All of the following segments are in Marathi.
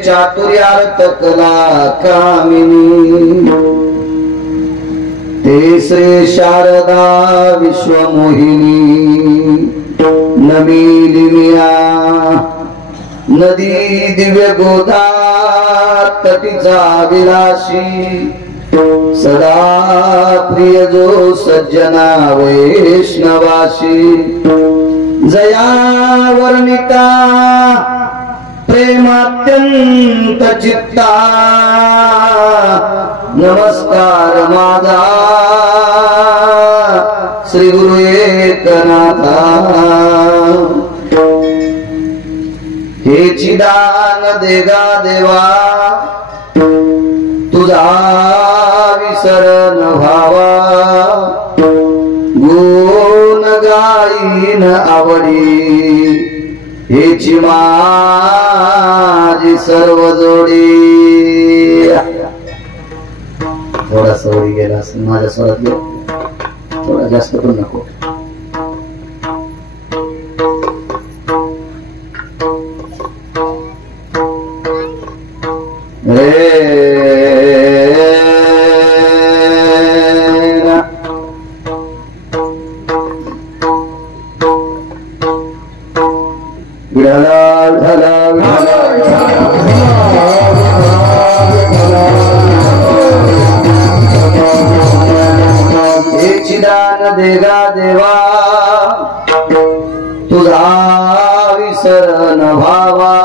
चातुर्यार्थ कला कामिनी ते श्री शारदा विश्वमोहिनी नमिलिमिया नदी दिव्य गोदा तटीचा विलासी सदा प्रिय जो सज्जना वैष्णवासी जया वर्णिता प्रेमात्यंत चित्ता नमस्कार माझा श्री गुरु एकनाथा हे चिदान देगा देवा तुझा विसरण व्हावा गुण गाईन आवडी हेची माझी सर्व जोडी थोडा सवयी गेला असेल माझ्या स्वरात गेला थोडा जास्त पण नको देगा देवा तुझा विसरण व्हावा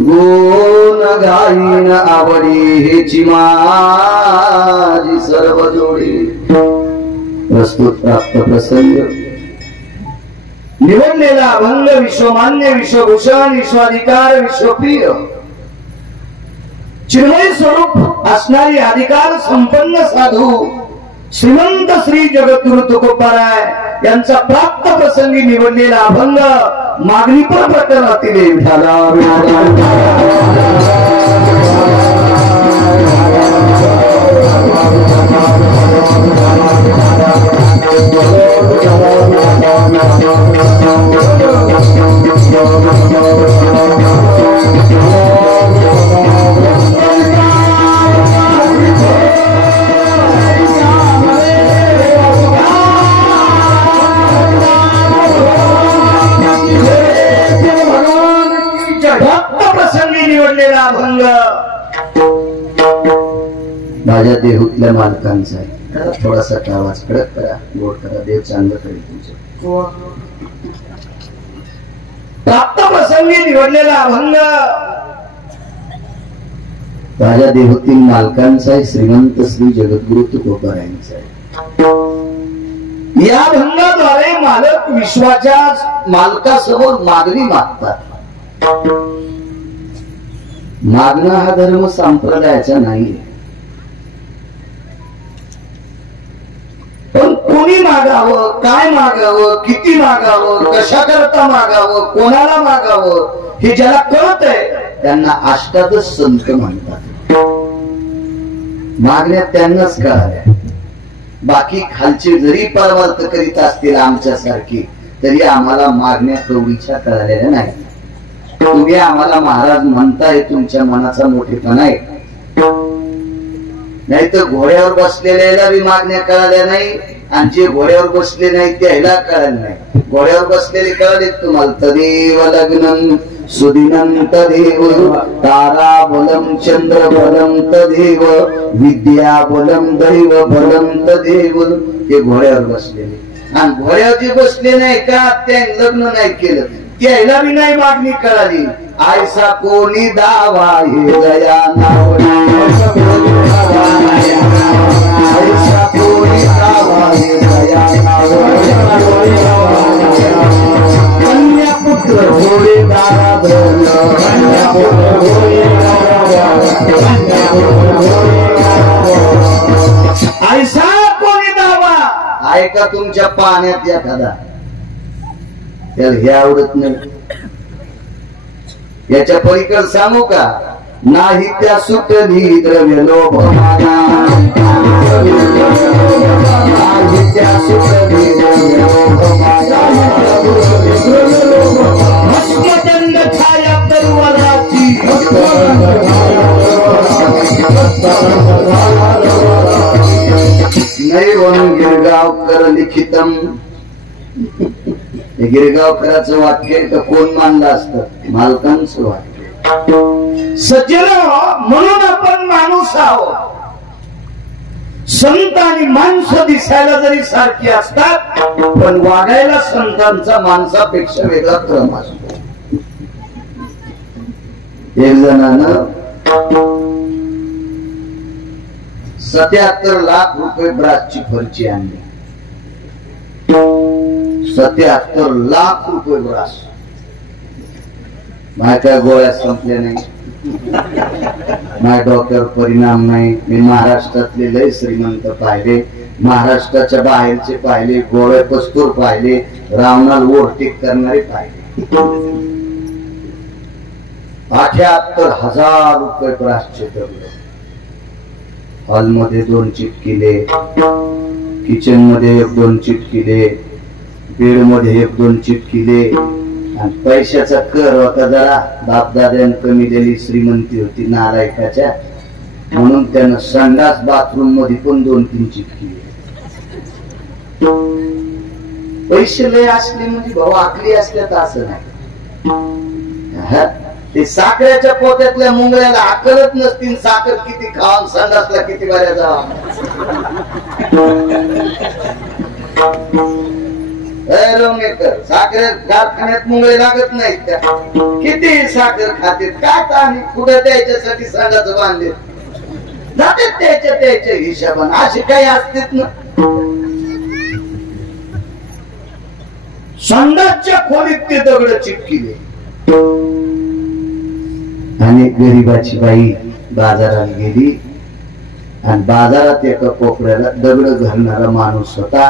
गुण गाईन आवडी हेची माझी सर्व जोडी प्रस्तुत प्राप्त प्रसंग निवडलेला अभंग विश्वमान्य विश्वभूषण विश्वाधिकार विश्वप्रिय चिन्मय स्वरूप असणारी अधिकार संपन्न साधू श्रीमंत श्री जगद्गुरु तुकोबाराय यांचा प्राप्त प्रसंगी निवडलेला अभंग मागणी पर प्रकरणातील झाला निवडलेला अभंग माझ्या देहूतल्या मालकांचा आहे थोडासा आवाज कडक करा गोड करा देव चांगलं करेल तुमचं प्राप्त प्रसंगी निवडलेला अभंग माझ्या देहूतील मालकांचा आहे श्रीमंत श्री जगद्गुरु तुकोबारायांचा आहे या अभंगाद्वारे मालक विश्वाच्या मालकासमोर मागणी मागतात मागणं हा धर्म संप्रदायाचा नाही पण कोणी मागावं काय मागावं किती मागावं कशा करता मागावं कोणाला मागावं हे ज्याला कळत आहे त्यांना अष्टादश संत म्हणतात मागण्या त्यांनाच कळाल्या बाकी खालचे जरी परमार्थ करीत असतील आमच्यासारखी तरी आम्हाला मागण्या कवडीच्या कळालेल्या नाही तुम्ही आम्हाला महाराज म्हणताय तुमच्या मनाचा मोठेपणा आहे नाही तर घोड्यावर बसलेल्याला बी मागण्या कळाल्या नाही आणि जे घोड्यावर बसले नाही त्याला कळालं नाही घोड्यावर बसलेले कळले तुम्हाला तदेव लग्न सुदिनं तदेव तारा बलम चंद्र बलम तदेव विद्या बलम दैव बलम तदेव हे घोड्यावर बसलेले आणि घोड्यावर जे बसले नाही का त्याने लग्न नाही केलं त्याला बी नाही मागणी कळाली आयसा कोणी दावा हे दया आयसा कोणी दावा हे दया कन्या पुत्र घोडे दारा आयसा कोणी दावा आहे का तुमच्या पाण्यात एखादा त्याला हे आवडत नाही याच्या पलीकडे सांगू का नाही त्या सुटली द्रव्य लोभ नाही त्या सुटली द्रव्य लोभ लिखितम. गिरगावकरांचं वाक्य तर कोण मानलं असतं? मालकांचं वाक्य. सज्जन म्हणून आपण माणूस आहोत. संत आणि माणसं दिसायला जरी सारखी असतात पण वागायला संतांचा माणसापेक्षा वेगळा क्रम असतो. एक जणानं 77 लाख रुपये ब्रासची फरची आणली. 77 लाख रुपये ब्रास. माझ्या गोळ्या संपल्या नाही, माझ्या डोक्यावर परिणाम नाही. मी महाराष्ट्रातले लय श्रीमंत पाहिले, महाराष्ट्राच्या बाहेरचे पाहिले, गोळे पस्तूर पाहिले, रावणाला ओव्हरटेक करणारे पाहिले. 78,000 रुपये ब्रासचे दगड. हॉलमध्ये 2 चिटकिले, किचन मध्ये 1-2 चिटकिले, बेड मध्ये 1-2 चिटकिले. आणि पैशाचा कर होता जरा, बापदाद्यानं कमी दिली श्रीमंती होती नालायकाच्या, म्हणून त्यानं संडास बाथरूम मध्ये पण 2-3 चिटकिले. पैसे लय असले म्हणजे भाऊ आकली असल्यात असं नाही. ते साखरेच्या पोत्यातल्या मुंगळ्याला आकलत नसतील साखर किती खावा, संडासला किती बऱ्या जावा. साखर कारखान्यात मुंगळे लागत नाहीत का? किती साखर खाते काय आणि कुठे त्याच्यासाठी संडास बांधले जाते त्याच्या हिशोबाने. असे काही असतेच ना. संडासच्या खोलीत ते दगड चिटकिले. आणि गरीबाची बाई बाजारात गेली आणि बाजारात एका कोपऱ्याला दगड घालणारा माणूस होता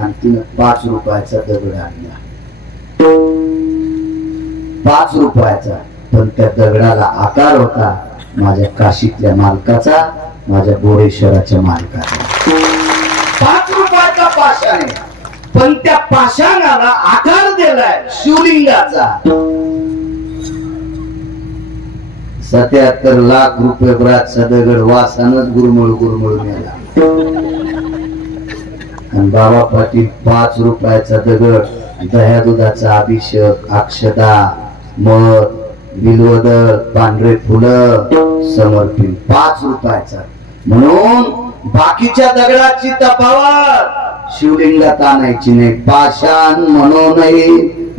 आणि तिने 5 रुपयाचा दगड आणला. 5 रुपयाचा, पण त्या दगडाला आकार होता माझ्या काशीतल्या मालकाचा, माझ्या बोरेश्वराच्या मालकाचा. 5 रुपयाचा पाषाण आहे, पण त्या पाषाणाला आकार दिलाय शिवलिंगाचा. 77 लाख रुपये ब्रासचा दगड वासानच गुरमुळ नेला. आणि बाबा पाटील 5 रुपयाचा दगड, दह्या दुधाचा अभिषेक, अक्षदा, मध, बिल्वदल, पांढरे फुलं समर्पित. 5 रुपयाचा. म्हणून बाकीच्या दगडाची तफावत शिवलिंगात आणायची नाही. पाषाण म्हणून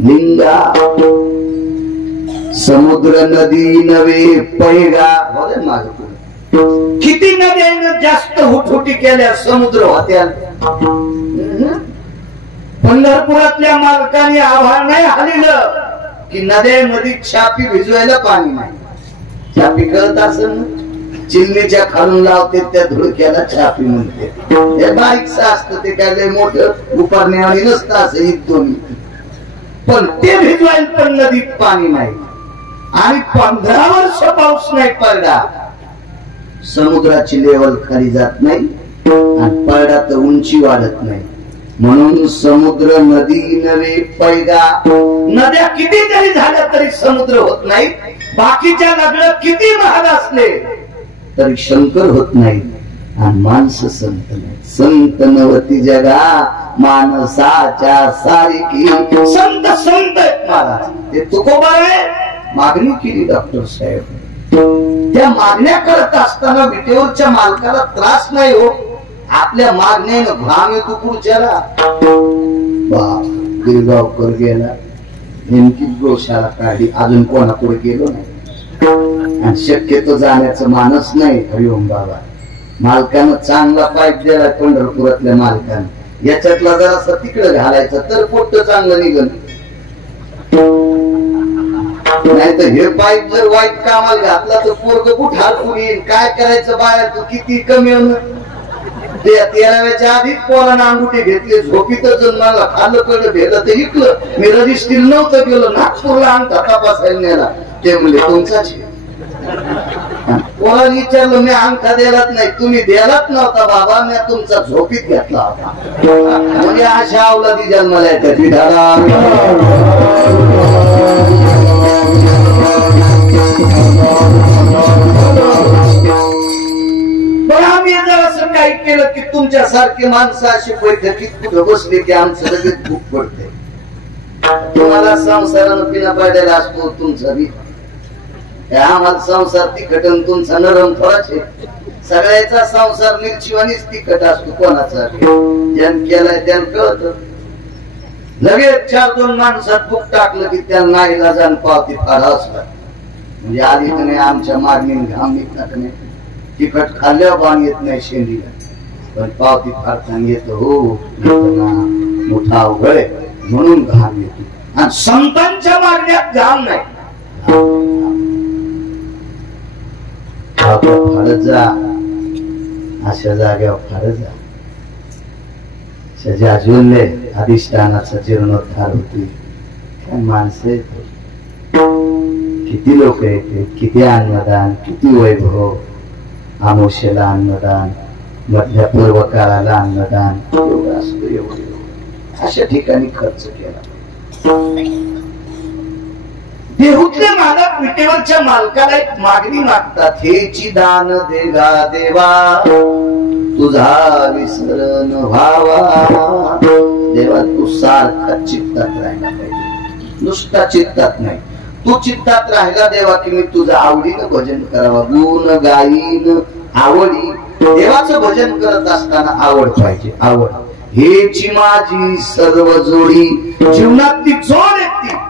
लिंगा. समुद्र नदी नवे पैगा. किती नद्यानं जास्त हुटहुटी केल्या समुद्र होत्या. पंढरपुरातल्या मालकाने आव्हान नाही हलिलं की नद्यामध्ये छापी भिजवायला पाणी नाही. छापी कळत असेल ना, चिमणीच्या खालून लावते त्या धुळक्याला छापी म्हणते. हे बारीकस असतं, ते काय लय मोठं उपारण्यावाणी नसतं असं इथून. पण ते भिजवायला पण नदीत पाणी नाही. आणि 15 वर्ष पाऊस नाही पडला, समुद्राची लेवल खाली जात नाही आणि पडला तर उंची वाढत नाही. म्हणून समुद्र नदी नवे पैगा. नद्या किती जरी झाल्या तरी समुद्र होत नाही. बाकीच्या नद्या किती महाग असले तरी शंकर होत नाही. आणि माणसं संत नाही. संत नवती जगा माणसाच्या सारखी. संत संत महाराज ते तुकोबा आहे. मागणी केली डॉक्टर साहेब. त्या मागण्या करत असताना विटेवरच्या मालकाला त्रास नाही हो. आपल्या मागण्यानं भाम येतो पुढच्याला. गिरगावकर गेला, नेमकी गोशाला काढली, अजून कोणापुढे गेलो नाही. आणि शक्यतो जाण्याचं मानस नाही. हरिओम बाबा. मालकानं चांगला पाईप दिला पंढरपुरातल्या मालकानं. याच्यातला जरासा तिकडे घालायचा तर पोट चांगलं निघल. नाही तर हे पाईप जर वाईट कामाला घातला तर पोरग कुठे हरपून येईल. काय करायचं बाहेर तू किती कमी होणं. 13व्याच्या आधीच पोरानं अंगुठी घेतली. झोपीतच जन्माला खाल्लं कडलं भेटलं तर इकलं. मी रजिस्ट्री नव्हतं गेलो, नागपूरला अंगठा तपासायला नेला. ते म्हणले तुमचाच. पोराला विचारलं, मी अंगठा द्यालाच नाही. तुम्ही द्यालाच नव्हता बाबा, मी तुमचा झोपीत घेतला होता. म्हणजे अशा अवलादी जन्माला येतात. आम्ही जर असं काही केलं की तुमच्यासारखं सारखी माणसं अशी बैठकीत कुठं बसले की आमचं लगेच भूक पडते. तुम्हाला संसारानं पिना पडलेला असतो तुमचा बी. आम्हाला संसार तिखटन तुमचा नरम थोडाच आहे. सगळ्याचा संसार मिरचीवानीच तिखट असतो. कोणाचा ज्यान केलाय त्यानं कळत. लगेच 4-2 माणसात भूक टाकलं की त्यांना नाहीला जाण पावती फार असतात. म्हणजे आधी तर नाही आमच्या मागणी घाम येत नाही. तिखट खाल्ल्यावर बाण येत नाही शेंडीला, पण पावती फारताना येतो. हो मोठा अवघड आहे म्हणून घाम येतो. आणि संतांच्या मागण्यात घाम नाही. फारच जा अशा जाग्यावर फारच जा. जाजवले अधिष्ठानाचा जीर्णोद्धार होते. काय माणसं किती लोक येते, किती अन्नदान, किती वैभव. आमोशेला अन्नदान, मधल्या पूर्व काळाला अन्नदान, एवढं असतं एवढं. अशा ठिकाणी खर्च केला. देहूतले मालक विटेवरच्या मालकाला एक मागणी मागतात. हेची दान देगा देवा, तुझा विसरण व्हावा. देवा तू सारखा चित्तात राहिला पाहिजे, नुसता चित्तात नाही. तू चित्तात राहिला देवा की मी तुझं आवडीनं भजन करावा. गुण गाईन आवडी. देवाचं भजन करत असताना आवड पाहिजे. आवड हेची माझी सर्व जोडी. जीवनातली जोड येते.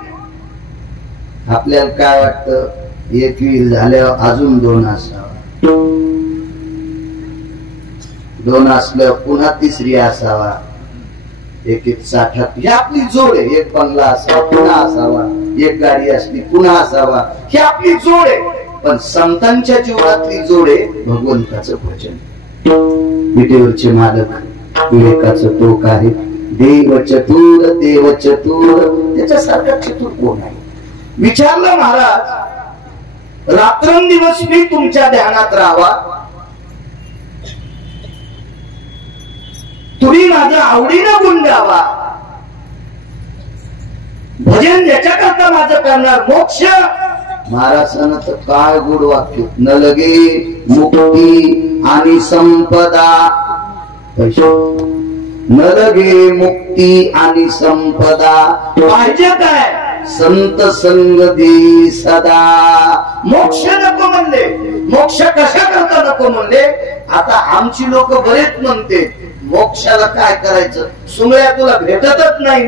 आपल्याला काय वाटतं, एक वीर झाल्यावर अजून 2 असावा, 2 असल्यावर पुन्हा 3री असावा. एक साठात ही आपली जोड आहे. एक बंगला असावा पुन्हा असावा, एक गाडी असली पुन्हा असावा, ही आपली जोड आहे. पण संतांच्या जीवनातली जोड आहे भगवंताचं भजन. विटेवरचे मालक विवेकाचं टोक आहे. देव चतुर, देव चतुर. त्याच्यासारखा चतुर कोण आहे? विचारलं महाराज, रात्रंदिवस मी तुमच्या ध्यानात राहावा, तुम्ही माझ्या आवडीनं गुण गावा, भजन ज्याच्याकरता माझं करणार मोक्ष. महाराजांना तर काय गोड वाक्य. न लगे मुक्ती आणि संपदा. न लगे मुक्ती आणि संपदा. पाहिजे काय? संत संग दे सदा. मोक्ष नको म्हणले. मोक्ष कशा करता नको म्हणले? आता आमची लोक बरेच म्हणते मोक्षाला काय करायचं, सुंगळ्या तुला भेटतच नाही.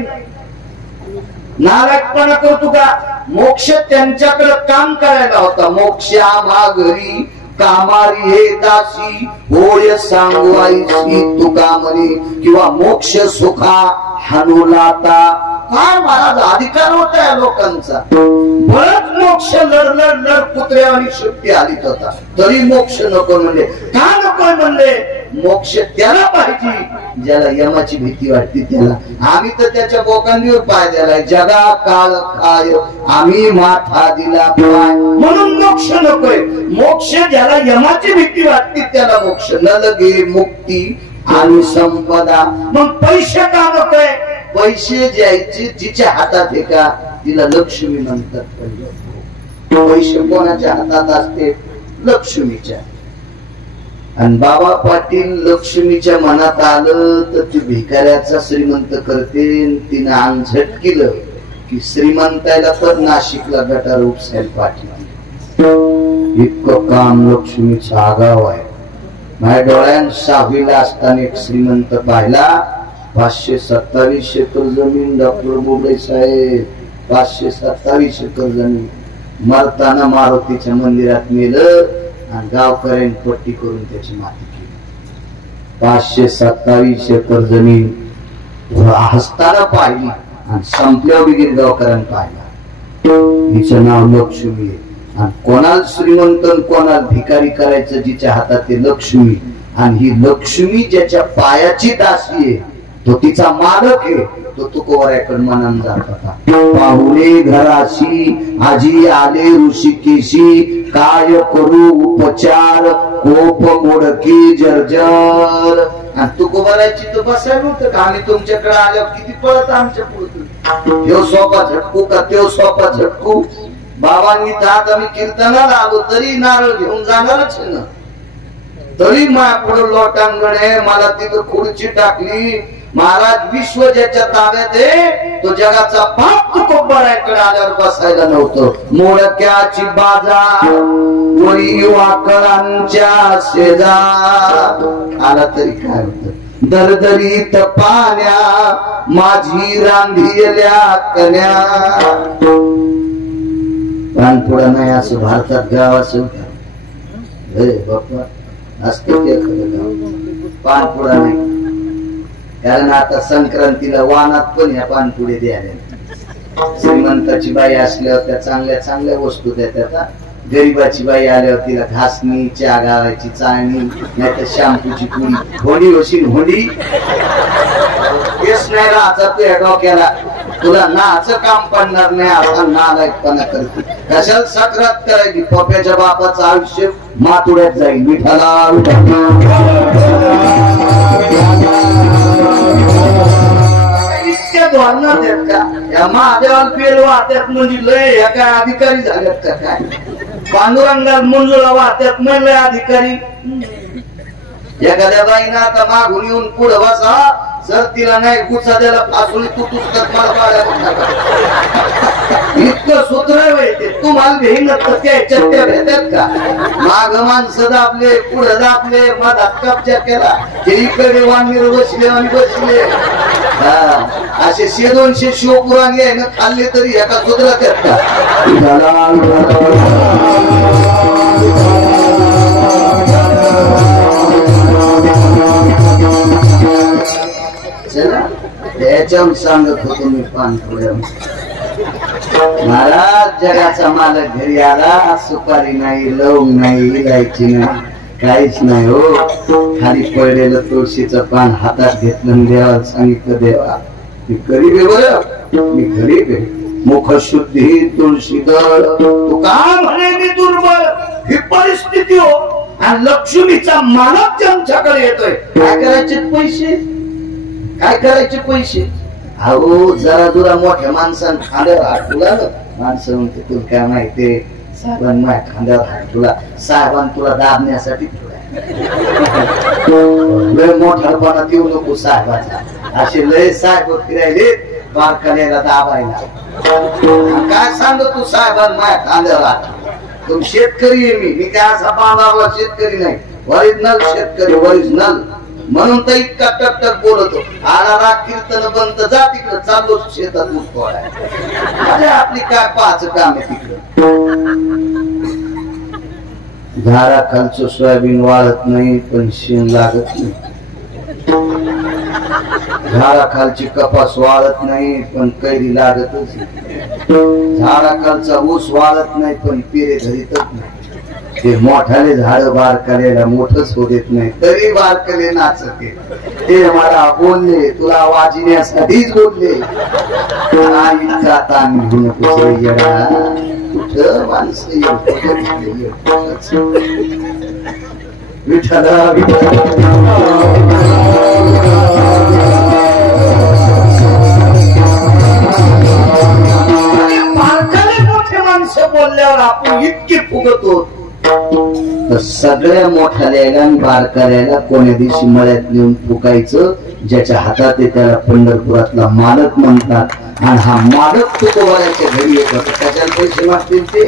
नारायणपणा करतो का? मोक्ष त्यांच्याकडे काम करायला होता. मोक्ष आम्हा घरी कामारी हे दासी होय सांगू आईशी तुका म्हणे. किंवा मोक्ष सुखा हनुलाता. काय महाराज अधिकार होता या लोकांचा. बरंच मोक्ष लढ कुत्र्यावानी शेपटी आलीत होता, तरी मोक्ष नको म्हणले. का नको म्हणले? मोक्ष त्याला पाहिजे ज्याला यमाची भीती वाटते त्याला. आम्ही तर त्याच्या बोकांडीवर पाय दिलाय. जगा काळ काय आम्ही माथा दिला पाय, म्हणून मोक्ष नकोय. मोक्ष ज्याला यमाची भीती वाटते त्याला मोक्ष. न लगे मुक्ती आणि संपदा. मग पैसे का नकोय? पैसे द्यायचे जिच्या हातात आहे का तिला लक्ष्मी म्हणतात. पैसे कोणाच्या हातात असते? लक्ष्मीच्या. आणि बाबा पाटील लक्ष्मीच्या मनात आलं तर ती भिकाऱ्याचा श्रीमंत करते. तिनं अंग झटकिलं की श्रीमंताला तर नाशिकला गटार उपसायला पाठीला. इतकं काम लक्ष्मीचं आगाव आहे. माझ्या डोळ्यात 6वीला असताना एक श्रीमंत पाहिला. 527 एकर जमीन. डॉक्टर बोबडे साहेब 527 एकर जमीन. मरताना मारुतीच्या मंदिरात नेलं आणि गावकऱ्यांनी पट्टी करून त्याची माती केली. 527 एकर जमीन हसताना पाहिली आणि संपल्यावर गिरगावकरांनी पाहिला. हिचं नाव लक्ष्मी आहे. आणि कोणाला श्रीमंत कोणाला भिकारी करायचं जिच्या हातात ते लक्ष्मी. आणि ही लक्ष्मी ज्याच्या पायाची दासी आहे तो तिचा मालक आहे. तो तुकोबराकडे मनान जात होता. पाहुणे घराशी आजी आले ऋषिकेशी. काय करू उपचार कोप मोडकी जर्जर. आणि तुकोबराची तर बसायला होतं का? आम्ही तुमच्याकडे आल्यावर किती पळत आमच्या पुढे. तो सोपा झटकू का तो सोपा झटकू. बाबांनी तर आता मी कीर्तनाला आलो तरी नारळ घेऊन जाणारच ना. तरी माझ्यापुढे लोटांगणे मला तिथं खुर्ची टाकली. महाराज विश्व ज्याच्या ताब्यात आहे तो जगाचा बाप तुकोबराकडे आल्यावर बसायला नव्हतं. मोडक्याची बाजार वरी वाकळांच्या शेजार आला तरी काय होत. दरदरीत पाण्या माझी रांधिलेल्या कन्या. पानपुडा नाही असं भारतात गाव असं बाप्पा असते पानपुडा नाही. कारण आता संक्रांतीला वानात पण ह्या पानपुडे द्यायला. श्रीमंताची बाई असल्यावर त्या चांगल्या चांगल्या वस्तू देतात. गरीबाची बाई आल्यावर तिला घासणी चहा घालायची चाळणी नाही तर शॅम्पूची पुडी. होडी होशील होडी केस नाही राहायचा तुझ्या डोक्याला. तुला नाचं काम पडणार नाही असा नालायकपणा करते. कशाला सक्रात करायची. पप्याच्या बापाचं आयुष्य मातुड्यात जाईल. विठाला इतक्या धोरणात आहेत का या महादेवाला पेल वाहत्यात म्हणजे लय या काय अधिकारी झाल्यात का काय. पांडुरंगात मंजुळा वाहत्यात म्हणजे अधिकारी. एखाद्या बाईनं आता मागून येऊन पुढे बसा जर तिला नाही गुचा द्यायला फासुली तू पुस्तक मला पाड्या इतकं सूत्र आहे. तुम्हाला भेन त्याच्यात त्या भेटतात का. माग माणसं दाबले पुढे दाबले मधात कब्जा केला. इकडे वांगीर बसले आणि बसले. असे 100-200 शिवपुराण आहे ना खाल्ले तरी एका सूत्रात आहेत का. त्याच्यावर सांगत होतो मी पानपुड्या. महाराज जगाचा मालक घरी आला. सुपारी नाही लवंग नाही इलायची नाही काहीच नाही हो. खाली पडलेलं तुळशीचं पान हातात घेतलं. देवाला सांगितलं देवा मी गरीब आहे बरं मी गरीब आहे. मुख शुद्धी तुळशी दळ तू का म्हणे मी दुर्बल. ही परिस्थिती हो आणि लक्ष्मीचा मालक आमच्याकडे येतोय. काय करायचे पैसे काय करायचे पैसे. अहो जरा जुरा मोठ्या माणसानं खांद्यावर हात तुला माणसं म्हणते तुला काय माहितीये साहेबांनी माझ्या खांद्यावर हात तुला. साहेबांनी तुला दाबण्यासाठी लय मोठ्यापणात येऊ नको साहेबाचा. असे लय साहेब फिरायले बारकाल्याला दाबायला. काय सांग तू साहेबांनी माझ्या खांद्यावर हात. तुम शेतकरी आहे मी काय असा बांधावला शेतकरी नाही. ओरिजिनल शेतकरी ओरिजिनल. म्हणून तर इतका टकटक बोलतो. आला राग कीर्तन बंद जा तिकडं चाललो शेतात मुक्त अरे आपली काय पाच काम आहे तिकडं. झाडा खालचं सोयाबीन वाळत नाही पण शेण लागत नाही. झाडा खालची कपास वाळत नाही पण कैरी लागतच नाही. झाडा खालचा ऊस वाळत नाही पण पेरे धरीतच नाही. ते मोठाले झाड बारकालेला मोठच होत येत नाही तरी बारकाले नाचते. ते मला बोलले तुला वाजण्यासाठीच बोलले. इतका ताण घेऊ नको येडा. कुठं माणसं विठ्ठला बारकाले मोठे माणसं बोलल्यावर आपण इतके फुगतो. सगळ्या मोठ्याला बारकाल्याला कोण्या दिवशी मळ्यात नेऊन फुकायचं. ज्याच्या हातात आहे त्याला पंढरपुरातला मालक म्हणतात. आणि हा मालक तुकोबाराच्या घरी येतो त्याच्याला पैसे मागतील ते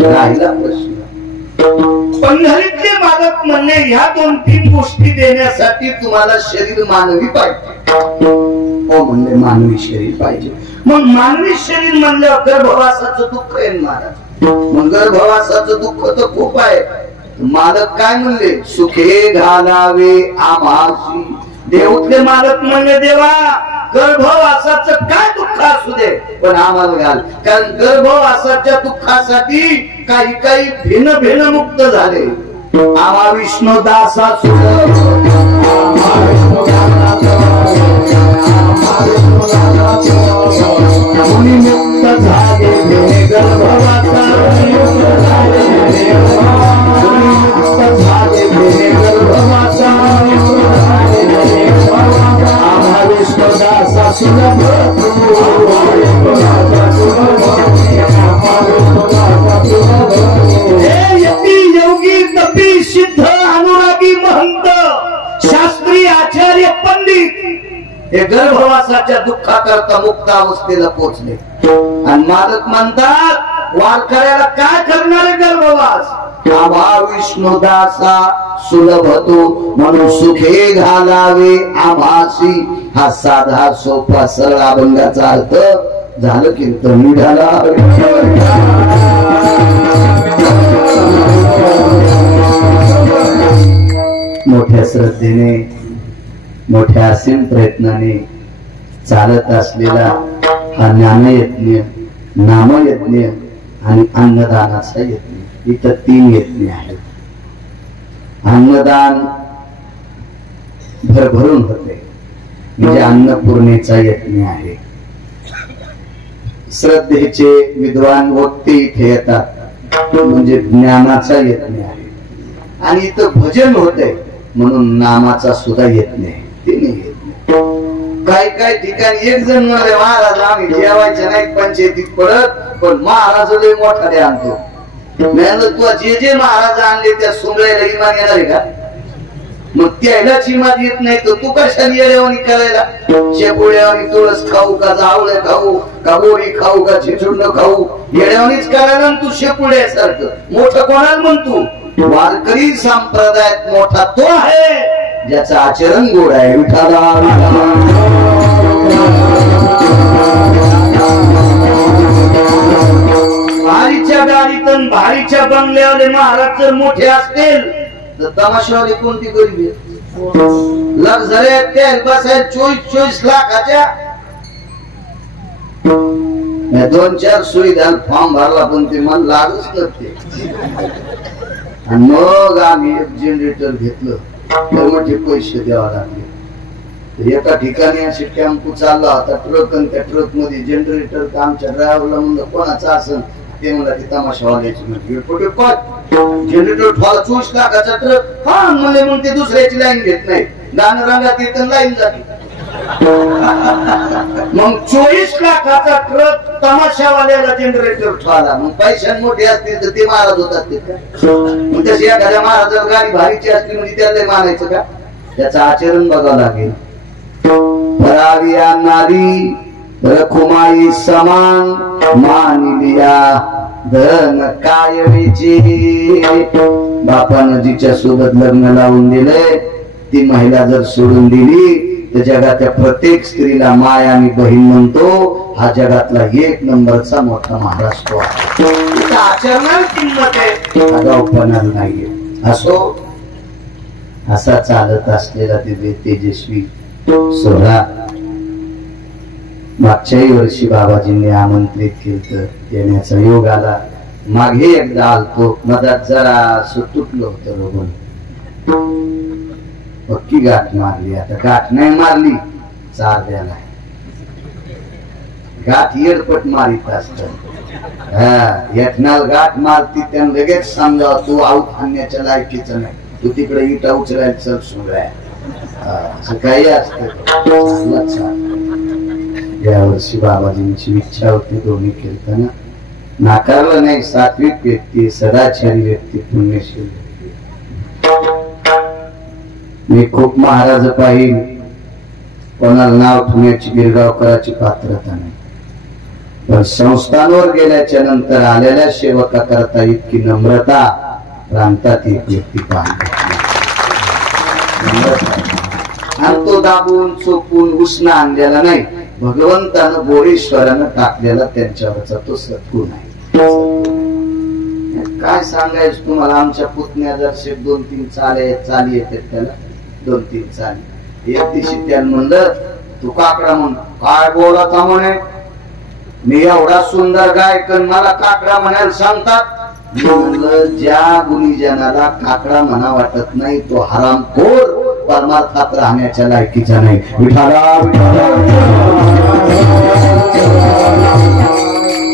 राहिला प्रश्न. पंढरीतले मालक म्हणणे ह्या 2-3 गोष्टी देण्यासाठी तुम्हाला शरीर मानवी पाहिजे. हो म्हणले मानवी शरीर पाहिजे. मग मानवी शरीर म्हणल्यावर गर्भवासाचं दुःख आहे महाराज. मग गर्भवासाचं दुःख तर खूप आहे. मालक काय म्हणले सुखे घालावे आम्हाशी. देवतले मालक म्हणले देवा गर्भवासाचं काय दुःख असू दे पण आम्हाला घाल. कारण गर्भवासाच्या दुःखासाठी काही काही भिन्न मुक्त झाले. आम्हा विष्णू दासा मुक्त झाले गर्भवासा योगी तपी सिद्ध मालकाच्या दुःखाकरता मुक्तावस्थेला पोचले. आणि मालक म्हणतात वारकऱ्याला काय करणारे गर्भवास आभा विष्णुदासा सुलभतो म्हणून सुखे घालावे आभासी. हा साधा सोपा सरळ अभंगाचा अर्थ झालं कीर्तन निघाला. मोठ्या श्रद्धेने मोठ्या असीम प्रयत्नाने चालत असलेला हा ज्ञानयज्ञ नामयज्ञ आणि अन्नदानाचा यज्ञ. इथं 3 यज्ञ आहेत. अन्नदान भरभरून होते म्हणजे अन्नपूर्णेचा यज्ञ आहे. श्रद्धेचे विद्वान वक्ते इथे येतात म्हणजे ज्ञानाचा यज्ञ आहे. आणि इथं भजन होते म्हणून नामाचा सुद्धा यज्ञ आहे. 3 यज्ञ. काही ठिकाणी एक जण म्हणाले महाराज आम्ही जेवायचे नाही पंचायतीत पडत पण महाराज लय मोठा दे आणतो. तू जे महाराज आणले त्या सुंगळ्याला इमान येणार आहे का? मग त्यालाच इमान येत नाही तर तू कशाने येड्यावानी करायला? शेपुड्यावानी तुळस खाऊ का जावळे खाऊ का बोरी खाऊ का चिचुंड खाऊ येड्यावानीच करायला. तू शेपुड्यासारखं मोठं कोणाला म्हणतो? वारकरी संप्रदायात मोठा तो आहे ज्याचं आचरण गोड आहे. विठाला भारीच्या गाडीतून भारीच्या बंगल्यावाले महाराज जर मोठे असतील तर तमाशावाले कोणती गरीबी? लक्झरी तेल बसाय 24 लाखाच्या 2-4 सुविधा फॉर्म भरला पण ते मन लागच नसते. आणि मग आम्ही एक जनरेटर घेतलं तर मोठे पैसे द्यावा लागले. एका ठिकाणी असे टेम्पो चालला होता ट्रक आणि त्या ट्रक मध्ये जनरेटर आमच्या ड्रायव्हरला म्हणलं कोणाचं असेल ते म्हणला ते तमाशावाल्याची जनरेटर 24 लाखाचा ट्रक. हा म्हणले मग ते दुसऱ्याची लाईन घेत नाही गाणं रंगात येतं लाईन जाते. मग 24 लाखाचा ट्रक तमाशावाल्याला जनरेटर ठेवला. मग पैशान मोठे असतील तर ते महाराज होतात ते का? मग तशी एखाद्या महाराजाला गाडी भारीची असली म्हणजे त्याला मानायचं का? त्याचं आचरण बघावं लागेल. भरावी नारी रखुमाई समान मानिलिया धन कायवेची. बापानं जिच्या सोबत लग्न लावून दिलंय ती महिला जर सोडून दिली तर जगातल्या प्रत्येक स्त्रीला माय आणि बहीण म्हणतो. हा जगातला 1 नंबरचा मोठा महाराष्ट्र आहे. आचरणाला किंमत आहे आगाऊपणाला नाहीये. असो असा चालत असलेला दिव्य तेजस्वी सोहळा मागच्याही वर्षी बाबाजींनी आमंत्रित केलं येण्याचा योग आला. मागे एकदा आलतो मधात जरा तुटलं होतं रोगून पक्की गाठ मारली. आता गाठ नाही मारली चार द्याला गाठ येडपट मारित असत. यत्नाल गाठ मारती त्यानं लगेच समजा तू आऊट आणण्याच्या लायकीचं नाही. तू तिकडे इटा उचलायला चल सुंगळ्या असं काही असत. या वर्षी बाबाजींची इच्छा होती दोन्ही कीर्तन नाकारलं नाही. सात्विक व्यक्ती सदाचारी व्यक्ती पुण्यशील व्यक्ती. मी खूप महाराज पाहिजे कोणाला नाव ठेवण्याची गिरगावकराची पात्रता नाही. पण संस्थांवर गेल्याच्या नंतर आलेल्या सेवका करता इतकी नम्रता प्रांतात एक व्यक्ती पाहतो. आणि तो दाबून चोपून उष्ण आणलेला नाही. भगवंतानं बोरेश्वरानं टाकलेला त्यांच्यावरचा तो सद्गुण आहे. काय सांगायचं तुम्हाला. आमच्या पुतण्या जर 2-3 चाली येतात त्याला 2-3 चाली. एक दिवशी त्यानं म्हणलं तू काकडा म्हण. काय बोलाचा म्हणे मी एवढा सुंदर गायकन मला काकडा म्हणायला सांगतात. म्हणलं ज्या गुणीजनाला काकडा म्हणा वाटत नाही तो हरामखोर परमार्थात राहण्याच्या लायकीचा नाही.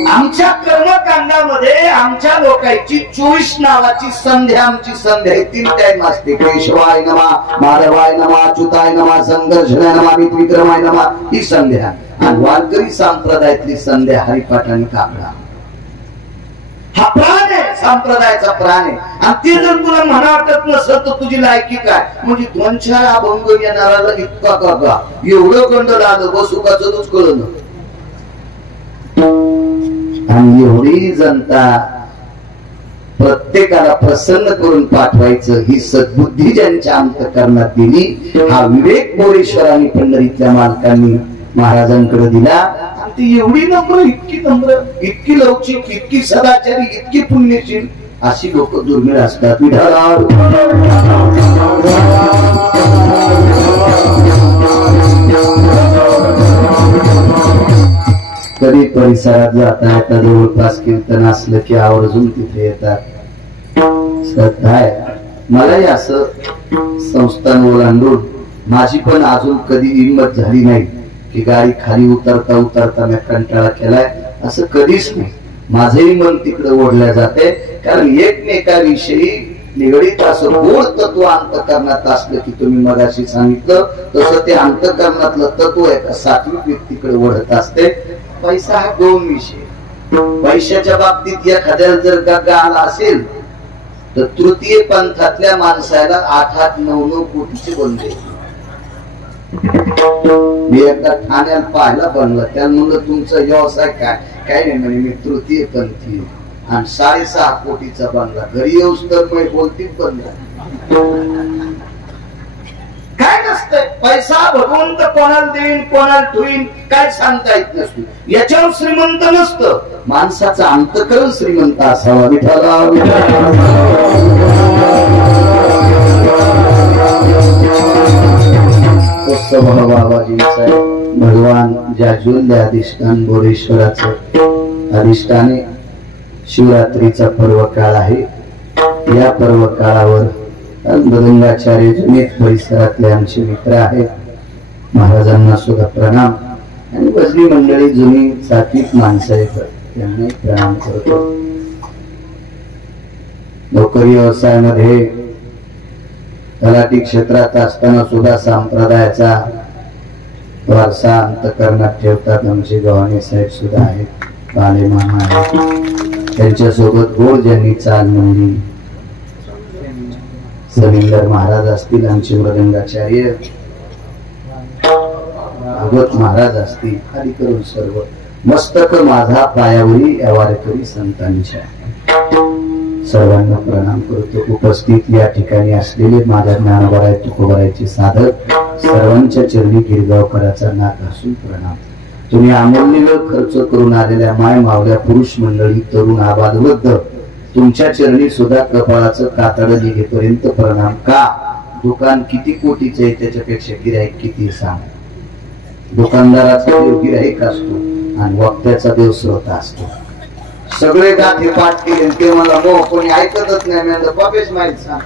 आमच्या कर्मकांडामध्ये आमच्या लोकांची 24 नावाची संध्या आमची संध्या 3 टाइम असते. केशवाय नमा माधवाय नमा अच्युताय नमा संघर्षणाय नमा विक्रमाय नमा ही संध्या. आणि वारकरी संप्रदायातली संध्या हरिपाठ आणि काकडा. हा प्राण आहे संप्रदायाचा प्राण आहे. आणि ते जर तुला म्हणा वाटत नसत तर तुझी लायकी काय? म्हणजे 2-4 अभंग येणारा इतका का एवढं गंडल आलं बसुकाच कळलं. आणि एवढी जनता प्रत्येकाला प्रसन्न करून पाठवायचं ही सद्बुद्धी ज्यांच्या अंतःकरणात दिली, हा विवेक मोरेश्वरांनी पंढरीतल्या मालकांनी महाराजांकडे दिला. आणि ती एवढी नम्र, इतकी लवचिक, इतकी सदाचारी, इतकी पुण्यशील अशी लोक दुर्मिळ असतात. कधी परिसरात जाता येतात, जवळपास कीर्तन असलं की आवर्जून तिथे येतात. श्रद्धा आहे. मलाही असं संस्थान ओलांडून माझी पण अजून कधी हिंमत झाली नाही की गाडी खाली उतरता उतरता मी कंटाळा केलाय, असं कधीच नाही. माझंही मन तिकडे ओढल्या जाते. कारण एकमेकाविषयी निगडीत असं गोड तत्व अंतःकरणात असलं की तुम्ही मगाशी सांगितलं तसं ते अंतःकरणातलं तत्व एका सात्विक व्यक्तीकडे ओढत असते. पैसा हा 2 विषय. पैशाच्या बाबतीत एखाद्याला जर गग्गा आला असेल तर तृतीय पंथातल्या माणसाला 8-9 कोटीचे बनले. मी एकदा ठाण्याला पाहायला बनलं, त्याला म्हणलं तुमचा व्यवसाय काय? काय नाही म्हणे मी तृतीय पंथी आणि 6.5 कोटीचा बनला. घरी येऊस तर मी बोलतीच बनला. काय नसतंय पैसा भगवंत कोणाला देईन कोणाला ठेवीन काय सांगता येत नसतो. याच्यावर श्रीमंत नसतं, माणसाचा अंतःकरण श्रीमंत असावा. विठ्ठला स्वभाव बाबाजींचा भगवान ज्या ज्योल्य अधिष्ठान बोरेश्वराचं अधिष्ठाने शिवरात्रीचा पर्व काळ आहे. या पर्व काळावर मृदंगाचार्य जुनेत परिसरातले आमचे मित्र आहेत, महाराजांना सुद्धा प्रणाम. आणि भजनी मंडळी जुनी सात्विक माणसं आहेत, त्यांना प्रणाम करतो. नोकरी व्यवसायामध्ये तलाठी क्षेत्रात असताना सुद्धा संप्रदायाचा वारसा अंतःकरणात ठेवतात. आमचे गव्हाणे साहेब सुद्धा आहेत, बाले मामा आहेत. त्यांच्यासोबत गोड ज्यांनी चाल म्हणली, सविंदर महाराज असतील, आमचे मृदंगाचार्य भागवत महाराज असतील, खाली करून सर्व मस्तक माझा पायावरी वारकरी संतांच्या सर्वांना प्रणाम करतो. उपस्थित या ठिकाणी असलेले माझ्या ज्ञानोबराय तुकोबरायचे साधक सर्वांच्या चरणी गिरगावकराचा नाक असून प्रणाम. तुम्ही अमूल्य वेळ खर्च करून आलेल्या माय मावल्या पुरुष मंडळी, तरुण आबालवृद्ध तुमच्या चरणी सुद्धा कपाळाचं कातड निघेपर्यंत प्रणाम. का? दुकान किती कोटीचं आहे त्याच्यापेक्षा गिराईक किती सांग. दुकानदाराचा देव गिराईक असतो आणि वक्त्याचा देव श्रोता असतो. सगळे गाठे पाठ केले ते मला मो कोणी ऐकतच नाही. मी बाबेच माहित सांग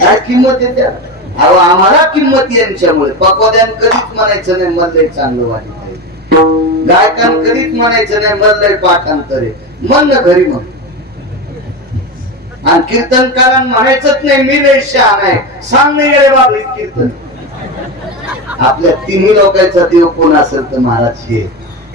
काय किंमत आहे त्या. अहो आम्हाला किंमत यांच्यामुळे. पकवाद्यान कधीच म्हणायचं नाही मल्लय चांगलं वाटत आहे, गायकान कधीच म्हणायचं नाही मल्लय पाठांतर आहे, मन ना घरी मग. आणि कीर्तनकारांना म्हणायचंच नाही मी लय शहाण आहे, सांग नाही गेले बाबा कीर्तन. आपल्या तिन्ही लोकांचा देव कोण असेल तर महाराज हे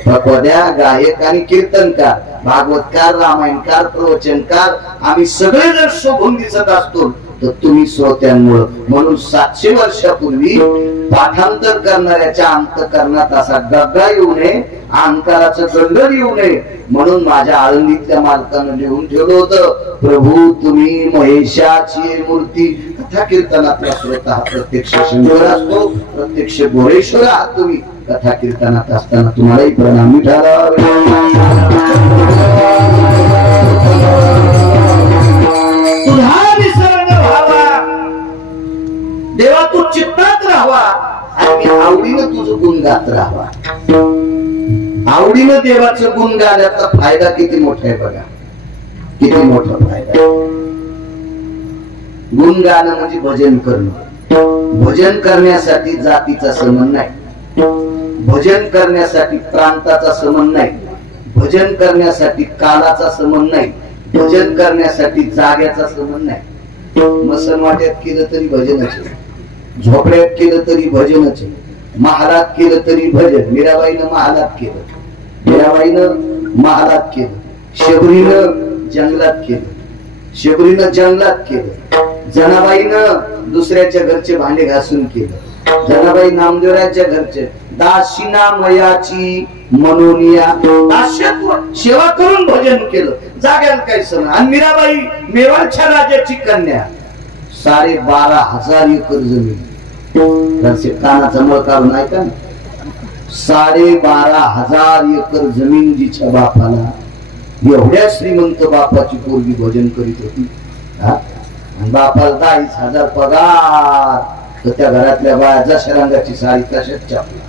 पकवाद्या, गायक आणि कीर्तनकार, भागवतकार, रामायणकार, प्रवचनकार आम्ही सगळे जर शोभून दिसत असतो तर तुम्ही श्रोत्यांमुळे. म्हणून 700 वर्षापूर्वी पाठांतर करणाऱ्याच्या अंतःकरणात असा गग्गा येऊ नये, अहंकाराचं गंडर येऊ नये म्हणून माझ्या आळंदीतल्या मालकानं लिहून ठेवलं होतं, प्रभू तुम्ही महेशाची मूर्ती. कथा कीर्तनातला श्रोता हा प्रत्यक्ष शंकर असतो, प्रत्यक्ष गोरेश्वर आहात तुम्ही. कथा कीर्तनात असताना तुम्हालाही प्रणाम. मिठाला देवा तू चित्तात राहावा आणि आवडीनं तुझं गुण गात राहावा. आवडीनं देवाचं गुण गाण्याचा फायदा किती मोठा आहे बघा, किती मोठा फायदा. गुण गाणं म्हणजे भजन करणं. भजन करण्यासाठी जातीचा संबंध नाही, भजन करण्यासाठी प्रांताचा संबंध नाही, भजन करण्यासाठी कालाचा संबंध नाही, भजन करण्यासाठी जाग्याचा संबंध नाही. मसनवाट्यात केलं तरी भजनच आहे, झोपड्यात केलं तरी भजनच आहे, महालात केलं तरी भजन. मीराबाईनं महालात केलं, मीराबाईनं महालात केलं. शबरीनं जंगलात केलं, शबरीनं जंगलात केलं, जनाबाईनं दुसऱ्याच्या घरचे भांडे घासून केलं, जनाबाई नामदेवराच्या घरचे दाशिना मयाची मनोनिया दास्यत्व सेवा करून भजन केलं, जाग्याला काही सण. आणि मीराबाई मेवाडच्या राजाची कन्या, 12,500 एकर जमीन. कानाचा मळ काढून ऐका ना, 12,500 एकर जमीन जिच्या बापाला, एवढ्या श्रीमंत बापाची पोरगी भजन करीत होती. आणि बापाला 40,000 पगार, तर त्या घरातल्या बाया जशा रंगाची साडी तशाच चपला,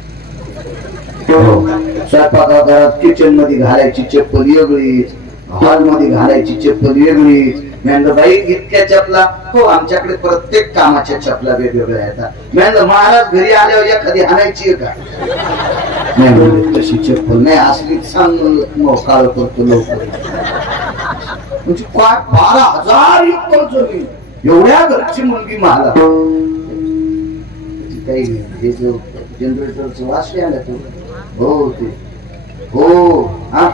स्वयंपाकघरात किचन मध्ये घालायची चप्पल वेगळीच, हॉल मध्ये घालायची चप्पल वेगळीच. म्हणलं बाई इतक्या चपला? हो, आमच्याकडे प्रत्येक कामाच्या चपला वेगवेगळ्या येतात. म्हणलं महाराज घरी आल्यावर एखादी आणायची का? नाही, तशी चप्पल नाही, असली सांग काळ करतो लवकर. म्हणजे 12,000 एकर जमीन, एवढ्या घरची मुलगी मला काही हे जो जनरेटरचं वास आला तो. हो ते हो, हा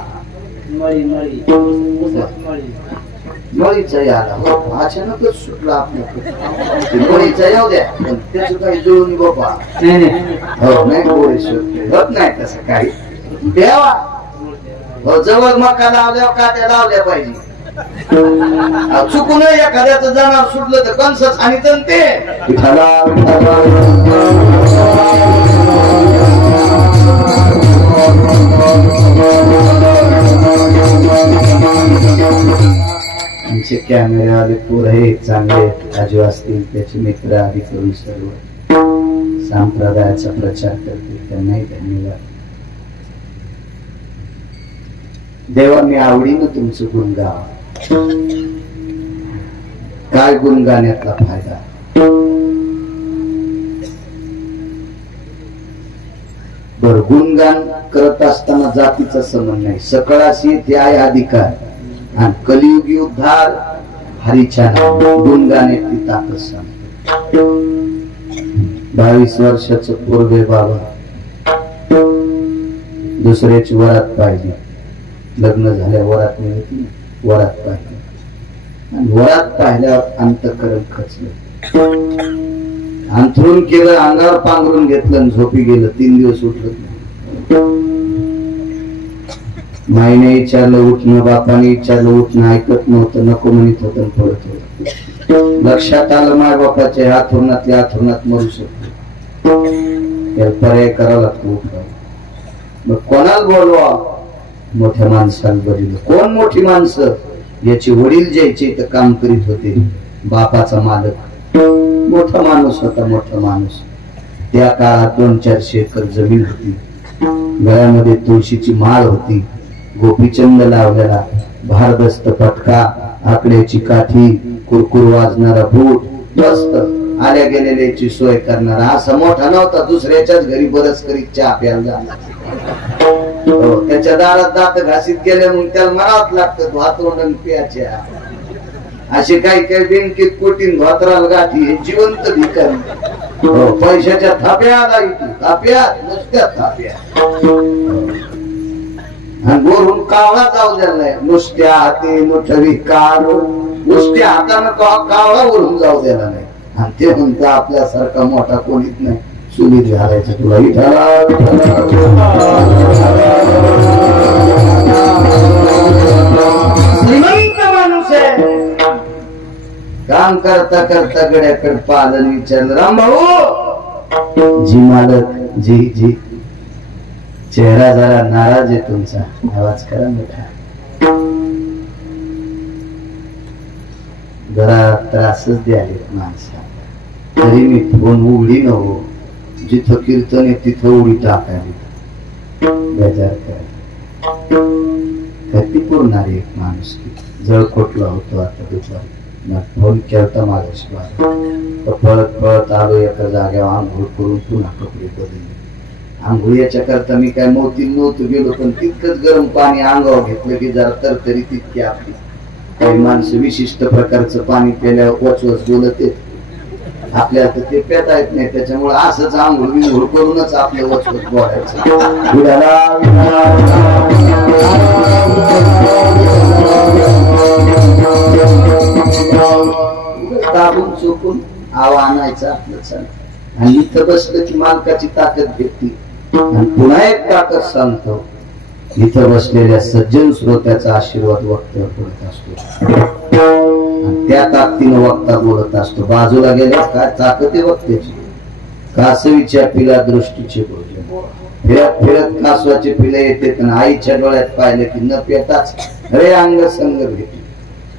मळीचा याला हो, अचानकच सुटला आपल्याकडे. मळीचा येऊ द्या, पण त्याचं काही जुळून बाबा हो नाही, गोळी सुटते होत नाही तसं काही. द्यावा हो, जवळ मका लावल्या काट्या लावल्या पाहिजे. चुकून एखाद्याचं जनावर सुटलं तर कंस आणि ते आमचे कॅमेरावाले पोर हे चांगले राजू असतील, त्याचे मित्र आधी करून सर्व संप्रदायाचा प्रचार करतील, त्यांनाही धन्यवाद. देवा मी आवडीनं तुमचं गुण गाव. काय गुण गाण्यातला फायदा? बर, गुणगान करत असताना जातीचा संबंध नाही. सकळाशी ते आहे अधिकार, आणि कलियुगी उद्धार हरीच्या गुणगाण्यातली ताकद सांगतो. 22 वर्षाचं पोरगे बाबा दुसऱ्याची वरात पाहिजे, लग्न झाल्या वरात मिळते, वरात पाहिजे, आणि वरात पाहिल्यावर अंतःकरण खचलं, अंथरून केलं, अंगावर पांघरून घेतलं, झोपी गेलं. 3 दिवस उठलं नाही. माईने विचारलं उठणं, बापाने विचारलं उठणं, ऐकत नव्हतं, नको म्हणत होतं, पडत होत. लक्षात आलं माय बापाच्या हाथुरणातल्या हाथुरणात मरू शकतो, त्याला पर्याय करावा लागतो, उठवायला. मग कोणाला बोलवा? मोठ्या माणसाला बघितलं. कोण मोठी माणसं? याचे वडील ज्याचे तर काम करीत होते, बापाचा मालक मोठा माणूस होता, मोठा माणूस. त्या काळात 200-400 एकर जमीन होती, गळ्यामध्ये तुळशीची माळ होती, गोपीचंद लावलेला, भारदस्त पटका, आकड्याची काठी, कुरकुर वाजणारा बूट, मस्त आल्या गेलेल्याची सोय करणारा. असा मोठा नव्हता, दुसऱ्याच्याच घरी बरच करीत चहा प्यायला झाला. त्याच्या दारात दात घासीत गेले, मग त्याला म्हणावंच लागतं धोतरोडन प्याच्या. असे काही काही बँकेत कोटीन धोतराला गाठी, हे जिवंत भिकारी. पैशाच्या थाप्या आला, थाप्या नुसत्या थाप्या, आणि वरून कावळा जाऊ द्यायला, नुसत्या हाती मुठवी काढ, नुसत्या हातानं कावळा वरून जाऊ द्यायला नाही. आणि ते म्हणतं आपल्यासारखा मोठा कोणीच नाही, सुनीत घालायचं तुला. श्रीमंत माणूस आहे. काम करता करता गड्याकडे पालन विचारलं, राम भाऊ जी मालक जी जी, चेहरा जरा नाराज आहे तुमचा, आवाज करा मोठा, जरा त्रासच द्याले माणसा. तरी मी फोन उघडी नव्हो, जिथं कीर्तन आहे तिथं उडी टाकावी, बेजार करायला. कधी पुरणारी एक माणूस जळकोटला होतो आता दुपारी, फोन केलता माझ्याशी, पळत पळत आलो एका जागेवर, आंघोळ करून पुन्हा कपडे बदलले. आंघोळीच्या करता मी काय मोती नव्हतं गेलो, पण तितकंच गरम पाणी अंगावर घेतलं की जरा तरतरी तितकी आपली. काही माणसं विशिष्ट प्रकारचं पाणी प्यायल्यावर वचवच बोलत येत, आपल्याला तर ते पेता येत नाही, त्याच्यामुळे असंच आंघोळ विंघोळ करूनच आपलं वचवच बोलायचं. आणि इथं बसलं की मालकाची ताकद भेटती. आणि पुन्हा एक ताकद सांगतो, इथं बसलेल्या सज्जन श्रोत्याचा आशीर्वाद वक्त्यावर पडत असतो आणि त्या ताकदीनं वक्ता बोलत असतो. बाजूला गेल्या काय ताकद आहे वक्त्याची. कासवीच्या पिला दृष्टीचे भोजन, फिरत फिरत कासवाचे पिले येते, आईच्या डोळ्यात पाहिलं की न पेताच अरे अंग संग भेटे.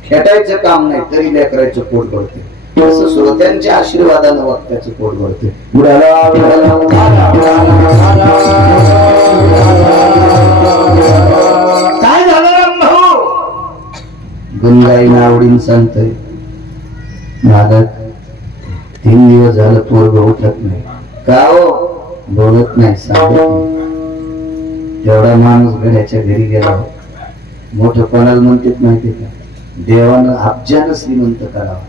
खेटायचं काम नाही तरी लेकरायचं पोट भरते. असं श्रोत्यांच्या आशीर्वादानं वक्त्याचं पोट भरते. काय झालं राम भाऊ? गुणगाईनं आवडीन सांगतोय, मालक 3 दिवस झालं पोरग उठत नाही. का हो? बोलत नाही, सांगत नाही. तेवढा माणूस गड्याच्या घरी गेला. मोठं कोणाला म्हणतात माहिती का? देवानं अब्जानं श्रीमंत करावा,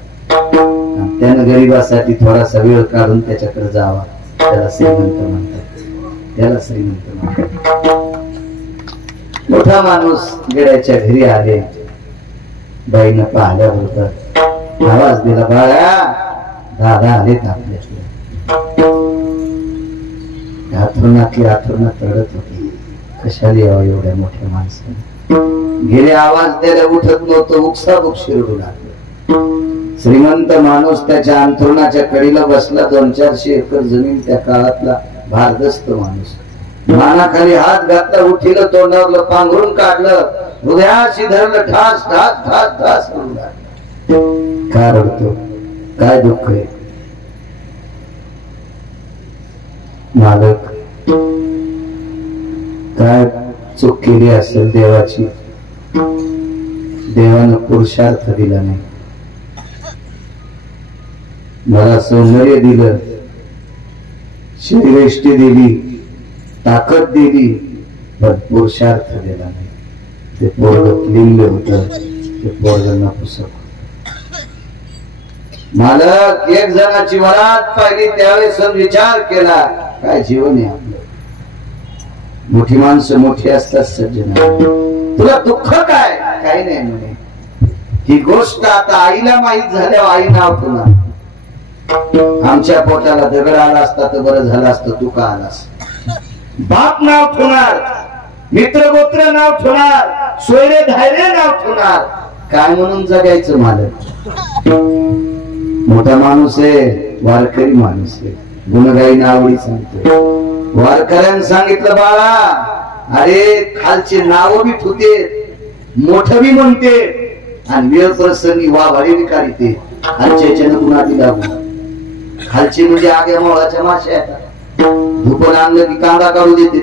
त्यानं गरीबासाठी थोडासा वेळ काढून त्याच्याकडे जावा. त्याला श्रीमंत म्हणतात, त्याला श्रीमंत म्हणतात. मोठा माणूस गड्याच्या घरी आले. बाईनं पाहिल्याबरोबर आवाज दिला, बाळा दादा आलेत आपल्याकडे. आथरुणात रडत होती. कशाला यावं एवढ्या मोठ्या माणसाने? गेले आवाज द्यायला उठत नव्हतं, उकसाबुकशी रडू लागलं. श्रीमंत माणूस त्याच्या अंथरुणाच्या कडीला बसला. 200-400 एकर जमीन त्या काळातला भारदस्त माणूस. मानाखाली हात घातला, उठीलं, तोंडावरलं पांघरून काढलं, हृदयाशी धरलं, ठास ठास ठास ठास रडू लागलं. का रडतो? काय दुःख आहे? मालक काय चूक केली असेल देवाची? देवानं पुरुषार्थ दिला नाही. मला सौंदर्य दिलं, शरीरयष्टी दिली, ताकद दिली, पण पुरुषार्थ दिला नाही. ते पोरग लिंग होत, ते पोरग नपुसक. मालक एक जणाची वरात पाहिली त्यावेळेस विचार केला, काय जीवन आहे आपलं. मोठी माणसं मोठी असतात सज्जन. तुला दुःख काय? काही नाही म्हणे. ही गोष्ट आता आईला माहित झाल्यावर आई नाव ठेवणार. आमच्या पोटाला दगड आला असता तर बरं झालं असतं, तू का आलास. बाप नाव ठेवणार, मित्र गोत्र नाव ठेवणार, सोयरे धायरे नाव ठेवणार. काय म्हणून जगायचं मालक? मोठा माणूस आहे, वारकरी माणूस आहे. गुणगाई आवडी सांगतो. वारकऱ्यानं सांगितलं, बाळा अरे खालचे नाव बी ठुते, मोठं बी म्हणते, आणि वेळ प्रसंगी वाभारी बी काढते. खालच्या याच्यानं कुणाची लागू. खालचे म्हणजे आग्या मोळाच्या माश्या येतात. धुपण आणलं की कांदा काढू देते,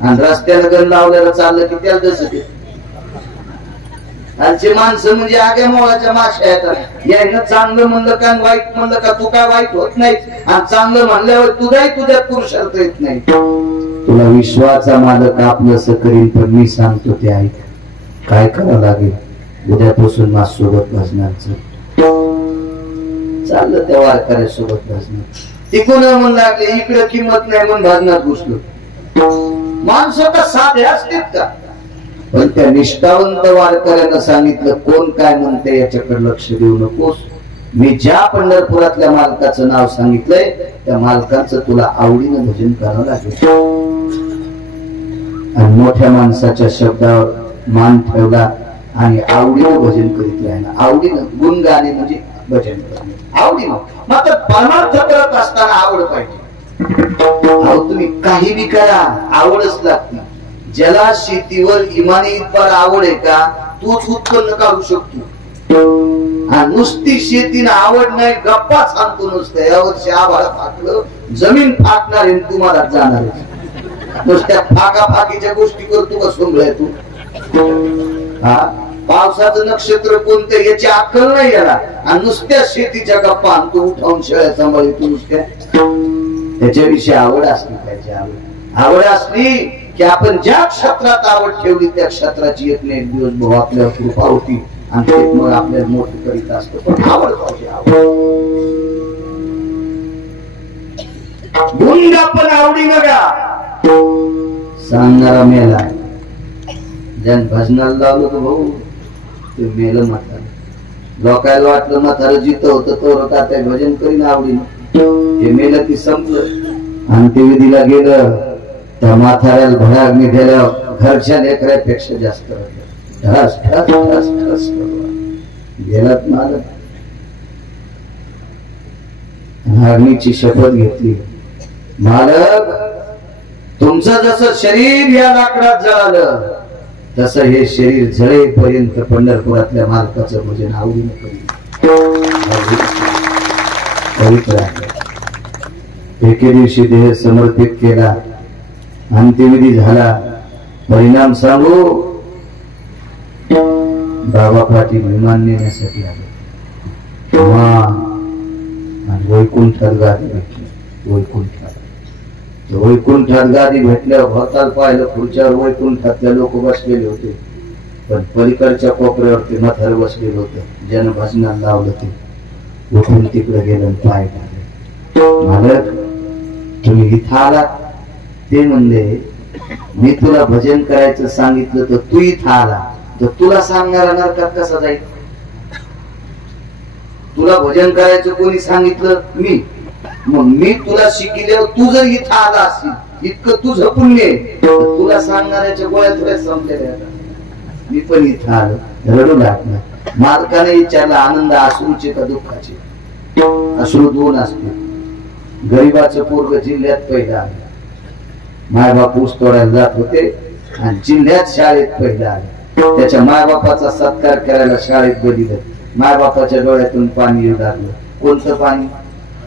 आणि रस्त्यानं गण लावलेलं चाललं की त्याला दसते. खालचे माणसं म्हणजे आग्या मोळाच्या माश्या येतात. यायनं चांगलं म्हणलं का वाईट म्हणलं का तू काय वाईट होत नाही, आणि चांगलं म्हणल्यावर तुझाही तुझ्यात पुरुषार्थ येत नाही. तुला विश्वाचा मालक आपलं असं करीन, पण मी सांगतो ते ऐक. काय करावं लागेल? उद्यापासून माझ्यासोबत भजनाचं चाललं. त्या वारकऱ्यासोबत भजनात तिकून म्हणून लागले, इकडे किंमत नाही म्हणून भजनात घुसलो. माणसं का साधे असतात का? पण त्या निष्ठावंत वारकऱ्यानं सांगितलं, कोण काय म्हणते याच्याकडे लक्ष देऊ नकोस. मी ज्या पंढरपुरातल्या मालकाचं नाव सांगितलंय त्या मालकाचं तुला आवडीनं भजन करावं लागेल. आणि मोठ्या माणसाच्या शब्दावर मान ठेवला आणि आवडीनं भजन करीत राहिला. आवडीनं गुण गाणे म्हणजे भजन करणे आवडीनं. मात्र परमार्थ करत असताना आवड पाहिजे. तुम्ही काही बी करा, आवडच लागते. ज्याला शेतीवर इमानी इतपर आवड आहे का, तूच उत्पन्न काढू शकतो. नुसती शेतीनं आवड नाही, गप्पा सांगतो नुसतं. यावर्षी आभाळ फाटलं, जमीन फाटणार आहे, तुम्हाला जाणार आहे. नुसत्या फाकाफाकीच्या गोष्टी करतो का सोंगलाय तू? पावसाचं नक्षत्र कोणतं याची अक्कल नाही याला, आणि नुसत्या शेतीच्या गप्पा आणतो, उठावून शेळ्या सांभाळतो नुसत्या. त्याच्याविषयी आवड असली पाहिजे. आवड असली की आपण ज्या क्षेत्रात आवड ठेवली त्या क्षेत्राची एक दिवस भाऊ आपल्यावर कृपा होती, आणि ते मग आपल्याला मोठं करीत असतो. पण आवड पाहिजे. गुंगा पण आवडी नका सांगणारा मेला. ज्यान भजनाला लावलं तर भाऊ ते मेलं म्हातारं. लोकायला वाटलं म्हातारं जिथं होतं तो काय भजन करीन आवडीनं. हे मेलं की संपलं. अंत्यविधीला गेलं तर म्हाताऱ्याला भडाग्नी दिलं, घरच्या लेकरापेक्षा जास्त ठस ठस ठस ठस गेलात मालक. अग्नीची शपथ घेतली, मालक तुमचं जसं शरीर या लाकडात जळालं तसं हे शरीर जळेपर्यंत पंढरपुरातल्या मालकाचं भजन आवडीने करीन. पवित्र आहे. एके दिवशी देह समर्पित केला, अंत्यविधी झाला. परिणाम सांगू, बाबा पाटील विमान नेण्यासाठी आले. वैकुंठात गादी भेटली. वैकुंठात गादी भेटल्यावर भोवताल पाहिलं, पुढच्यावर वैकुंठातले लोक बसलेले होते, पण पलीकडच्या कोपऱ्यावरती म्हातार बसलेलं होतं. जन भजनाला लावलं ते उठून तिकडे गेलं, पाय टाकले. मालक तुम्ही इथं आलात? ते म्हणले मी तुला भजन करायचं सांगितलं तर तू इथं आला, तर तुला सांगणारा नरकात कसा जाईल? तुला भजन करायचं कोणी सांगितलं? मी. मग मी तुला शिकले, तू जर इथं आला असेल, इतकं तुझं पुण्य, तुला सांगणाऱ्याच्या गोळ्या थोड्या संपलेल्या. मी पण इथं आलो. रडू लागला. मालकाने विचारला, आनंद अश्रूचे का दुःखाचे? अश्रू दोन असते. गरीबाचं पोरग जिल्ह्यात पहिलं आलं, मायबाप ऊस तोडायला जात होते आणि जिल्ह्यात शाळेत पहिलं आलं. त्याच्या मायबापाचा सत्कार करायला शाळेत बोलिलं. मायबापाच्या डोळ्यातून पाणी येऊ लागलं. कोणतं पाणी?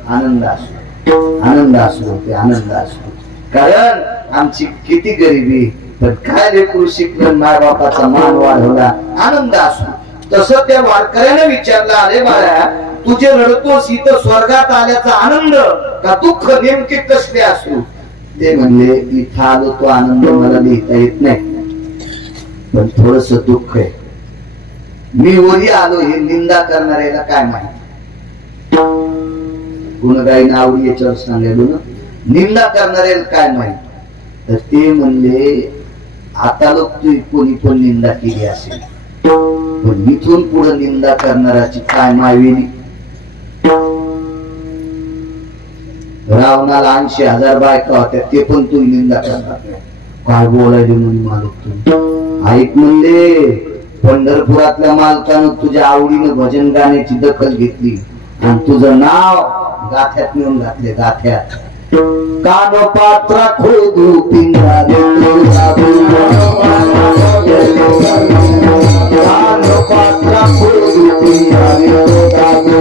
आनंद अश्रू. आनंद अश्रू होते, आनंद अश्रू. कारण आमची किती गरिबी, पण काय लेकरू शिकलं, मायबापाचा मान वाढवला, आनंद अश्रू. तसं त्या वारकऱ्याने विचारलं, अरे बाळा तुझे रडतोस इथं स्वर्गात आल्याचा आनंद का दुःख, नेमके कसले अश्रू? ते म्हणले इथं आलो तो आनंद मला लिहिता येत नाही, पण थोडस दुःख आहे. मी वरी आलो हे निंदा करणाऱ्याला काय माहिती? गुणगायीनं आवडी याच्यावर सांगायलो ना, निंदा करणाऱ्याला काय माहिती? तर ते म्हणले आता लोक तू कोणी पण निंदा केली असेल, पण इथून पुढे निंदा करणाऱ्याची काय मायवेली? रावणाला 80,000 बायका होत्या, ते पण तू निंदा करणार? काय बोलायले म्हणून मालक तू ऐक म्हणले, पंढरपुरातल्या मालकानं तुझ्या आवडीनं भजन गाण्याची दखल घेतली आणि तुझं नाव गाथ्यात नेऊन घातले. गाथ्यात कान पात्रा खोदू पिंजरा देतो दादू, कान पात्रा खोदू पिंजरा देतो दादू,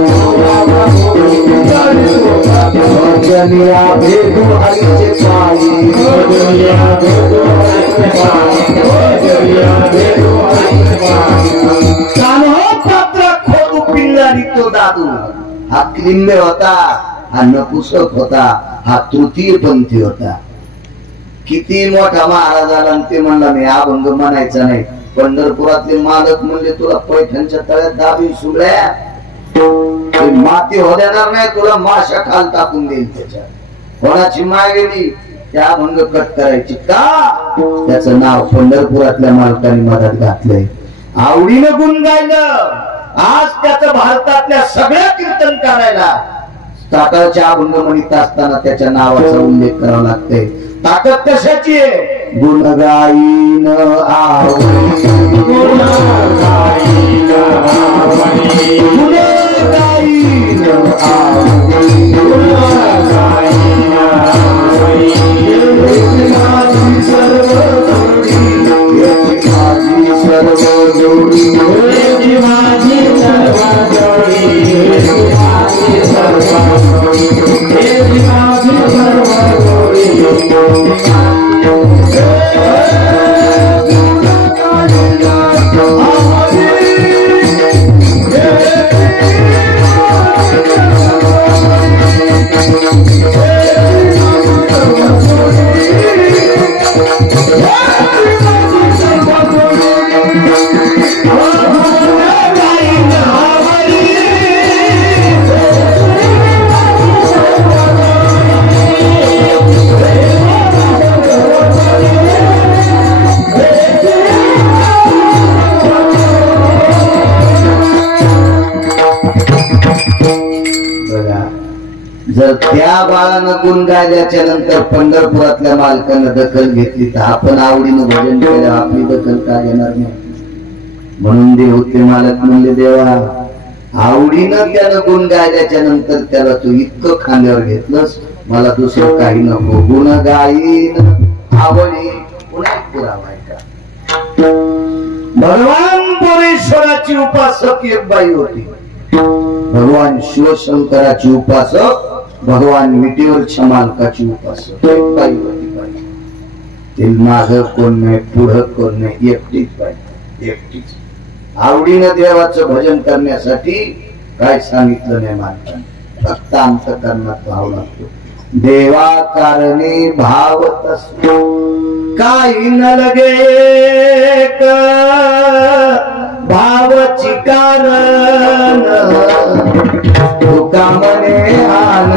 भजनिया भेदू हरीचे पायी, भजनिया भेदू हरीचे पायी, भजनिया भेदू हरीचे पायी. कान पात्रा खोदू पिंजरा देतो दादू. हा क्लिंबे होता, हा नपुसक होता, हा तृतीय पंथी होता. किती मोठा महाराज आला आणि ते म्हणला मी अभंग म्हणायचा नाही. पंढरपुरातले मालक म्हणले तुला पैठणच्या तळ्यात दाबीन सुगड्या, माती होद्याणार नाही, तुला माशा खाल टाकून देईल. त्याच्या कोणाची माय गेली त्या अभंग कट करायची का? त्याचं नाव पंढरपुरातल्या मालकाने मधात घातलंय. आवडीनं गुण गायलं. आज त्याचं भारतातल्या सगळ्या कीर्तन करायला टाटाच्या अभंग म्हणत असताना त्याच्या नावाचा उल्लेख करावा लागतोय. ताकद कशाची आहे? गुण गायीन आवडी, गुण गायीन आवडी, गुण गायीन आवडी, गुण गायीन आवडी. माझी सर्व जोडी, माझी सर्व जोडी, माझी सर्व जोडी, माझी सर्व जोडी. जर त्या बाळानं गुण गायल्याच्या नंतर पंढरपुरातल्या मालकानं दखल घेतली तर आपण आवडीनं भजन केलं, आपली दखल का घेणार नाही? म्हणून देव ते मालक म्हणले, देवा आवडीनं त्यानं गुण गायल्याच्या नंतर त्याला तू इतकं खांद्यावर घेतलंस, मला दुसरं काही नको. गुण गाईन आवडी पुन्हा पुरावा आहे का? भगवान परेश्वराची उपासक एक बाई होती. भगवान शिवशंकराची उपासक, भगवान विटेवरच्या मालकाची उपासक एक बाई होती. बाई ते माग कोण नाही, पुढं कोण नाही, एकटीच बाई, एकटीच. आवडीनं देवाचं भजन करण्यासाठी काय सांगितलं नाही मालकाने, फक्त अंतःकरणात भाव लागतो. देवा कारणे भाव तसो काही न लगे भावची कारण तुका मने आन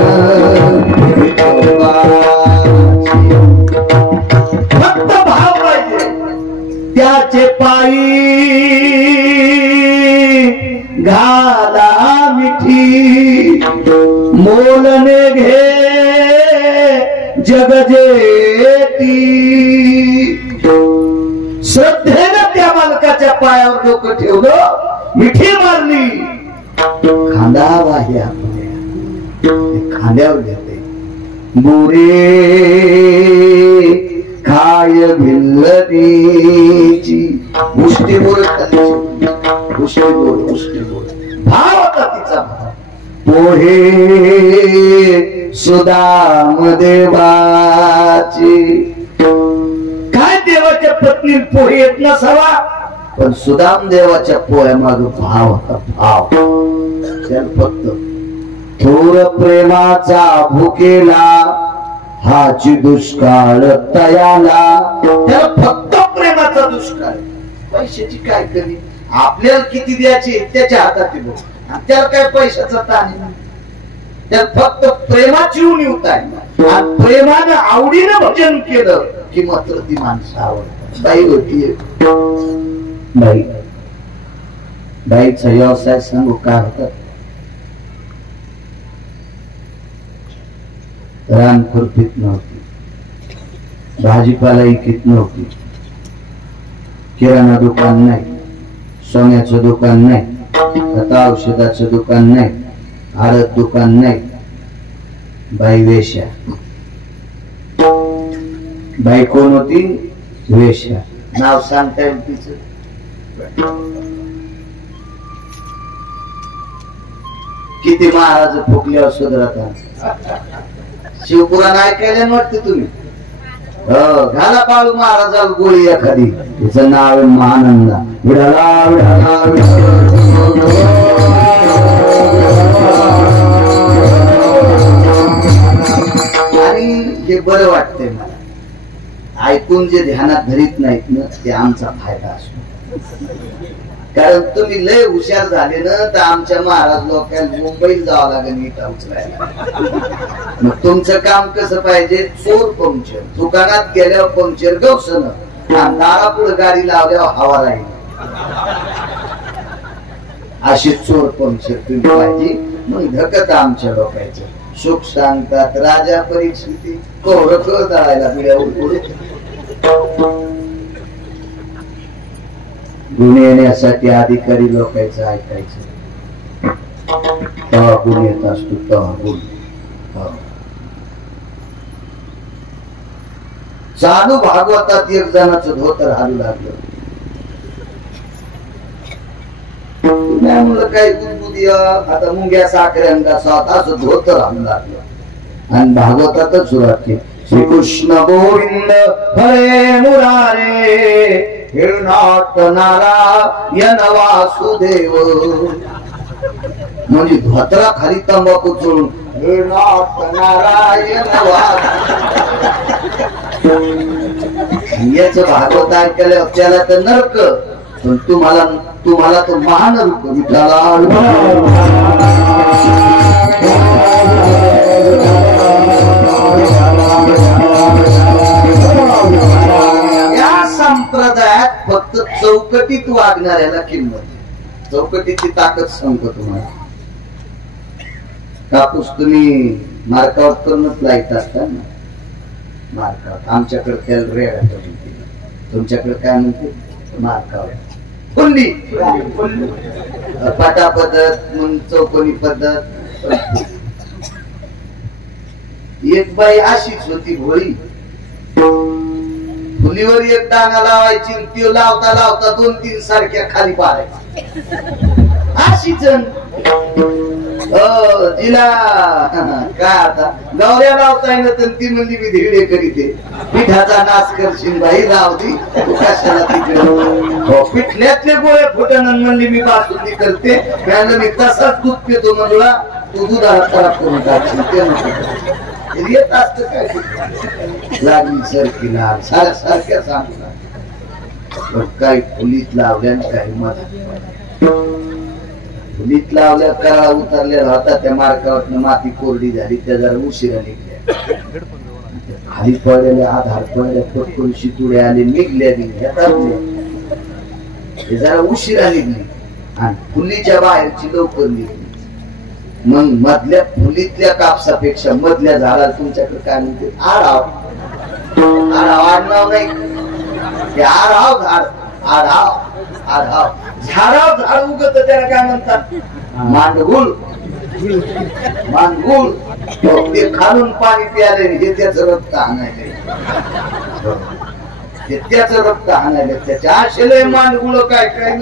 फक्त भाव पाहिजे. त्याचे पायी घाला मिठी मोलने घे जग जेती. श्रद्धेनं त्या मालकाच्या पायावर डोकं ठेवलं, मिठी मारली, खांदा वाह्या खांद्यावर घेते. मोरे खाय भिल्लची मुष्टी बोल खाली, मुष्टी बोल, मुष्टी बोल. भाव होता तिचा भाव. पोहे सुदाम देवाची. काय देवाच्या पत्नी पोहे येत नसावा, पण सुदाम देवाच्या पोह्या माग भाव होता, भाव. त्याला फक्त थोर प्रेमाचा भुकेला हाची दुष्काळ तयाला. त्याला फक्त प्रेमाचा दुष्काळ. पैशाची काय कमी, आपल्याला किती द्यायचे त्याच्या हातात बघ, त्याला काय पैशाचा ताण नाही. त्याला फक्त प्रेमाची उणीव आहे. आणि प्रेमानं आवडीनं भजन केलं की मात्र ती माणसं आवडतात. बाई होती बाई, बाईचा व्यवसाय सांगू काय होता. रान खुरपीत नव्हती, भाजीपाला इकीत नव्हती, किराणा दुकान नाही, सोन्याचं दुकान नाही, खता औषधाचं दुकान नाही, आडत दुकान नाही. बाई वेश्या. बाई कोण होती? वेश्या. नाव सांगता येईल तिचं? किती महाराज फुकल्यावर सुधरतात. शिवपुराण ऐकायला वाटते तुम्ही? घाला पाळू महाराजाला गोळी एखादी, तिचं नाव महानंदा. विढाला विढाला आणि हे बरं वाटतंय मला. ऐकून जे ध्यानात धरीत नाहीत ना, ते आमचा फायदा असतो. कारण तुम्ही लय हुशार झाले ना, तर आमच्या महाराज लोकांना मुंबईत जावं लागेल इटा उचलायला. मग तुमचं काम कसं पाहिजे? चोर पंक्चर. दुकानात गेल्यावर पंक्चर गवसन, दारापुढे गाडी लावल्यावर हवा राहील, असे चोर पंक्चर तुम्ही पाहिजे. मग धकत आमच्या लोकांचं सुख सांगतात. राजा परीक्षिती कोर दळायला पिढ्यावर गुण येण्यासाठी अधिकारी लोकांचं ऐकायचं. तेव्हा गुण येत असतो, तेव्हा गुण. चालू भागवतात एक जणाचं धोतर हालू लागलं. म्हणलं काही बुद्धी आता मुंग्या साखऱ्यांना असं धोतर हालू लागलं. आणि भागवतातच सुरुवात केली. श्रीकृष्ण गोविंद हरे मुरारे हिरनाथ नारायण वासुदेव. म्हणजे धोतरा खाली तंबाखू चोळून हिरनाथ नारायण याच भागवत ऐकलं त्याला तर नरक, पण तुम्हाला तो महान रूप विठाला. संप्रदायात फक्त चौकटीत वागणाऱ्याला किंमत. चौकटीची ताकद सांगतो तुम्हाला. कापूस तुम्ही मार्कावर करूनच लाईट असतात ना, मार्कावर. आमच्याकडे त्याला रेड म्हणते, तुमच्याकडे काय म्हणते? मार्कावर. फुल्ली पाटा पद्धत, मग चौकोनी पद्धत. एक बाई अशीच होती भोळी, फुलीवर एक दाना लावायची, ती लावता लावता 2-3 सारख्या खाली पाडायची अशीच. जिला काय आता गवऱ्या लावता येईल तर ती म्हणजे मी धिडे करीते, पिठाचा नाश करशील बाई, राव ती कशाला तिकडे. पिठल्यातले गोळे फुटन म्हणली मी बासुंदी करते, मी तसाच दूध पितो म्हणला, तू दुधाला खराब करून टाकशील ते नको. येत असत काय लागली सरकीला सारख्या सांगू काही फुलीत लावल्या, काही मजा फुलीत लावल्या, करा उतरलेला होता त्या मार्कावर, माती कोरडी झाली, त्या जरा उशिरा निघल्या, खाली पडलेल्या आधार पडल्या, पटकन शितुडे आले, निघल्या ते जरा उशिरा निघली आणि फुलीच्या बाहेरची लवकर निघली. मग मधल्या फुलीतल्या कापसापेक्षा मधल्या झाडाला तुमच्याकडे काय म्हणते? आढाव. आडनाव नाही, आढाव झाड, आढाव आढाव. झाडाव झाड उगत त्याला काय म्हणतात? मांडगुळ. मांडगुळ ते खालून पाणी प्याले, हे त्याचं रक्त आणायले, त्याचं रक्त आणायले, त्याच्या आशेले मांडगुळ काय काय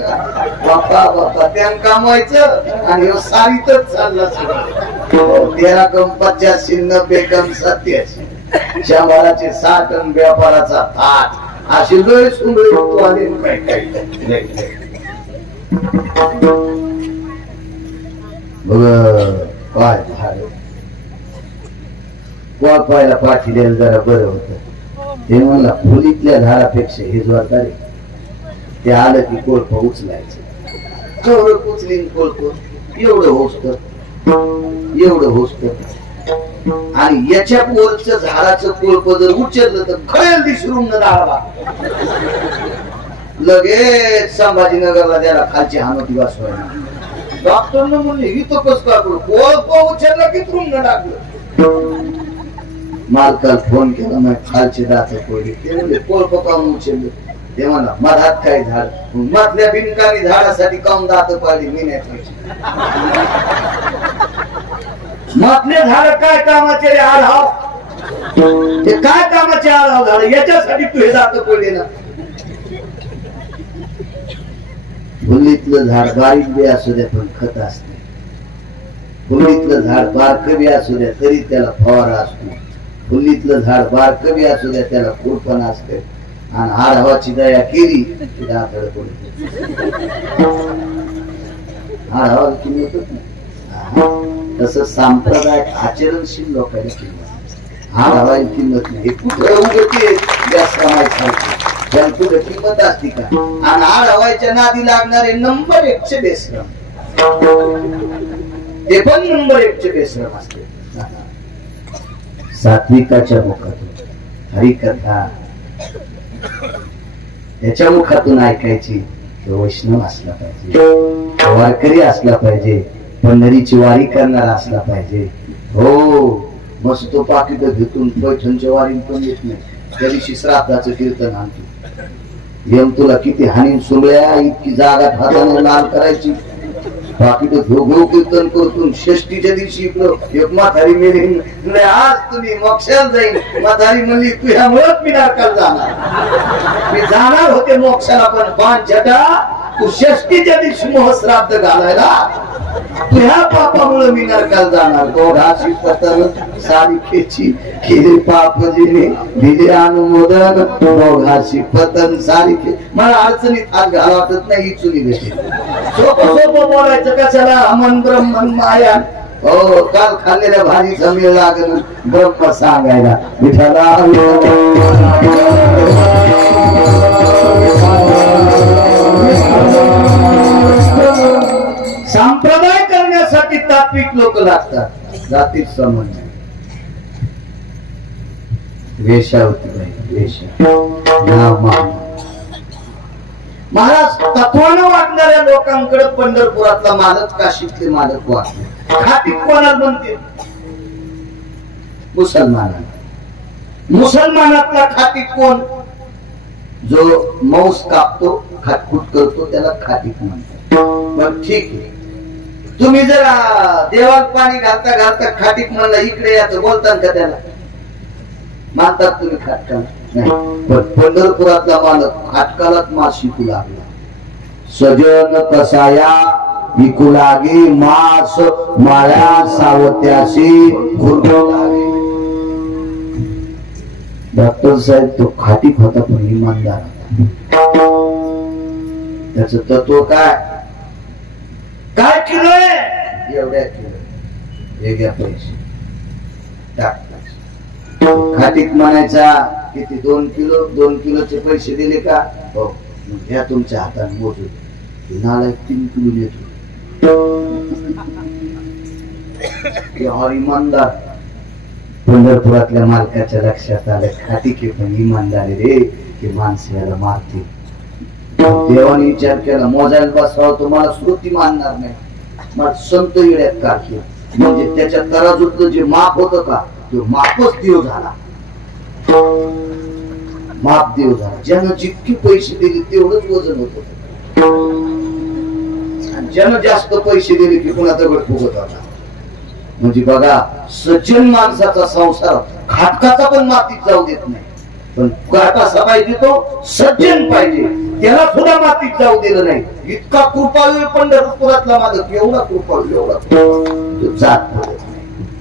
बाप्पा बाप्पा त्यानं कामायचं आणि सारीतच चालला सगळं. 13 कम 85 90 कम 87 शंभराचे 60 अन व्यापाराचा 8 अशी लय सुंदर आले काय काय काय पाहायला पाठीला जरा बरं होत. ते म्हणला फुलीतल्या झाडापेक्षा हे जोरदार. ते आलं की कोळप उचलायचं, केवढं उचलीन कोळप एवढं होस्त एवढं होस्त. आणि याच्या वरचं झाडाचं कोळप जर उचललं तर खळेल दिसरून दाळा लगेच संभाजीनगरला त्याला खालची हानोटी वाचवायला. डॉक्टरनं म्हणले ही तो कस का कोळप उचललं की तुरुंग टाकलं. मालकाला फोन केला, मग खालचे दात पडले. ते म्हणजे कोळप काऊन उचलले? ते म्हणा मधात काय झाड, मधल्या बिनकामी झाडासाठी काऊन दात पाडली? मी नाही पाहिजे. मधले झाड काय कामाचे? आढाव. ते काय कामाचे आढाव झाड? याच्यासाठी तू हे दात पडले ना. फुलीतलं झाड बारीक बी असू द्या पण खत असते, फुलीतलं झाड बारक बी असू द्या तरी त्याला फवारा असतो, फुलीतलं झाड बारक बी असू द्या त्याला फुलपणा असते. आणि आढावाची दया केली की दातड पडते. आढावाला किंमतच नाही. तसं सांप्रदायिक आचरणशील लोकांना किंमत, आढावाला किंमत नाही. कुठे उगते जास्त त्याला कुठे किंमत असते का? आणि आढावायच्या नादी लागणारे नंबर 1चे बेश्रम, ते पण नंबर 1चे बेश्रम असते. सात्विकाच्या मुखातून हरिकथा त्याच्या मुखातून ऐकायची. तो वैष्णव असला पाहिजे, वारकरी असला पाहिजे, पंढरीची वारी करणारा असला पाहिजे. हो मस्त तो पाकिट घेतून पैठणच्या वारी पण येत नाही. त्या दिवशी श्राद्धाचं कीर्तन आणतो. येम तुला किती हानी सुमळ्या, इतकी जागा हाताने लाल करायची. पाकिट घेऊ घेऊ कीर्तन करतून षष्टीच्या दिवशी इकडं एक म्हातारी मेली, आज तुम्ही मोक्षाला जाईल. म्हातारी म्हणली तू ह्यामुळेच मी नरकाला जाणार. मी जाणार होते मोक्षाला पण पान छटा तू षष्टीच्या दिवशी मोहश्राद्ध घालायला, तुझ्या पापामुळे मी नरकाला जाणार. दोघाशी पतन सारिकेची केली पापजीने दिले अनुमोदन. दोघाशी पतन सारिके. मला अडचणीत हात घाला वाटत नाही. ही चुनी भेटे सोपं सोपं बोलायचं कशाला? अमन ब्रह्मन माया. हो काल खाल्लेल्या भाजीचा मेळ लागल ब्रह्म सांगायला. विठ्ठला संप्रदाय करण्यासाठी तात्विक लोक लागतात. जातीत संबंध वेशावती वेशा नाव महाराज तत्वानं वाटणाऱ्या लोकांकडे पंढरपुरातला मालक, काशीतले मालक वाटले. खाटी कोणाला म्हणते? मुसलमानातला खाटीक कोण? जो मांस कापतो, खाटखूट करतो, त्याला खाटीक म्हणतात. पण ठीक आहे, तुम्ही जर देवात पाणी घालता घालता खाटीक म्हणला इकडे याचं बोलता का त्याला? मानतात तुम्ही खाटकाला? नाही. पण पंढरपुरातला मालक खाटकालाच मास शिकू लागला. सजन कसाया विकू लागे, मास माळ्या सावत्याशी खुरडू लागे. डॉक्टर साहेब तो खाटीक होता पण इमानदार होता. त्याच तत्व काय? काय किलो आहे? एवढ्या किलो, वेगळ्या पैसे टाक. खाटीक म्हणायचा किती? 2 किलो. 2 किलोचे पैसे दिले का? हो, घ्या तुमच्या हाताने मोजून. नालायक 3 किलो देतो. इमानदार. पंढरपुरातल्या मालकाच्या लक्षात आलं खाटीक पण इमानदारी रे, की माणसं याला मारतील. देवाने विचार केला, मोजायला बसवा तुम्हाला श्रुती मानणार नाही, मला संत येड्यात काढले. म्हणजे त्याच्या तराजूतलं जे माप होतं का, तो मापच देव झाला. माप देव झाला. ज्यानं जितके पैसे दिले तेवढंच वजन होत. ज्यानं जास्त पैसे दिले की पुन्हा दगड फुगत होता. म्हणजे बघा, सज्जन माणसाचा संसार खाटकाचा पण मातीत जाऊ देत नाही. पण कसा पाहिजे? तो सज्जन पाहिजे, त्याला सुद्धा मातीत जाऊ दिलं नाही. इतका कृपाळू पंढरपुरातला मालक, एवढा कृपाळू, एवढा तो जात नाही.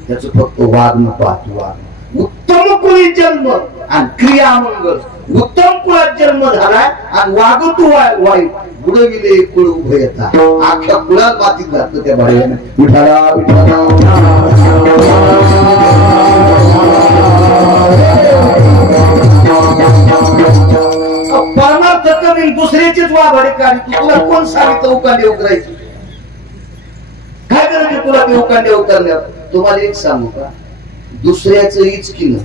त्याच फक्त वागणं पाहतो. वागणं उत्तम कुळी जन्म आणि क्रिया मंगल. उत्तम कुळात जन्म झालाय आणि वागतो वाईट, बुडविले कुळ उभयता. अख्ख्या कुळात मातीत घातलं त्या भाड्याने. विठाला विठाला परमार्थ कमी दुसऱ्याचीच वाभाडे काढी. तुला कोण सांगितलं उकांडे उकरायची? काय करायचे तुला ते उकांडे उतरल्यावर? तुम्हाला एक सांगू का, दुसऱ्याचं इचकीन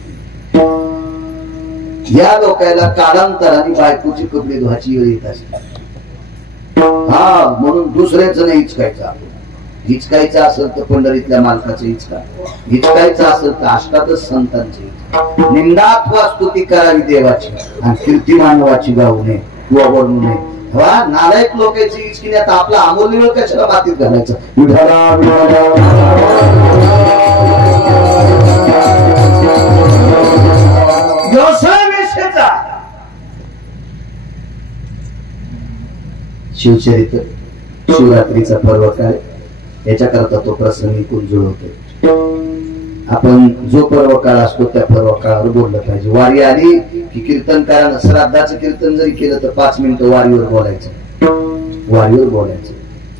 या लोकांना कालांतराने बायकोची कपडे धुवायची वेळ येत असते. हा, म्हणून दुसऱ्याचं नाही इचकायचं. हिचकायचं असेल तर पंढरीतल्या मालकाचं हिचका, हिचकायचं असेल तर अष्टादश संतांची निंदात्वा स्तुती करावी देवाची आणि कीर्ती मानवाची गाऊ नये, वळू नये. नालायक लोकांची हिचकिण्यात आपला अमूल्य वेळ कशाला मातीत घालायचं? विठाला व्यवसाय वेशेचा. शिवचरित्र शिवरात्रीचा पर्व काय, याच्याकरता तो प्रसंग इकून जुळवतो. आपण जो पर्व काळ असतो त्या पर्व काळावर बोललं पाहिजे. वारी आली की कीर्तनकारानं श्राद्धाचं कीर्तन जरी केलं तर 5 मिनिटं वारीवर बोलायचं. वारीवर बोलायचं.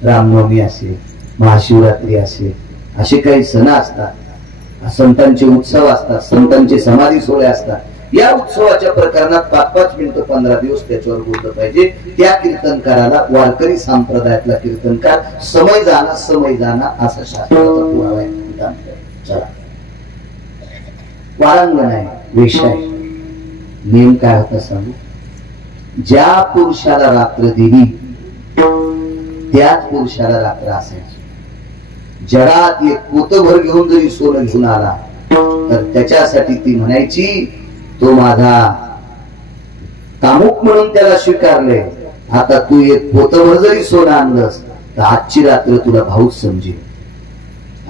रामनवमी असेल, महाशिवरात्री असेल, असे काही सण असतात, संतांचे उत्सव असतात, संतांचे समाधी सोहळे असतात. या उत्सवाच्या प्रकरणात 5-5 मिनिटं 15 दिवस त्याच्यावर बोललं पाहिजे. त्या कीर्तनकाराला वारकरी संप्रदायातला कीर्तनकार समय जाना असा शास्त्राचा पुरावा आहे. चला, वारांगण आहे, वेश आहे. नियम काय होता सांगू? ज्या पुरुषाला रात्र दिली त्याच पुरुषाला रात्र असायची. जगात एक पोतभर घेऊन जरी सोनं घेऊन आला तर त्याच्यासाठी ती म्हणायची, तो माझा कामुक म्हणून त्याला स्वीकारले. आता तू एक पोतभर जरी सोनं आणलंस तर आजची रात्र तुला भाऊच समजेल,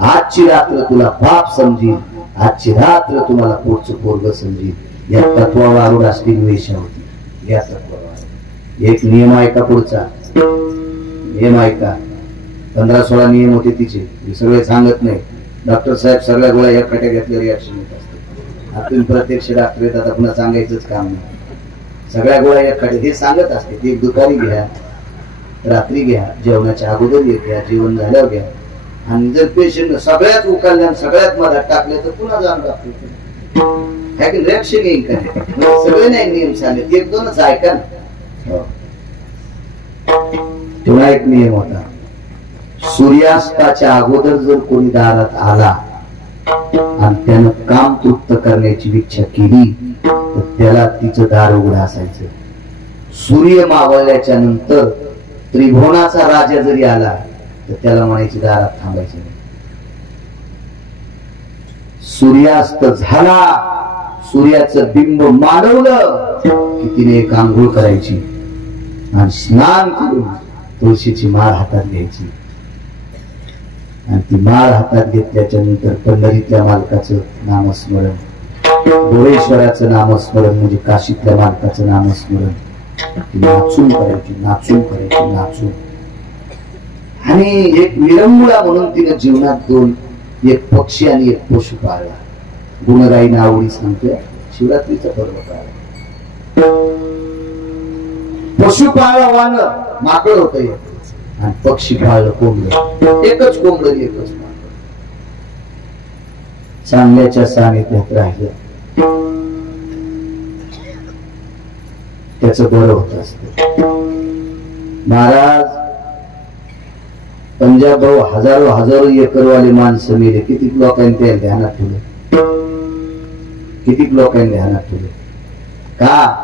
आजची रात्र तुला बाप समजेल, आजची रात्र तुम्हाला पोटचं पोरग समजेल. या तत्वावर आरूढ असलेली वेशा होती. या तत्वावर एक नियम ऐका, पुढचा नियम ऐका. 15-16 नियम होते तिचे, हे सगळे सांगत नाही. डॉक्टर साहेब सगळ्या गोळ्या या कट्या घेतल्या रिॲक्शन येत असते. आपण प्रत्यक्ष डॉक्टर येतात, आता पुन्हा सांगायचंच काम नाही. सगळ्या गोळ्या या कट्या हे सांगत असते. एक दुपारी घ्या, रात्री घ्या, जेवणाच्या अगोदर एक घ्या, जेवण झाल्यावर घ्या. आणि जर पेशंट सगळ्यात उकालल्या सगळ्यात मधात टाकले तर पुन्हा जाऊन डॉक्टर रिॲक्शन येईल का? सगळे नाही नियम सांगत, 1-2च ऐका ना. तेवढा एक नियम होता, सूर्यास्ताच्या अगोदर जर कोणी दारात आला आणि त्यानं काम तृप्त करण्याची इच्छा केली तर त्याला तिचं दार उघडं असायचं. सूर्य मावळल्याच्या नंतर त्रिभुवनाचा राजा जरी आला तर त्याला म्हणायची दारात थांबायचं नाही. सूर्यास्त झाला, सूर्याचं बिंब मानवलं की तिने एक आंघोळ करायची आणि स्नान करून तुळशीची माळ हातात घ्यायची आणि ती माळ हातात घेतल्याच्या नंतर पंढरीतल्या मालकाचं नामस्मरण, डोळेश्वराचं नामस्मरण म्हणजे काशीतल्या मालकाचं नामस्मरण नाचून करायची, नाचून करायची, नाचून. आणि एक विरंगुळा म्हणून तिने जीवनात दोन, एक पक्षी आणि एक पशु पाळला. गुणगाईनं आवडी सांगते शिवरात्रीचा पर्व पाळला. पशु पाळला वानर, माकड होत आणि पक्षी पाळलं कोंबड. एकच कोंबड एकच माकड. चांगल्याच्या सानिध्यात राहिलं त्याच बरं होत असत. महाराज पंजाब भाऊ हजारो एकरवाले माणसं मेले. किती लोकांनी त्या ध्यानात ठेवलं, किती लोकांनी ध्यानात ठेवलं. का?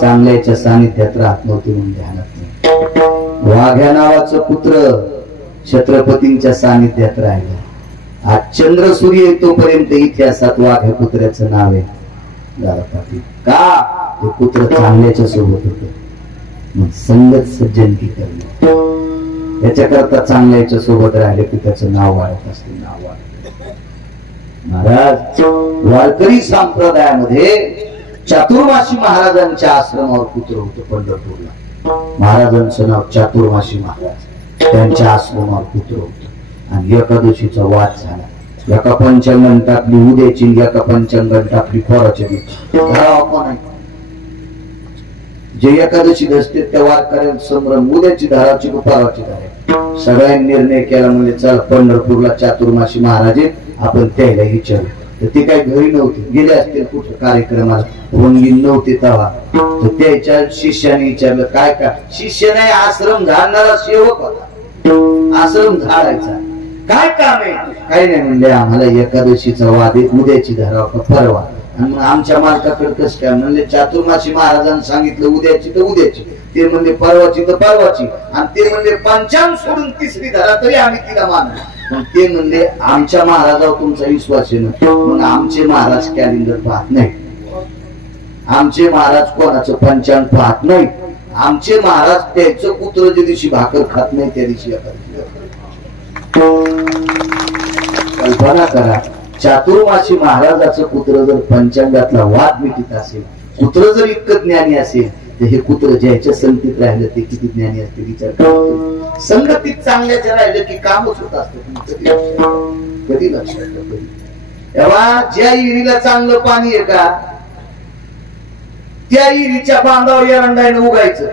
चांगल्याच्या सानिध्यात राहत नव्हते म्हणून ध्यानात नाही. वाघ्या नावाचं पुत्र छत्रपतींच्या सानिध्यात राहिलं. आज चंद्र सूर्य तोपर्यंत इतिहासात वाघ्या पुत्र्याचं नाव आहे दादा पाटील. का? ते पुत्र चांगल्याच्या सोबत होते. मग संगत सज्जनकी करणे याच्याकरता चांगल्याच्या सोबत राहिले की त्याचं नाव वाढत असते, नाव वाढत. महाराज वारकरी संप्रदायामध्ये चातुर्मासी महाराजांच्या आश्रमावर पुत्र होतं पंढरपूरला. महाराजांचं नाव चातुर्मासी महाराज, त्यांच्या आश्रमावर पुत्र होतं. आणि एकादशीचा वाद झाला. एका पंचांगण टाकली उद्याची, एका पंचांगण टाकली पोराच्या दिवशी. आपण आहे जे एकादशी धसते त्या वारकऱ्यांचा संभ्रम, उद्याची धाराची पाराची धारा. सगळ्यांनी निर्णय केला म्हणजे चल पंढरपूरला चातुर्मासी महाराज आपण त्याला विचारू. तर ते काही घरी नव्हते, गेले असतील कुठं कार्यक्रमाला, रंगीन नव्हते तेव्हा. तर त्याच्या शिष्याने विचारलं काय का. शिष्य नाही, आश्रम झाडणारा सेवक होता. आश्रम झाडायचा काय काम आहे? काही नाही म्हणले आम्हाला एकादशीचा वाद आहे, उद्याची धारा परवा. आणि मग आमच्या मालकाकडे कसं काय म्हणले चातुर्मासी महाराजांनी सांगितलं उद्याची तर उद्याची, ते म्हणले परवाची तर परवाची, आणि ते म्हणले पंचांग सोडून तिसरी धरा तरी आम्ही तिला मानू. ते म्हणले आमच्या महाराजावर तुमचा विश्वास आहे ना. मग आमचे महाराज कॅलेंडर पाहत नाही, आमचे महाराज कोणाचं पंचांग पाहत नाही. आमचे महाराज त्याचं पुत्र ज्या दिवशी भाकर खात नाही त्या दिवशी कल्पना करा. चातुर्मासी महाराजाचं पुत्र जर पंचांगातला वाद मिटित असेल, पुत्र जर इतकं ज्ञानी असेल तर हे पुत्र ज्याच्या संगतीत राहिलं ते किती ज्ञानी असते विचार करा. संगतीत चांगल्याच्या राहिलं की कामच होत असतं. कधी लक्षात कधी तेव्हा ज्या विहिरीला चांगलं पाणी आहे का त्या विहिरीच्या बांधावर एरंडाने उगायचं.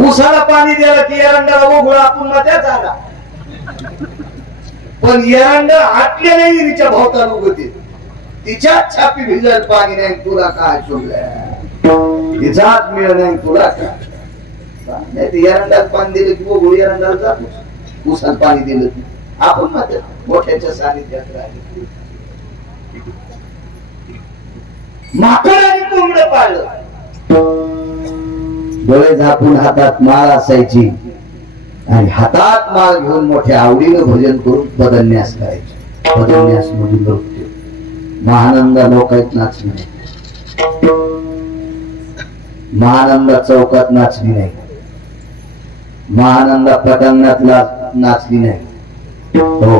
ऊसाला पाणी द्यायला की एरंडाला उघडा आपण त्या जागा. पण एरंड आटल्या नाही विहिरीच्या भोवताला उगते. तिच्यात छापी भिजायला पाणी नाही तुला काय शोधलं, तिचाच मिळ नाही तुला काय. नाही एरंडात पाणी दिलं की बघू एरंडाला जातो. ऊसाला पाणी दिलं की आपण मात्र मोठ्याच्या सानिध्यात राहिले. माकड आणि कोंबड पाळलं. डोळे झाकून हातात माळ असायची आणि हातात माळ घेऊन मोठ्या आवडीनं भजन करून पदन्यास करायचे. पदन्यास म्हणजे नृत्य. महानंदा लोकात नाचली नाही, महानंदा चौकात नाचली नाही, महानंदा पटांगणात नाचली नाही. हो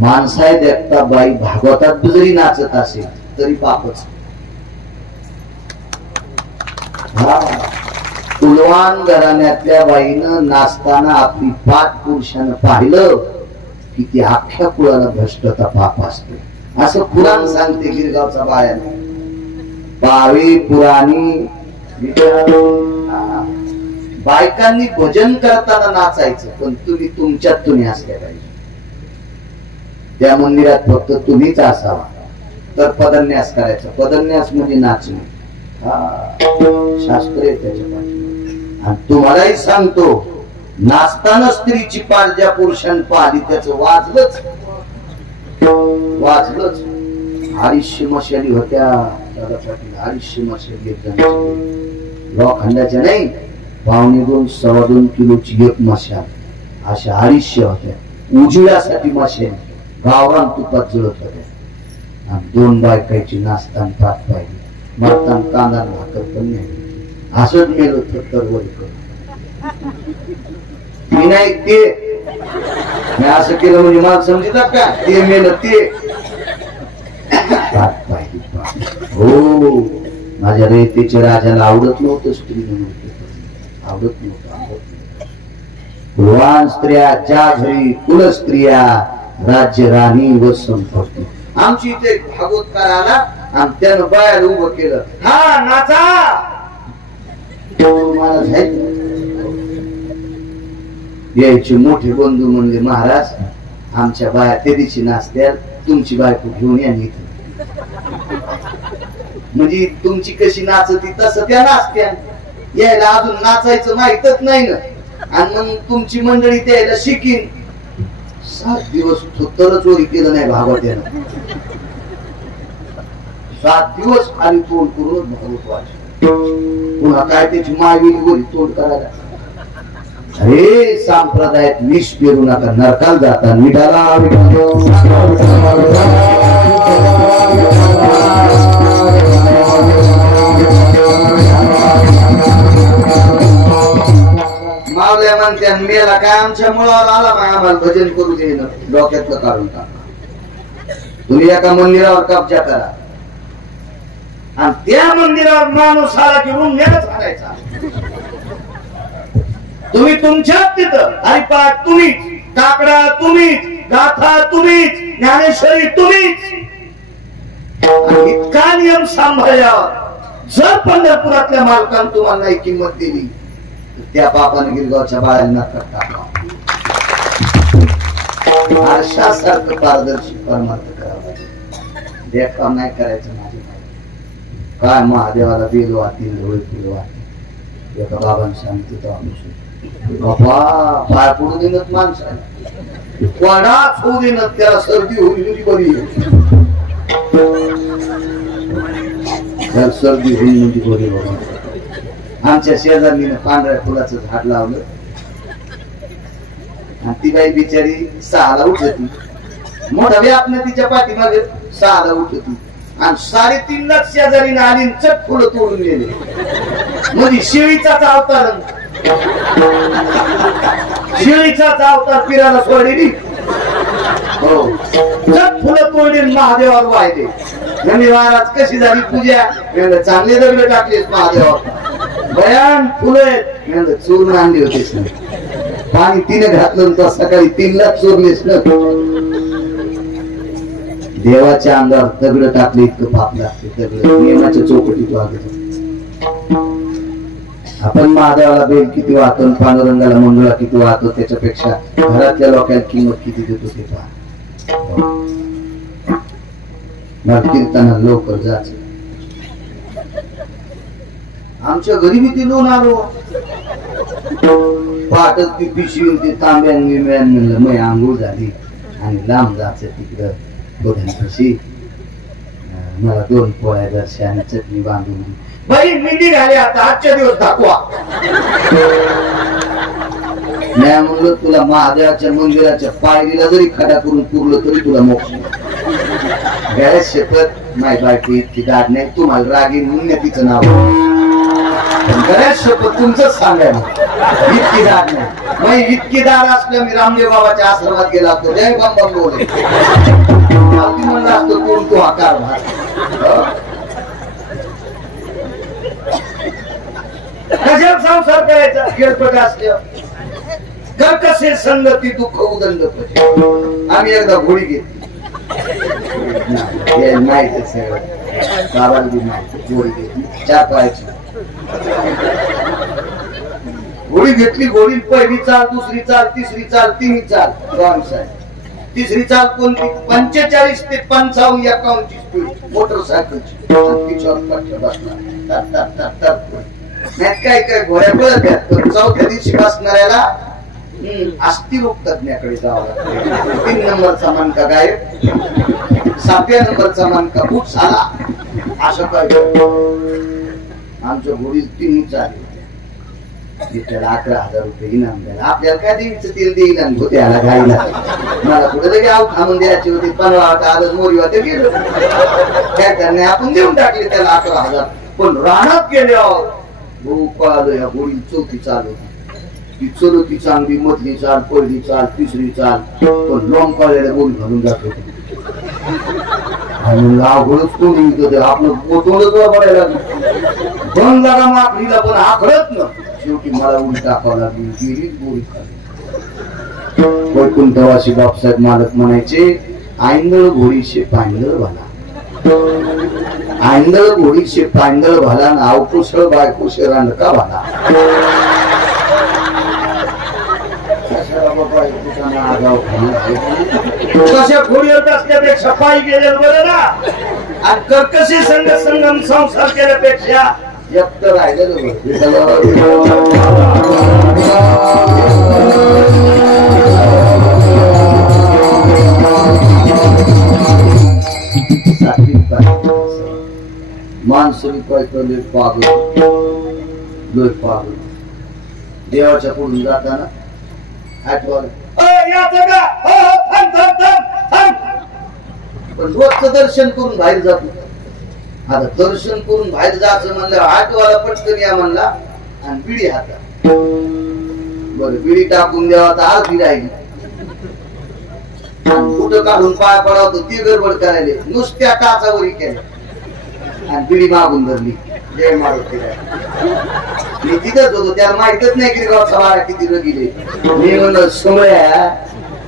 माणसाय देखता बाई भागवतात जरी नाचत असेल तरी पापच. कुलवान घराण्यातल्या बाईनं नाचताना आपली पाठ पुरुषानं पाहिलं की ती अख्ख्या कुळाला भ्रष्टता पाप असते असं पुराण सांगते गिरगावचा बाळ्याने. बावी पुराणी बायकांनी भजन करताना नाचायचं पण तुम्ही तुमच्यात तुम्ही असल्या पाहिजे. त्या मंदिरात फक्त तुम्हीच असावा तर पदन्यास करायचा. पदन्यास म्हणजे नाचणे. शास्त्र आहे त्याच्या पाठी. आणि तुम्हालाही सांगतो नाचताना स्त्रीची पाल ज्या पुरुषांनी पाहिली त्याच वाजलंच वाजलंच. आयुष्य मशाली होत्या दादा पाटील, आयुष्य मशाली लोखंडाच्या नाही, 2.5-2.25 किलोची एक मशाल अशा आयुष्य होत्या. उजिळ्यासाठी मशाल गावरान तुपात जुळत होत्या आणि 2 बायकायची नाचताना पाठ पाहिली, मरताना कांदा भाकर पण नाही. असंच मेलो तर वरी करून मी नाही ते मी असं केलं म्हणजे मला समजतात का? ते मेलं ते पाठ पाहिली. हो, माझ्या रेतेच्या राजाला आवडत नव्हतं स्त्री आवडत नव्हतं. कुलवान स्त्रिया ज्या घरी कुल स्त्रिया राज्य राणी व संपत्ती. आमची इथे भागवतकार आला आणि त्यानं बायाला उभं केलं, हा नाचा. मला यायचे मोठे बंधू म्हणले, महाराज आमच्या बाया त्या दिवशी नाचत्या, तुमची बायको घेऊन या इथे. म्हणजे तुमची कशी नाचती तसं त्या नाचत्या, यायला अजून नाचायचं माहितच नाही ना. आणि मग तुमची मंडळी त्याला शिकीन. 7 दिवस तर चोरी केलं नाही भागवत्यानं. 7 दिवस खाली तोंड करून भागवत वाच. पुन्हा काय त्याची मागणी गोरी तोंड करायला. अरे संप्रदायात विष पेरू नका, नरकाला जाता. मिठाला मावल्या म्हणत्या मेला काय आमच्या मुळावर आला मग आम्हाला भजन करू दे ना, डोक्यातलं काढून टाका. तुम्ही एका मंदिरावर कब्जा करा आणि त्या मंदिरावर माणूस आला की रुंग्याला सांगायचा. तुम्ही तुमच्यात तिथं हरिपाठ तुम्हीच, काकडा तुम्हीच, गाथा तुम्हीच, ज्ञानेश्वरी तुम्हीच. इतका नियम सांभाळल्यावर जर पंढरपुरातल्या मालकांना तुम्हाला नाही किंमत दिली तर त्या बापाने गिरगावच्या बाळांना टाकला. आरशासारखं पारदर्शी परमार्थ करावा, देखाव नाही करायचं. माझी काय महादेवाला बेल वाटतील, डोळे फुलं वाटतील. एका बाबांनी सांगितलं बाबा पाय पडू देणं माणसाला, वाडाच होऊ देणं, त्याला सर्दी होईल बरी. सर्दी होईल म्हणजे बरी बाबा. आमच्या शेजारीने पांढऱ्या फुलाचं झाड लावलं आणि ती बाई बिचारी 6ला उठती. मोठा व्याप न तिच्या पाठीमागे 6ला उठती आणि 3:30 लाख शेजारीने आली चट फुलं तोडून गेले. मध्ये शेळीचाच अवतार, शेळीचाच अवतार फिरायला सोडलेली. हो, चट फुलं तोडली महादेवावर वाहिले. म्हणजे महाराज कशी झाली पूजा? चांगले दगड टाकलेस महादेवावर. भयान फुलं चोरून आणली होतीस ना, पाणी 3 घातलं तर सकाळी 3 लाख चोरलेस ना. देवाच्या अंगावर दगड टाकले इतकं पाप लागते. दगड नियमाच्या चौकटीत वागत. आपण महादेवाला बेल किती वाहतो, पांडुरंगाला मंडळा किती वाहतो, त्याच्यापेक्षा घरातल्या लोकांना किंमत किती देतो ते पहा. कीर्तना लवकर जायचं. आमच्या घरी मी ती लोन आलो पाठत ती पिशवी ते तांब्यान बिंब्यान म्हणलं मग आंघोळ झाली आणि लांब जायचं तिकडं बोधांपाशी. मला 2 पोळ्या दर्शे आणि चटणी बांधून बाई मी निघाले आता, आजच्या दिवस दाखवा. नाही म्हणलं तुला महादेवाच्या मंदिराच्या पायरीला जरी खडा करून पुरलं तरी तुला मोक्ष. गॅरेज शपथ माय बायको इतकी दाद नाही, तुम्हाला रागी म्हणून तिचं नाव. गॅरेज शपथ तुमचंच सांगायला इतकी दाद नाही. मग इतकी दाद असल्या मी रामदेव बाबाच्या आश्रमात गेला असतो, जय बम बम बोले म्हणलं असतो कोण तो हा कारभार. कशात संसार करायचा? खेळपट असल्यावर कर कसे संगती दुःख उदंड. आम्ही एकदा घोडी घेतली, माहिती घोडी घेतली 4 पायाची घोडी घेतली. घोडी पहिली चाल, दुसरी चाल, तिसरी चाल, 3 चाल. तिसरी चाल कोणती? 45 ते 55 51 स्पीड मोटरसायकलची. तिच्यावर पट्ट्या बसणार काय काय घोड्या पळत आहेत. 4थ्या दिवशी बसणाऱ्याला अस्थिरोग तज्ञाकडे जावं लागतं. 3 नंबरचा मनका गायब, 7व्या नंबरचा मनका फूट झाला. असं काय आमच्या घोडी 3 चाल. त्याला 11,000 रुपये इनाम द्यायला. आपल्याला काय देवीचं तेल देईल आणि त्याला गायला मला कुठे तरी आव थांबून द्यायची होती. 15 आजच मोरी होते गेलो काय करणे आपण देऊन टाकले त्याला 11,000. पण रानात गेल्यावर कळालं या गोळी चौथी चालू ती चलती चांगली मधली चाल पहिली चाल तिसरी चाल पण लोंग काढलेल्या गोळी घालून जात होती. आणि अवघडच कोणी आपलं तोंडच वापरायला बंद लागा मागणीला पण आखडत ना शेवटी मला उलट टाकावं लागली. गेलीच गोळी खाली. वैकुंठवासी बापसाहेब मालक म्हणायचे आईंदळ घोडीशे पांदळ भाला. आईंदळ घोडीशे पांदळ भाला नाव कुशळ बायकुश रांडका भाला. कशा खोडीवर असल्यापेक्षा पायी गेलेलं बरं ना. आणि कर्कशी संघ संगम संसार केल्यापेक्षा एकट राहिलेलं माणसरी पायतो पागल पागल देवाच्या पुढून जाताना पण रोजचं दर्शन करून बाहेर जातो. आता दर्शन करून बाहेर जायचं म्हणलं आठवाला पटकन या म्हणला आणि बिडी हातात. बरं बिडी टाकून द्यावा तर आरती राहिली. कुठं काढून पाय पडावतो ती गडबड करायला नुसत्या टाचावरी केल्या आणि बिडी मागून धरली. जय मारुती. मी तिथंच होतो त्याला माहितच नाही की गावचा वारा किती रगिले. मी म्हणलं सोळ्या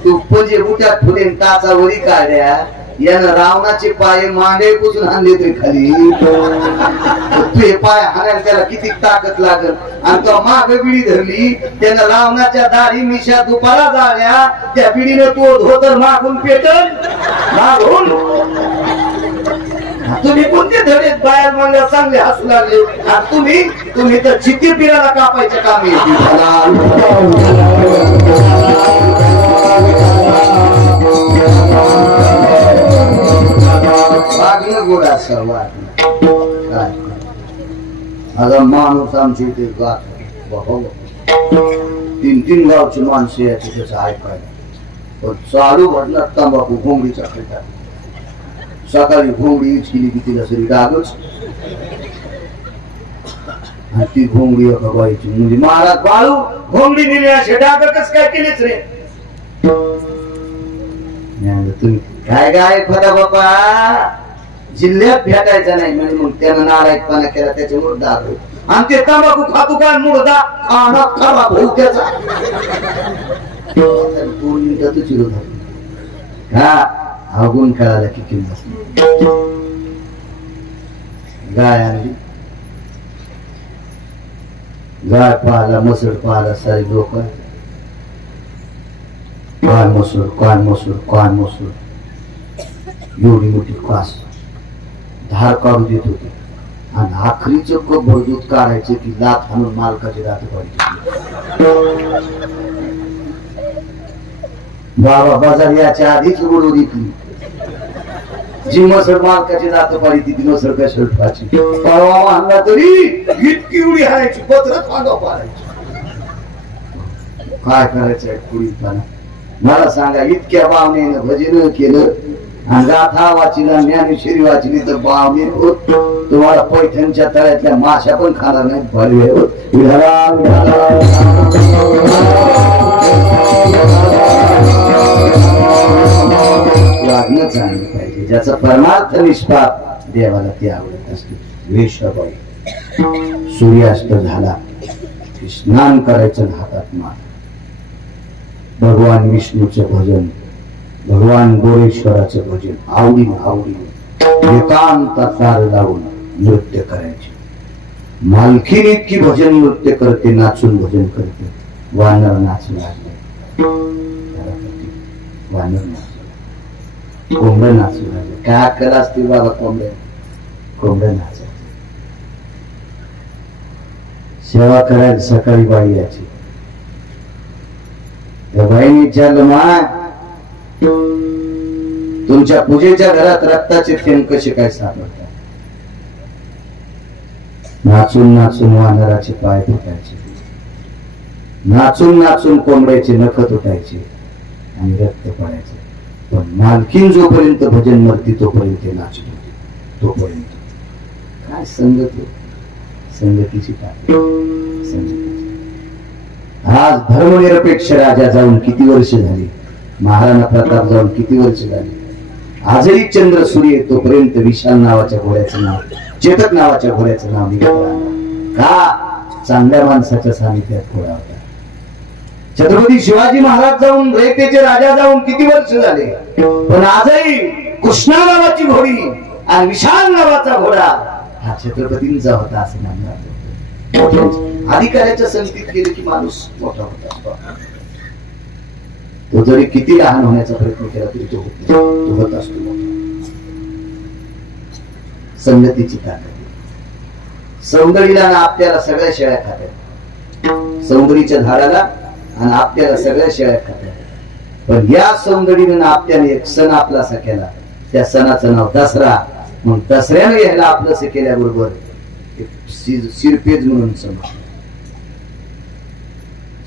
तू पजे बुट्यात फुले टाचावरी काढ्या यानं रावणाचे पाय मांडे पुसून आणले तरी खाली तू हे पाय हाणायला त्याला किती ताकद लागल. आणि तो माग बिडी धरली त्यानं रावणाच्या दाढी मिशा दुपारा जाळल्या. त्या बिडीनं तो धोतर मागून पेटल मागून. तुम्ही कोणते धडे बाहेर म्हणल्या चांगले हसू लागले. आणि तुम्ही तर चित्ती पिराला कापायचे काम येते. वागणं गोड असं वागणं आता माणूस आमच्या इथे गात 3-3 गावची माणसं याची त्याचं ऐकायला. पण चालू घडणार तंबाखू घोंगडीच्या खेळतात. सकाळी घोंगडी केली की तिला सरी डागच आणि ती घोंगडी एका बाईची म्हणजे महाराज बाळू घोंगडी दिली असे डाग कस काय केलेच रे. तुम्ही काय गायक होता बाबा जिल्ह्यात भेटायचा नाही म्हणजे मग त्यानं नारायकपणा केला त्याच्यामुळे डाग होईल. आणि ते तंबाखू खातो काय मुडदा खाणा खराब होऊ त्याचा 2 मिनिटातच विरोध हा अवगुण खेळायला की किंमत. गाय आणली गाय पाहला मसूर पाहला सारे लोक कान मसूर कान मसूर कान मसूर एवढी मोठी कास धार काढू देत होते. आणि आखरीच कप दूध काढायचे की लाथ हाणून मालकाचे दात पाहिजे. बाबा बाजार याच्या आधीच उडू दिली जी मसर मालकाची दात पाडी ती मसर काय शर्टाची पळवा आणला तरी इतकी उडी हाणायची पत्रच मागाव पाडायची. काय करायचंय पुढीपणा मला सांगा. इतक्या बावनेनं भजन केलं आणि गाथा वाचिला ज्ञानेश्वरी वाचली तर बावने होत तुम्हाला पैठणच्या तळ्यातल्या माशा पण खाणार नाही. भरवे होत वागणं चांगलं पाहिजे. ज्याचा परमार्थ निष्पाप देवाला ती आवडत असते. वेशबाई सूर्यास्त झाला की स्नान करायचं हातात मान. भगवान विष्णूचं भजन भगवान गोरेश्वराचं भजन आवडीने एकांत ताल लावून नृत्य करायचे. मालकीन इतकी भजन नृत्य करते नाचून भजन करते. वानर नाचू लागले वानर नाचू कोंबडे नाचू लागले. काय अक्कल असतील बाबा कोंबडे नाचायचे. सेवा करायला सकाळी बाई याची. त्या बाईने विचारलं मा तुमच्या पूजेच्या घरात रक्ताचे थेंब कसे काय सापडतात. नाचून नाचून वानराचे पाय फुटायचे. नाचून नाचून कोंबड्याचे नख तुटायचे आणि रक्त पडायचे, पण मालकीन जोपर्यंत भजन मरती तोपर्यंत नाचत होते. तोपर्यंत काय संगत, संगतीची ताकद, संगतीची. आज धर्मनिरपेक्ष राजा जाऊन किती वर्ष झाली, महाराणा प्रताप जाऊन किती वर्ष झाली, आजही चंद्र सूर्य तोपर्यंत विशाल नावाच्या घोड्याचं नाव, चेतक नावाच्या घोड्याचं नाव निघत राहणार. का? चांगल्या माणसाच्या सानिध्यात घोडा होता. छत्रपती शिवाजी महाराज जाऊन, रयतेचे राजा जाऊन किती वर्ष झाले, पण आजही कृष्णा नावाची घोडी आणि विशाल नावाचा घोडा हा छत्रपतींचा होता असं म्हणतात. अधिकाऱ्याच्या संगतीत गेले की माणूस मोठा होता. तो जरी किती लहान होण्याचा प्रयत्न केला तरी तो होत असतो. संगतीची ताकद. सौंदर्याला आणि आपल्याला सगळ्या शेळ्या खात्यात, सौंदर्याच्या झाडाला आणि आपल्याला सगळ्या शेळ्या खात्यात. पण या सौंदर्यानं आपल्याने एक सण आपलासा केला, त्या सणाचं नाव दसरा. मग दसऱ्यानं यायला आपलंसं केल्याबरोबर शिरपेज म्हणून समज.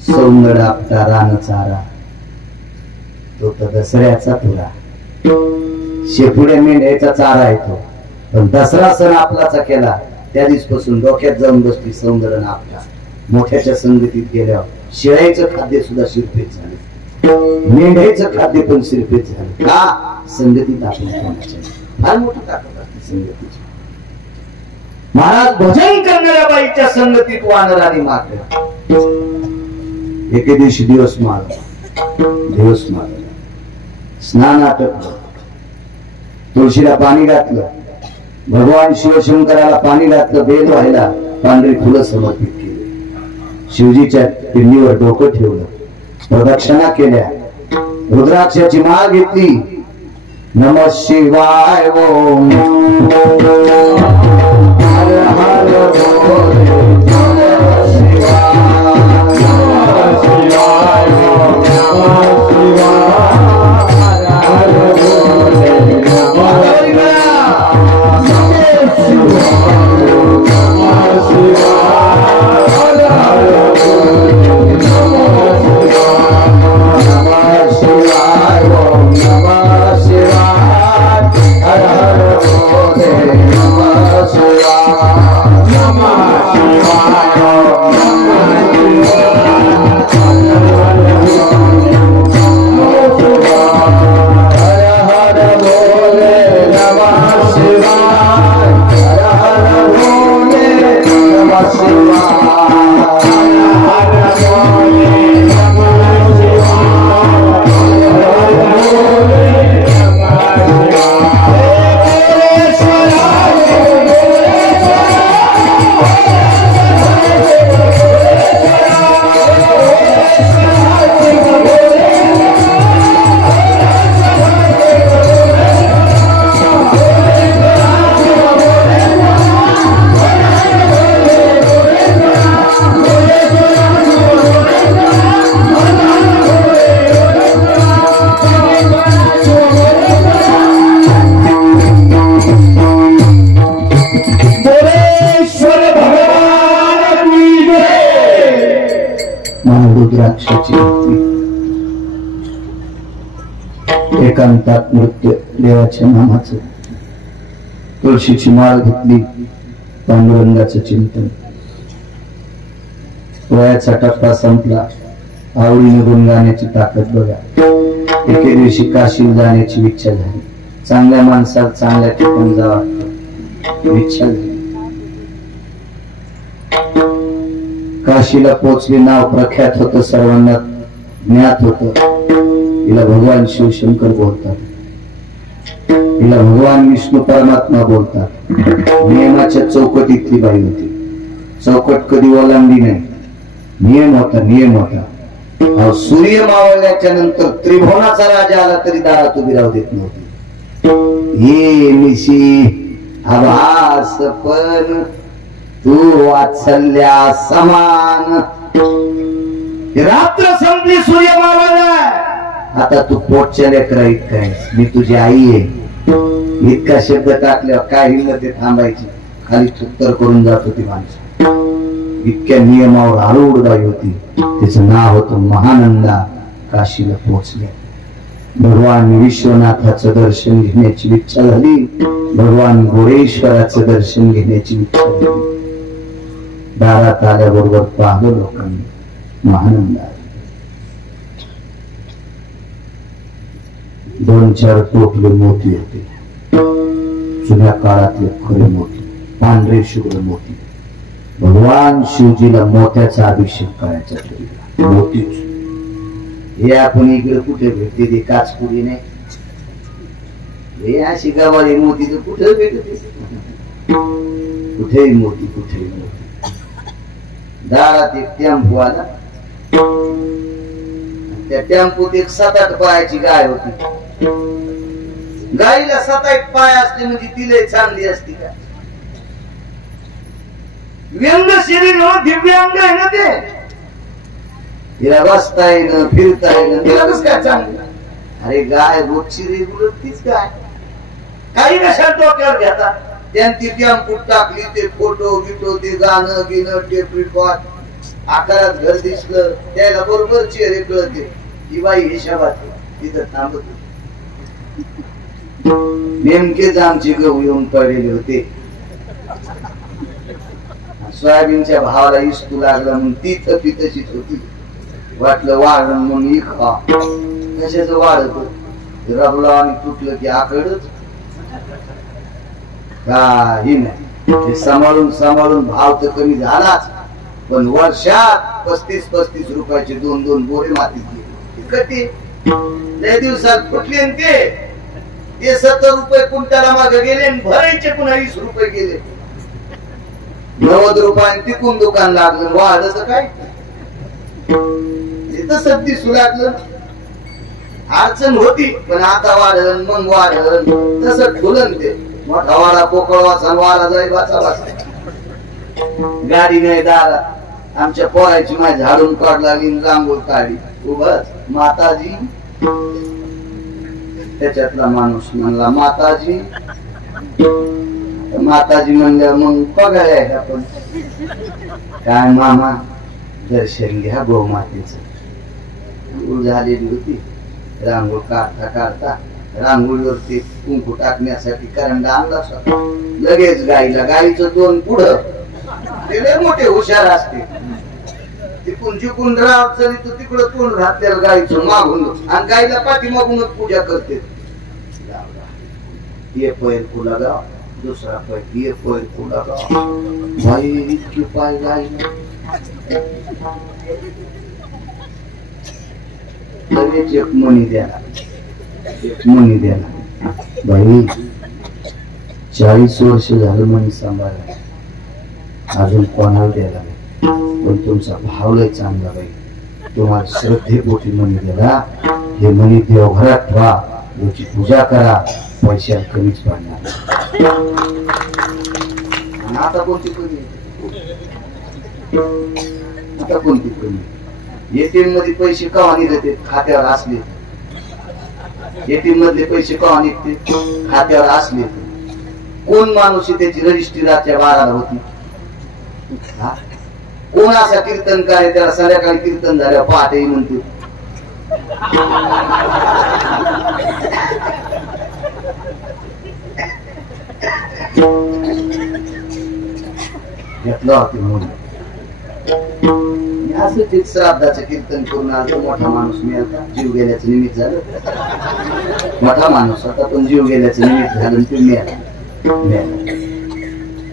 सौंदर्य आपला रान चारा तो तर दसऱ्याचा तुरा, शेपुड्या मेंढ्याचा चारा येतो. पण दसरा सण आपलाचा केला त्या दिवसपासून डोक्यात जाऊन बसली सौंदर्य आपला. मोठ्याच्या संगतीत गेल्यावर शेळ्याचं खाद्य सुद्धा शिरपेज झाले, मेंढ्याचं खाद्य पण शिरपेज झाले. का? संगतीत आपल्या फार मोठी ताकद असते संगतीची. महाराज भजन करणाऱ्या बाईच्या संगतीत वानर आणि माकड. एके दिवशी दिवस मारला, स्नान आटपलं, तुळशीला पाणी घातलं, भगवान शिवशंकराला पाणी घातलं, बेल व्हायला पांढरी फुलं समर्पित केली, शिवजीच्या पिंडीवर डोकं ठेवलं, प्रदक्षिणा केल्या, रुद्राक्षाची माळ घेतली, नमः शिवाय ओम हर हर बोले, नमः शिवाय, नमः शिवाय ओम नमः शिवाय, हर हर बोले, नमः रुद्राक्षाची एकांतात नृत्य देवाच्या नामाचं, तुळशीची माळ घेतली, पांडुरंगाचं चिंतन. वयाचा टप्पा संपला, आवडीने गुणगाण्याची ताकद बघा. एके दिवशी काशीला जाण्याची इच्छा झाली. चांगल्या माणसाला चांगल्या ठिकाणी जावं इच्छा झाली. काशीला पोचली, नाव प्रख्यात होतं, सर्वांना ज्ञात होतं. तिला भगवान शिवशंकर बोलतात, तिला भगवान विष्णू परमात्मा बोलतात. नियमाच्या चौकटीतली बाई होती. चौकट कधी ओलांडली नाही, नियम होता. सूर्य मावळल्याच्या नंतर त्रिभुवनाचा राजा आला तरी दारात उभी राहू देत नव्हती. ये निशी आभास पण तू वात्सल्या समान. रात्र संपली, सूर्य मावळला, आता तू पोटच्या लेकरा इतका आहेस, मी तुझी आई आहे. इतका शब्द टाकल्यावर काय हिंमत थांबायची. खाली थुत्तर करून जात होती माणसं. इतक्या नियमावर आरूढबाई होती. तिचं नाव होतं महानंदा. काशीला पोहोचले. भगवान विश्वनाथाचं दर्शन घेण्याची इच्छा झाली. भगवान गोडेश्वराचं दर्शन घेण्याची इच्छा झाली. दारात आल्याबरोबर पाहिलं लोकांनी महानंदा. 2-4 टोपले मोती होते. जुन्या काळातले खरे मोती, पांढरे शुभ्र मोती. भगवान शिवजीला मोत्याचा अभिषेक करायचा तरी मोतीच. हे आपण इकडे कुठे भेटते ते काचपुडी नाही. हे अशी गावाली मोती तर कुठे भेटते. कुठेही मोती, कुठेही मोती. दारात एक टेम्पो आला. त्या टेम्पोत एक 7-8 पायाची गाय होती. गाईला 7-8 पाय असले म्हणजे तिला चांगली असती का? व्यंग शरीर दिव्यांग आहे ना ते. तिला बसता येणं, फिरता येणं, तिला कसं काय चांगलं? अरे गाय रोजची रेग्युलर तीच गाय. काही कशा डोक्यावर घेतात. त्यांची टेम्पूट टाकली, ते फोटो बिटो, ते गाणं गिणं, टेप रेकॉर्ड, आकारात घर दिसलं, त्याला बरोबर चेहरे कळते ही बाई हिशोबात तिथं थांबत. नेमकेच आमचे गहू येऊन पडलेले होते. सोयाबीनच्या भावाला इस्तू लागला म्हणून ती थपी तशीच होती. वाटलं वाढलं म्हणून खा. कशाच वाढत रबला आणि तुटलं की आकडच काही नाही. ते सांभाळून सांभाळून भाव तर कमी झालाच, पण वर्षात 35-35 रुपयाचे 2-2 बोरे मातीत गेले. लय दिवसात फुटले. ते 70 रुपये क्विंटला मागे गेले. भरायचे पुन्हा 20 रुपये गेले. 90 रुपयाने तिकून दुकान लागलं. वाढलं काय तसं दिसू लागलं. अडचण होती पण आता वाढलं मग वाढलं तसं ठुलन. ते मोठा वाडा पोकळवाचा वाडा जाई वाचा वाचा. गाडी नाही दारात. आमच्या पोराची माझी झाडून काढ लागली, रांगोळ काढली. उगाच माताजी. त्याच्यातला माणूस म्हणला माताजी. माताजी म्हणल्या मग बघायला आपण काय मामा दर्शन घ्या गौमातेच. झालेली होती. रांगोळ काढता काढता रांगोळीवरती कुंकू टाकण्यासाठी करंडा आणला. लगेच गाईला. गाईचं 2 पुढं. ते लय मोठे हुशार असते. तिकून जिकून राव चली तर तिकडं तोंड घातलेलं गाईचं मागून आणि गाईला पाठी मागूनच पूजा करते. ये पैर फुला गाव, दुसरा पैर ये पैर फुला गाव. भाई इतकी पाय गाई लगेच एक मणी द्याला. एक मणी द्याला. बाई 40 वर्ष झालं मणी सांभाळला. अजून कोणाला द्यायला नाही. पण तुमचा भाव लय चांगला बाई. तुम्हाला श्रद्धेपोटी मणी द्याला. हे मणी देवघरात ठेवा. याची पूजा करा. पैशाला कमीच पडणार. आता कोणती कमी? आता कोणती कमी? एटीएम मध्ये पैसे केव्हा निघते? खात्यावर असले. एटीएम मधले पैसे केव्हा निघते? खात्यावर असले. कोण माणूस त्याची रजिस्ट्री रातच्या 12ला होती? कोण असा कीर्तनकार त्याला संध्याकाळी कीर्तन झाल्यावर पहाटे म्हणते. असं श्राद्धाचं कीर्तन करून आज मोठा माणूस मिळाला. जीव गेल्याचं निमित्त झालं. मोठा माणूस होता पण जीव गेल्याचं निमित्त झालं. ते मिळाला.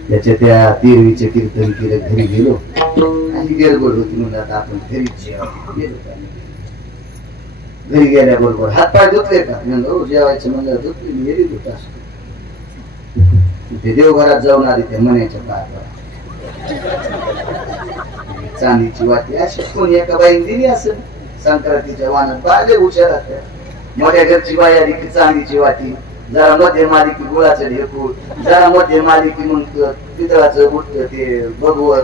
त्याच्या त्या तेरवीचे कीर्तन केलं. घरी गेलो आणि गडबड होती म्हणून आता आपण घरीच गेलो. घरी गेल्याबरोबर हातपाय धुतले का? म्हणलं जेवायचं म्हणलं धुतले. मी धुत असतो. ते देवघरात जाऊन आली त्या मण्याच्या पायावर चांदीची वाटी. अशी कोणी एका बाईने दिली असेल संक्रांतीच्या वाहनात. पाहिले हुशार असत्या. मोठ्या घरची बाई आली की चांदीची वाटी. जरा मध्ये मालिकी गुळाचं ढेकूळ. जरा मध्ये मालिकी म्हणतो पितळाचं बुट ते भगवत.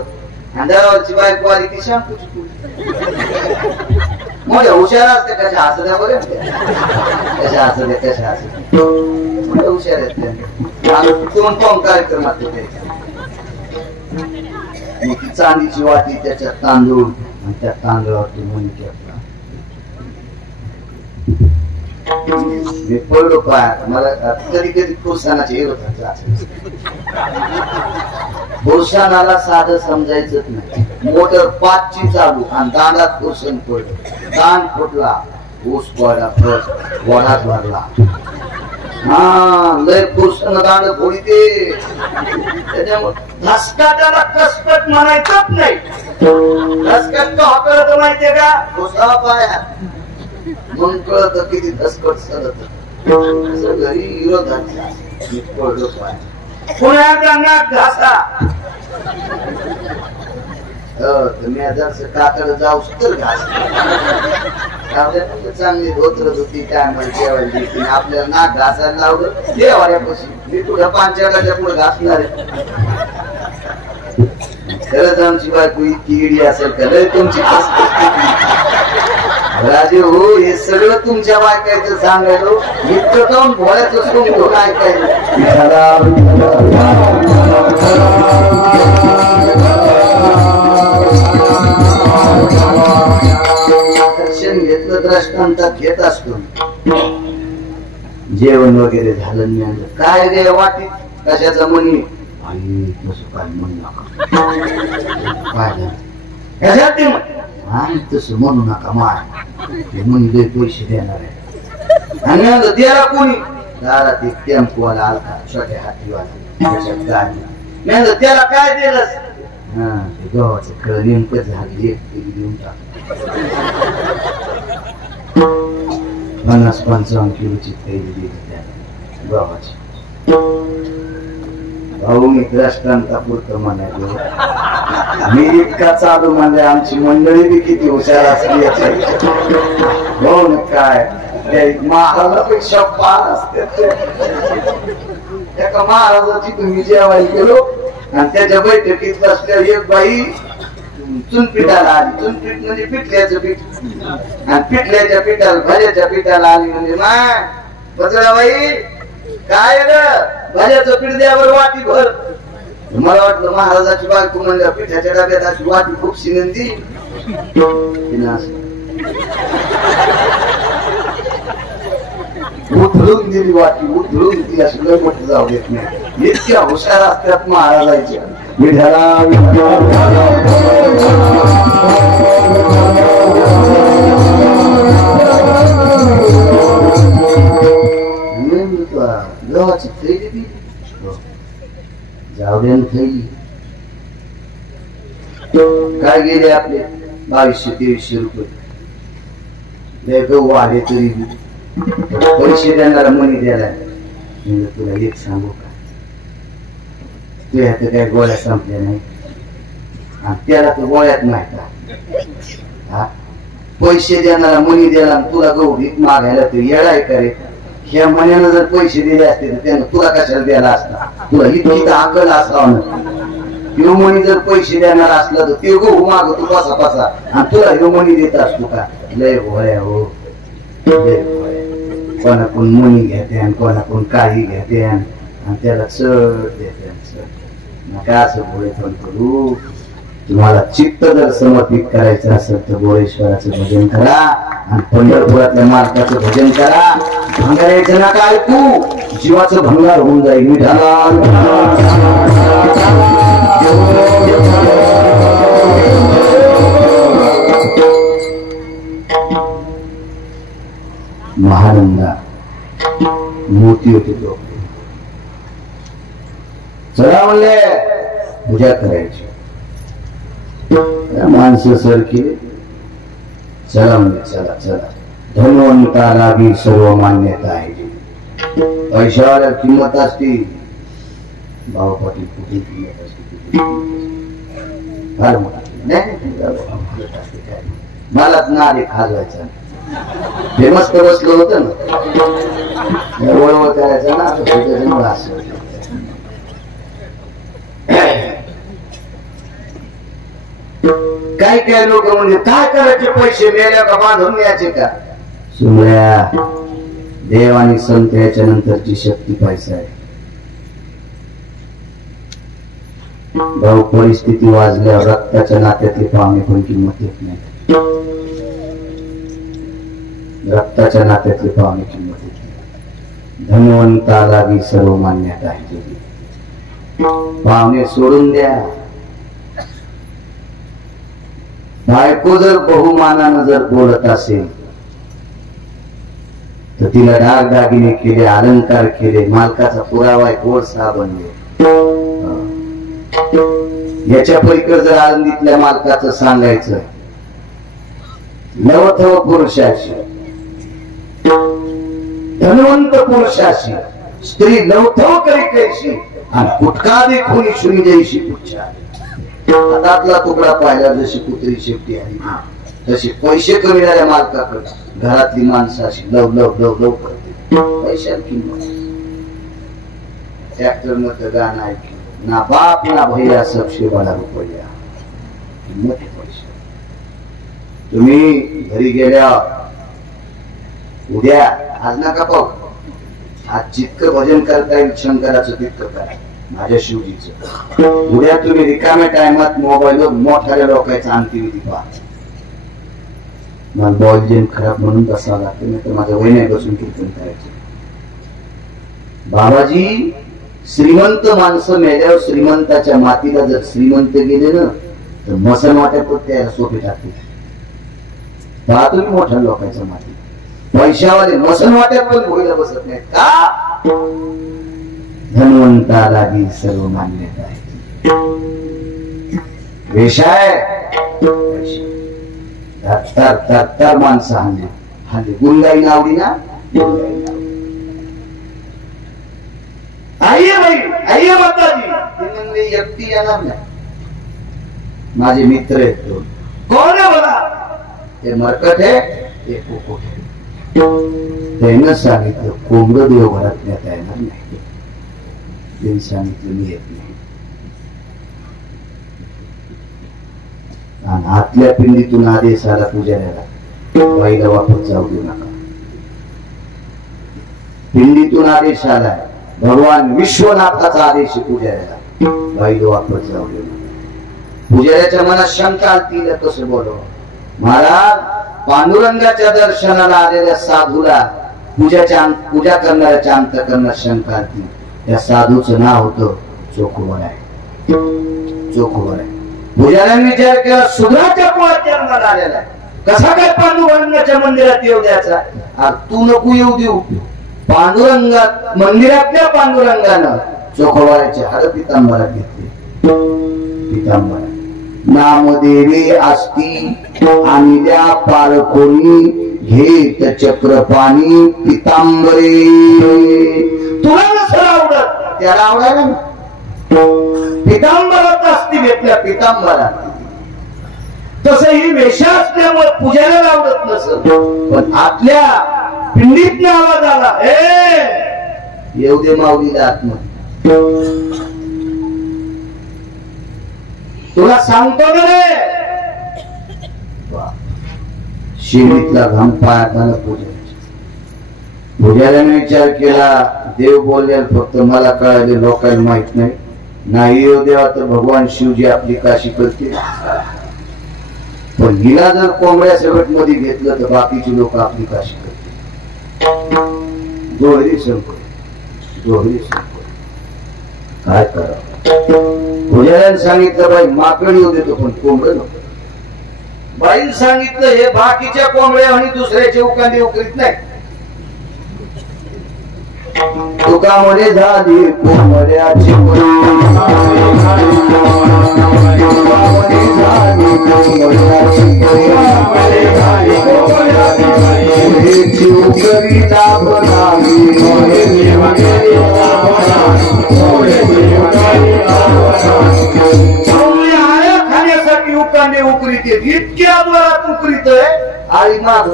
आणि दरावरची बायको आली की शॅम्पूची पूड. मोठ्या हुशार असते. कशा हसद्या बऱ्या कशा हसद्या कशा हसद्या मोठ्या हुशार आहेत. 2 कार्यक्रम असते. आणि ती चांदीची वाटी, त्याच्यात तांदूळ, आणि त्या तांदूळावरती मणी ठेवला. मी पडलो पायात. मला कधी कधी प्रोत्साहनाचे हे होतात. प्रोत्साहनाला साधं समजायचंच नाही. मोटर 5ची चालू आणि दांडात प्रोत्साहन पडलं, दांड फुटला, ऊस पडला, वडात भरला. हा लय प्रोत्साहन दांड फोडीते. त्याच्यामुळे धसका त्याला कसकट म्हणायचंच नाही. धसकट का हाकळत माहितीये का? घुसा पायात मग कळत किती धसकट सरत. घरी विरोधात पडलो पाय. पुण्याचा नाक घासा. तुम्ही जर कातड जाऊ तर घास. चांगली धोत्र होती काय म्हणजे आपल्याला नाक घासायला लावलं देवाऱ्यापासून. मी तुझ्या पांचाळ्याच्या पुढे घासणार आहे. खरंच आमची बायको इतकी इडी असेल का? लय तुमची राजे हो, हे सगळं तुमच्या बायकायचं सांगायलो. इतकं जाऊन भोळ्याचं सोडून ऐकायचं. दर्शन घेतलं, दृष्टांतात घेत असतो. जेवण वगैरे झालं नाही. काय रे वाटीत कशाचा मनी? आई तसं काय म्हणू नका. काय कशात ते तसं म्हणू नका. मार म्हणजे पैसे देणार आहे. आणि द्यायला कोणी? दारात एक टेम्पोवाला आलता, छोट्या हातीवाला, त्याच्यात गाडी. मी त्याला काय दिलंस? हा ते गव्हाचं खळ नेमकं झालं, एक देऊन टाक. 50-55 किलोची थैली दिली त्याला गव्हाची. भाऊ मी दृष्टांतापुरतं म्हणायचो. मी इतका चालू म्हणजे आमची मंडळी बी किती हुशार असली. हो ना काय महाराजापेक्षा पार असते. एका महाराजाची तुम्ही जेवायला गेलो आणि त्याच्या बैठकीत बसल्या एक बाई चुनपीठाला आली. चुनपीठ म्हणजे पिठल्याचं पीठ. आणि पिठल्याच्या पिठाला भाज्याच्या पिठाला आली. म्हणजे माय बजराबाई काय ग भाज्याचं पीठ द्यावर वाटी भर. मला वाटलं महाराजाची बायको म्हणजे पिठाच्या डब्यात अशी वाटी खूप शिनंदी. उधळून दिली वाटी, उधळून ती अशी लय मोठी जाऊ देत नाही. इतक्या हुशार असतात महाराजांच्या. विठ्ठला गव्हाची थैली दिली, जाऊ द्या थैली. काय गेले आपले 2200-2300 रुपये. गहू आले तरी पैसे देणारा मनी द्यायला. तुला एक सांगू का? तू ह्यात काय गोळ्या संपल्या नाही आणि त्याला तर गोळ्यात नाही का? पैसे देणारा मनी द्यायला तुला गहू भीक मागायला तू येडाय करे. ह्या मण्यानं जर पैसे दिले असते तर त्यानं तुला कशाला द्यायला असता? तुला इतकी तर अकल असावं ना. ह्यो मणी जर पैसे देणार असला तर ते गहू मागतो पासा पासा आणि तुला ह्यो मणी देत असतो का? लय भोळ्या हो, लय भोळ्या. कोणाकडून मणी घेते आणि कोणाकडून काही घेते आणि त्याला चढ देते. नका असं भोळे पण करू. तुम्हाला चित्त जर समर्पित करायचं असेल तर गोळेश्वराचं भजन करा आणि पंढरपुरातल्या मालकाचं भजन करा. भंगारायचं नका ऐकू, जीवाचं भंगार होऊन जाईल. महानंदा मूर्ती होती तो. चला म्हणले पूजा करायची. माणसं सारखी चला म्हणजे चला चला. धन्वंताला बी सर्व मान्यता आहे. पैशाला किंमत असती, भावपाटी कुठे किंमत असते. फार मला नाले खाजवायचा. हे मस्त बसलं होतं ना, वळवळ करायचं ना. असं काय काय लोक म्हणजे काय करायचे? पैसे मिळाल्या का बांधून न्यायचे का? सुमऱ्या देव आणि संत याच्या नंतरची शक्ती पैसा आहे. भाऊ परिस्थिती वाजल्यावर रक्ताच्या नात्यातले पाहुणे पण किंमत येत नाही. रक्ताच्या नात्यातले पाहुणे किंमत येत नाही. धनवंताला बी सर्व मान्यता आहे. पाहुणे सोडून द्या. बायको जर बहुमानानं जर बोलत असेल तर तिला दागदागिने केले, अलंकार केले, मालकाचा पुरावा आहे, गोड सहा बनले. याच्या पलीकडे जर आनंदीतल्या मालकाचं सांगायचं, नवथव पुरुषाशी, धनवंत पुरुषाशी स्त्री नवथव करी कैशी आणि कुटका देखून शुनी जैशी पुच्छा. हातातला तुकडा पाहिला जशी कुत्री शेपटी आली तशी पैसे कमिणाऱ्या मालकाकडे घरातली माणसाशी लव लव लव लव करते. पैशात किंमत. ट्रॅक्टर मध्ये गाणं ऐकलं, ना बाप ना भैया सबसे बडा रुपया. किंमत पैसे. तुम्ही घरी गेल्या उद्या, आज नका पाहू, आज जितकं भजन करता येईल शंकराचं तितकं करा, माझ्या शिवजीचं. उद्या तुम्ही रिकाम्या टायमात मोबाईलवर मोठ्या लोकांचा अंत्यविधी पहा. मला बॉल जेम खराब म्हणून बसावं लागतं, नाही तर माझ्या वहिनी बसून कीर्तन करायचं. बाबाजी, श्रीमंत माणसं मेल्यावर श्रीमंताच्या मातीला जर श्रीमंत गेले ना तर मसन वाट्यात त्याला सोपे टाकते. पहा तुम्ही मोठ्या लोकांच्या माती. पैशावाले मसन वाट्यात पण भोईला बसत नाहीत का? धनवंताला ही सर्व मान्यता आहे. वेशाय तर माणसं हल्ले हल्ले गुंडाई नावडी ना. आई माताजी म्हणले एकटी येणार नाही. माझे मित्र आहेत दोन. कोण आहे मला? ते मरकट आहे, ते पोपट आहे. त्यानं सांगितलं कोंबड देवघरात नेता येणार नाही. त्यांनी सांगितलं मी येत नाही. आणि आतल्या पिंडीतून आदेश आला पुजाऱ्याला, बाईला वापस जाऊ देऊ नका. पिंडीतून आदेश आला, भगवान विश्वनाथाचा आदेश पुजाऱ्याला, बाईला वापस जाऊ देऊ नका. पुजाऱ्याच्या मनात शंका आली, कसं बोलव. महाराज, पांडुरंगाच्या दर्शनाला आलेल्या साधूला पूजा करणाऱ्याच्या अंतःकरणात शंका आली. त्या साधूचं नाव होतं चोखोबर आहे. चोखोबर आहे. पुजाऱ्यांनी विचार केला, सुधाच्या कुळात जन्माला आलेला कसा काय पांडुरंगाच्या मंदिरात येऊ द्यायचा? तू नको येऊ देऊ. पांडुरंगात, मंदिरातल्या पांडुरंगानं चोखोबाराचे हार पितांबरा घेतले. पितांबरा नामदेवे असती आणल्या पारकोणी घेत चक्रपाणी पितांबरे. तुला नसलं आवडत, त्याला आवडायला ना. पितांबरात असती घेतल्या पितांबरा. तसं ही वेशा असल्यामुळे पूजाला आवडत नसत. पण आतल्या पिंडीत आवाज आला, येऊ दे माऊलीला आतमध्ये. तुला सांगतो ना रे. शिडीतला घाम पायात आला पूजाला. पुजाऱ्याने विचार केला, देव बोलले फक्त मला कळाले, लोकांना माहित नाही. नाही येऊ देवा तर भगवान शिवजी आपली काशी करतील. पण हिला जर कोंबड्या सगळ्यात मध्ये घेतलं तर बाकीची लोक आपली काशी करतील. दोहरी संकट, दोहरी संकट. काय करावं? पुजाऱ्याने सांगितलं, बाई माकड येऊ देतो पण कोंबड नको. बाईने सांगितलं, हे बाकीच्या कोंबड्या आणि दुसऱ्याचे उकांडे उकरीत नाही. तुकामध्ये झाली कोंबड्याची खाण्यासाठी उकांडे उकरीत इतक्या जोरात उकरीत आहे. आई माग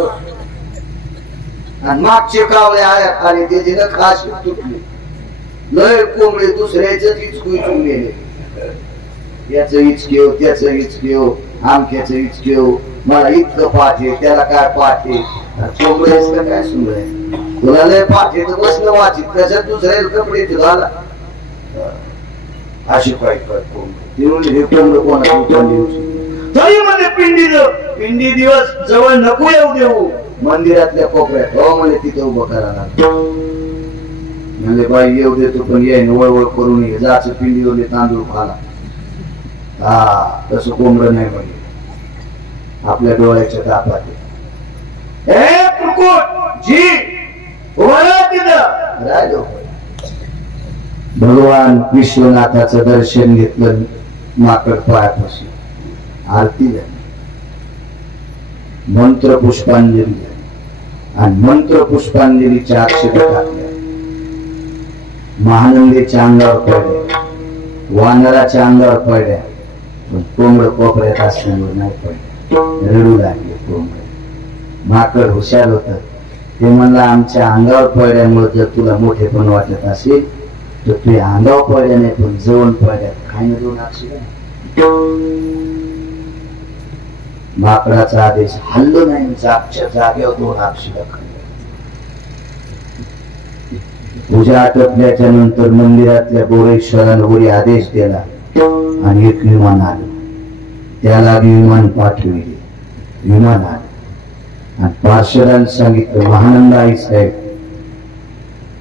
आणि मागचे कावळे आयात खाली त्याची न खास तुटली. लय कोंबडे दुसऱ्याच इचकू इचून गेले. याच इचकेव, त्याच इचकेव, आमक्याचं इचकेव. मला इतकं पाठे, त्याला काय पाठे. कोंबड्याच काय सुंदर आहे. तुला लय पाठे तर बसलं वाचित, त्याच्यात दुसऱ्या कपडे घाला. अशी काय करतो ती म्हणजे हे कोंबड कोणाला तरी म्हणजे पिंडी दिवस जवळ नको येऊ देऊ मंदिरातल्या कोपऱ्यात हो म्हणजे तिथे उभं करायला म्हणजे बाई येऊ देतो पण येईन वळवळ करून ये जायचं पिंडीवर तांदूळ खाला हा तसं कोंबड नाही म्हणजे आपल्या डोळ्याच्या तापात भगवान विश्वनाथाचं दर्शन घेतलं माकड पायापाशी आरती झाली मंत्र पुष्पांजली झाली आणि मंत्र पुष्पांजलीच्या अक्षता टाकल्या महानंदीच्या अंगावर पडल्या वानराच्या अंगावर पडल्या पण कोंबड कोपऱ्यात असल्यामुळे नाही पडल्या रडू लागले कोंबड माकड हुशार होत ते म्हणलं आमच्या अंगावर पडल्यामुळे जर तुला मोठे पण वाटत असेल तर तुझ्या अंगावर पडल्या नाही पण जवळ पडल्यात काही ना दोन अक्षर माकडाचा आदेश हल्लो नाही जागच्या जागेवर दोन अक्षर पूजा आटोपल्याच्या नंतर मंदिरातल्या बोरेश्वरानं वरी आदेश दिला आणि एक विमान आलं त्याला विमान पाठविले विमान आलं आणि पार्षदांनी सांगितलं महानंद आई साहेब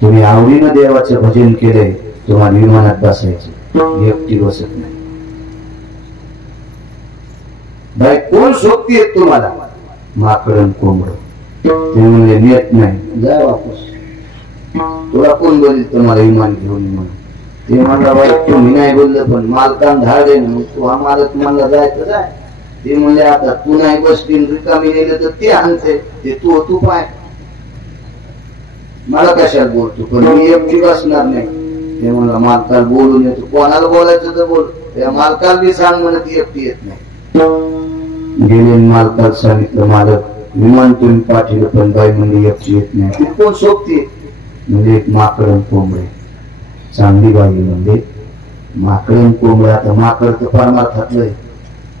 तुम्ही आवडीनं देवाचं भजन केलंय तुम्हाला विमानात बसायचं एकटी बसत नाही बाई कोण सोबती येत तुम्हाला माकडन कोंबड ते म्हणले नेत नाही जा वापस तुला कोण बोलेल तुम्हाला विमान घेऊन म्हणून ते म्हणला बाई तुम्ही नाही बोललं पण मालकान धाड आहे ना तू हा मालक म्हणला जायचं जाय ते म्हणले आता तू नाही बसली रिकामी नेलं तर ते आणते ते तू पाय मला कशाला बोलतो पण मी एकटी बसणार नाही ते म्हणला मालकाला बोलून येतो कोणाला बोलायचं तर बोल त्या मालकाला बी सांग म्हणत एकटी येत नाही गेले मालकाला सांगितलं मालक विमान तुम्ही पाठवलं पण बाई म्हणजे एकटी येत नाही ती कोण सोबती म्हणजे एक माकडन कोंबडे चांगली बाई म्हणजे माकडन कोंबडे आता माकड तर परमार्थातलंय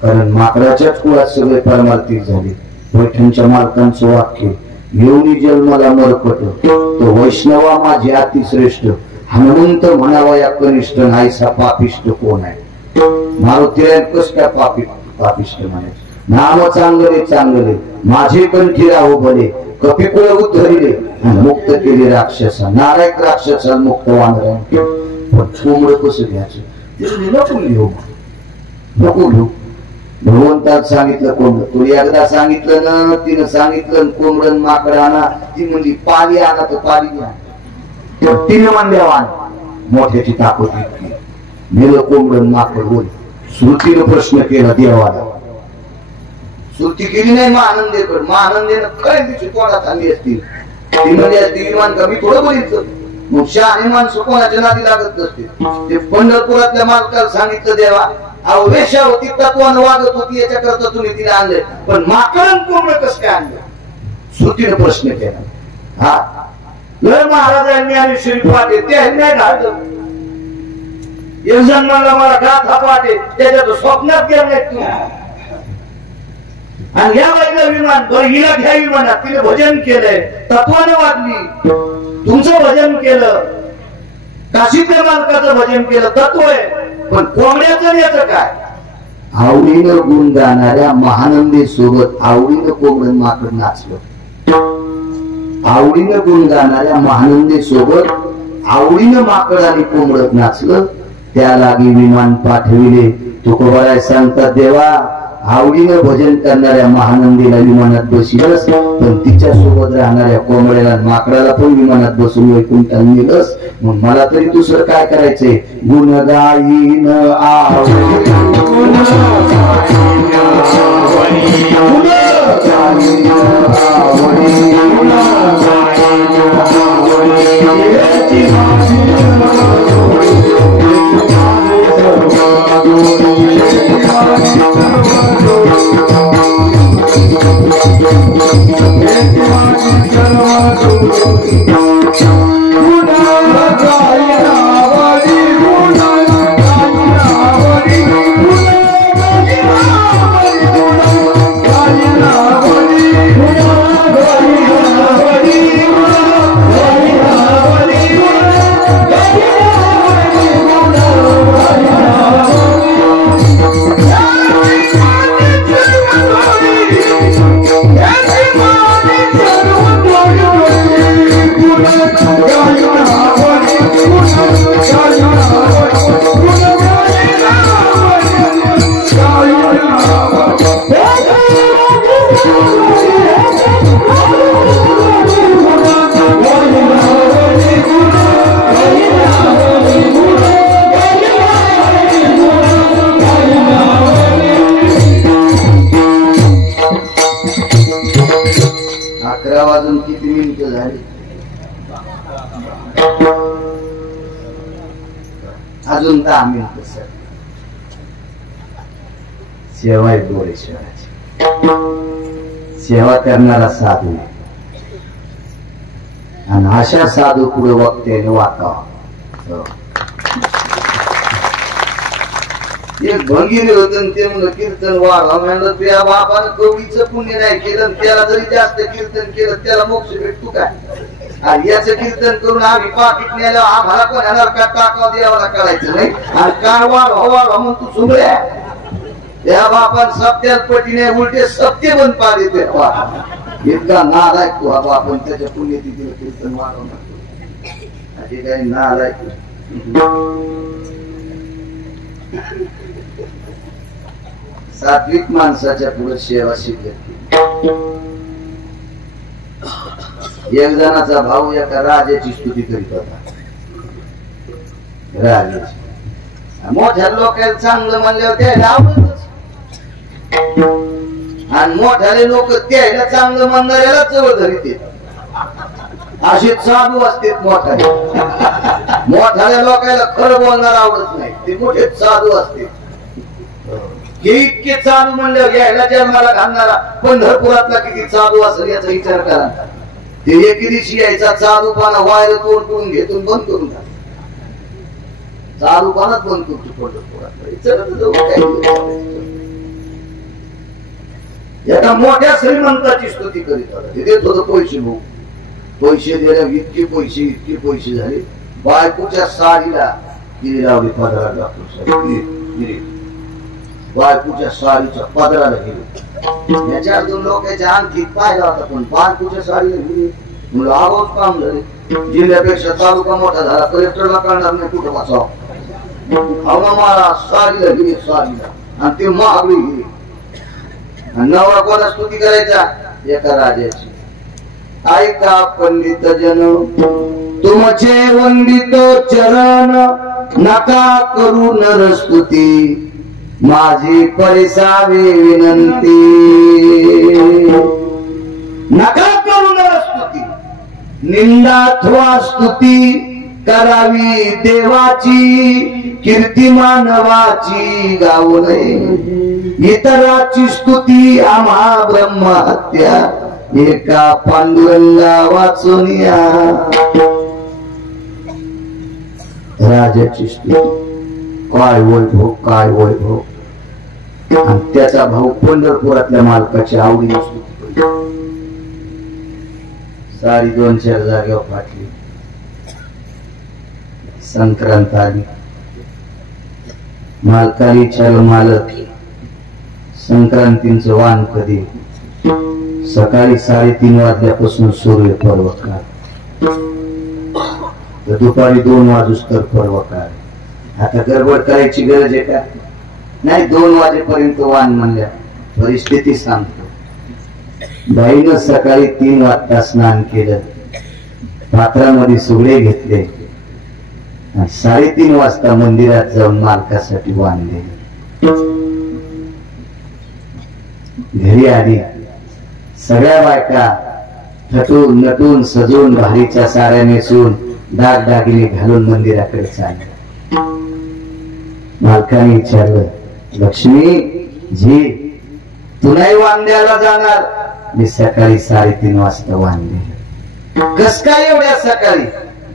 कारण माकडाच्याच कुळात सगळे परमार्थिक झाले पैठणच्या मालकांचं वाक्य येऊनी जन्माला मरकट तो वैष्णवा माझे अतिश्रेष्ठ हनुमंत म्हणावा या कनिष्ठ नाहीसा पापिष्ट कोण आहे मारुतीला कस काय पापिष्ट म्हणायचं नाम चांगले माझे कंठी राहो भले कपिकुळ उद्धरिले मुक्त केले राक्षसा नारायक राक्षसा मुक्त वानर पण कोंबड कसं घ्यायचं नको घेऊ भगवंतात सांगितलं कोंबड तू एकदा सांगितलं ना तिनं सांगितलं कोंबडन माकड आणा ती म्हणजे पाली आणा तर पाली घ्या तिने म्हणल्या मोठ्याची ताकद इतकी मेलं कोंबडन माकड बोल श्रुतीनं प्रश्न केला देवाला श्रुती केली नाही महानंदेनं काय तिची तोंडात आणली असतील ती म्हणजे असती विमान कमी थोडं बघितलं मग शहाणे माणसं कोणाच्या नादी लागत नसते ते पंढरपुरातल्या मालकाला सांगितलं देवा अहो वेशा होती तत्वानं वागत होती याच्याकरता तुम्ही तिला आणले पण माकडन कोंबड कसं काय आणलं श्रुतीनं प्रश्न केला हा लय महाराजांनी आणि श्रीपाटे ते नाही घाललं एक जन्माला मला गाथा पाटे त्याच्यात स्वप्नात गेलं नाही तू आणि या बाईला विमान हिला घ्या विमानात तिने भजन केलंय तत्वानं वागली तुमचं भजन केलं काशीतल्या मालकाचं भजन केलं तत्व आहे पण कोंबड्याचं याचं काय आवडीनं गुण गाणाऱ्या महानंदी सोबत आवडीनं कोंबड माकड नाचलं आवडीनं गुण गाणाऱ्या महानंदी सोबत आवडीनं माकड आणि कोंबड नाचलं त्या लागी विमान पाठविले तुकोबाराय सांगतात देवा आवडीनं भजन करणाऱ्या महानंदीला विमानात बसवलंस पण तिच्या सोबत राहणाऱ्या कोंबड्याला माकडाला पण विमानात बसून वैकुंठाला नेलंस मग मला तरी दुसरं काय करायचंय गुणगायीन Thank you. 11 वाजून किती मिनिटं झाली? अजून 10 मिनिटं सर. सेवा आहे गोरेश्वराची. सेवा करणारा साधू आहे आणि अशा साधू पुढे वक्ते वाकावा. एक भंगीर होत ते म्हणलं कीर्तन वाढवा. म्हणलं तुझ्या बापानं कवडीचं पुण्य नाही केलं, त्याला जरी जास्त कीर्तन केलं त्याला मोक्ष भेटतो काय? आणि याचं कीर्तन करून आम्ही पाकिट नेलं, आम्हाला पण नरकात टाकाव द्यावाला करायचं नाही. आणि काय वाढवा म्हणून तू सुगळ्या त्या बापान सत्यात पटीने उलटे सत्य बंद पाडे ते इतका नालायक तू हा बापन त्याच्या पुण्यतिथीला कीर्तन वाढवणार. असे काही नालायक. सात्विक माणसाच्या पुढे सेवा शिकत. एक जणाचा भाऊ एका राजाची स्तुती करीत होता. राजाची मोठ्या लोकांना चांगलं म्हणल्यावर त्याला आवडतच, आणि मोठ्याले लोक त्याला चांगलं म्हणणाऱ्याला चव धरीत. असे साधू असतात मोठ्याले. मोठ्याल्या लोकांना खरं बोलणार आवडत नाही, ते मोठे साधू असते. हे इतके साधू म्हणल्यावर यायला जन्माला घालणारा पंढरपुरातला किती साधू असेल याचा विचार करा. ते एके दिवशी यायचा साधूपणा वायर तोड करून घेतून बंद करून टाक. साधूपणाच बंद करतो पंढरपुरात. एका मोठ्या श्रीमंताची स्तुती करीत होता. ते देत होतं पैसे. भाऊ पैसे दिले, इतके पैसे झाले. बायकोच्या साडीला गिरी लावली पदराला. बायकोच्या साडीच्या पदराला गेली. याच्या 2 लोकांच्या आणखी पाहिला होता, पण बायकोच्या साडीला गेली. मुलं आवाज काम झाले. जिल्ह्यापेक्षा तालुका मोठा झाला, कलेक्टरला कळणार नाही कुठं वाचावं. हवा साडीला गेली, साडीला. आणि ते महागडी गेली. नवरा कोणा स्तुती करायचा? एका राजाची. ऐका पंडित जन, तुमचे वंदित चरण, नका करू नर स्तुती, माझी परिसावी विनंती. नका करू नर स्तुती, निंदा अथवा स्तुती करावी देवाची, कीर्ती मानवाची गाऊ नये. इतराची स्तुती आम्हा ब्रह्महत्या, एका पांडुरंगा वाचून या. राजाची स्तुती. काय वैभव, काय वैभव. आणि त्याचा भाऊ पंढरपुरातल्या मालकाची आवडीने स्तुती करतो. साडी 2-4 जागेवर फाटली. संक्रांत आली. मालकाने विचारलं, मालक संक्रांतीचं वाण कधी? सकाळी 3:30 वाजल्यापासून सूर्य पर्व काळ, तर दुपारी 2 वाजूस तर पर्व काळ. आता गडबड करायची गरज आहे का? नाही. 2 वाजेपर्यंत वाण म्हणल्या परिस्थिती सांगतो. बाईनं सकाळी 3 वाजता स्नान केलं, पात्रामध्ये सुगडे घेतले, 3:30 वाजता मंदिरात जाऊन मालकासाठी वाण दिले. घरी आली. सगळ्या बायका थटून नटून सजून भारीच्या साड्या नेसून दागदागिने घालून मंदिराकडे चालल्या. मालकाने विचारलं, लक्ष्मी जी तू नाही वाण द्यायला जाणार? मी सकाळी 3:30 वाजता वाण दिलं. कस काय एवढ्या सकाळी?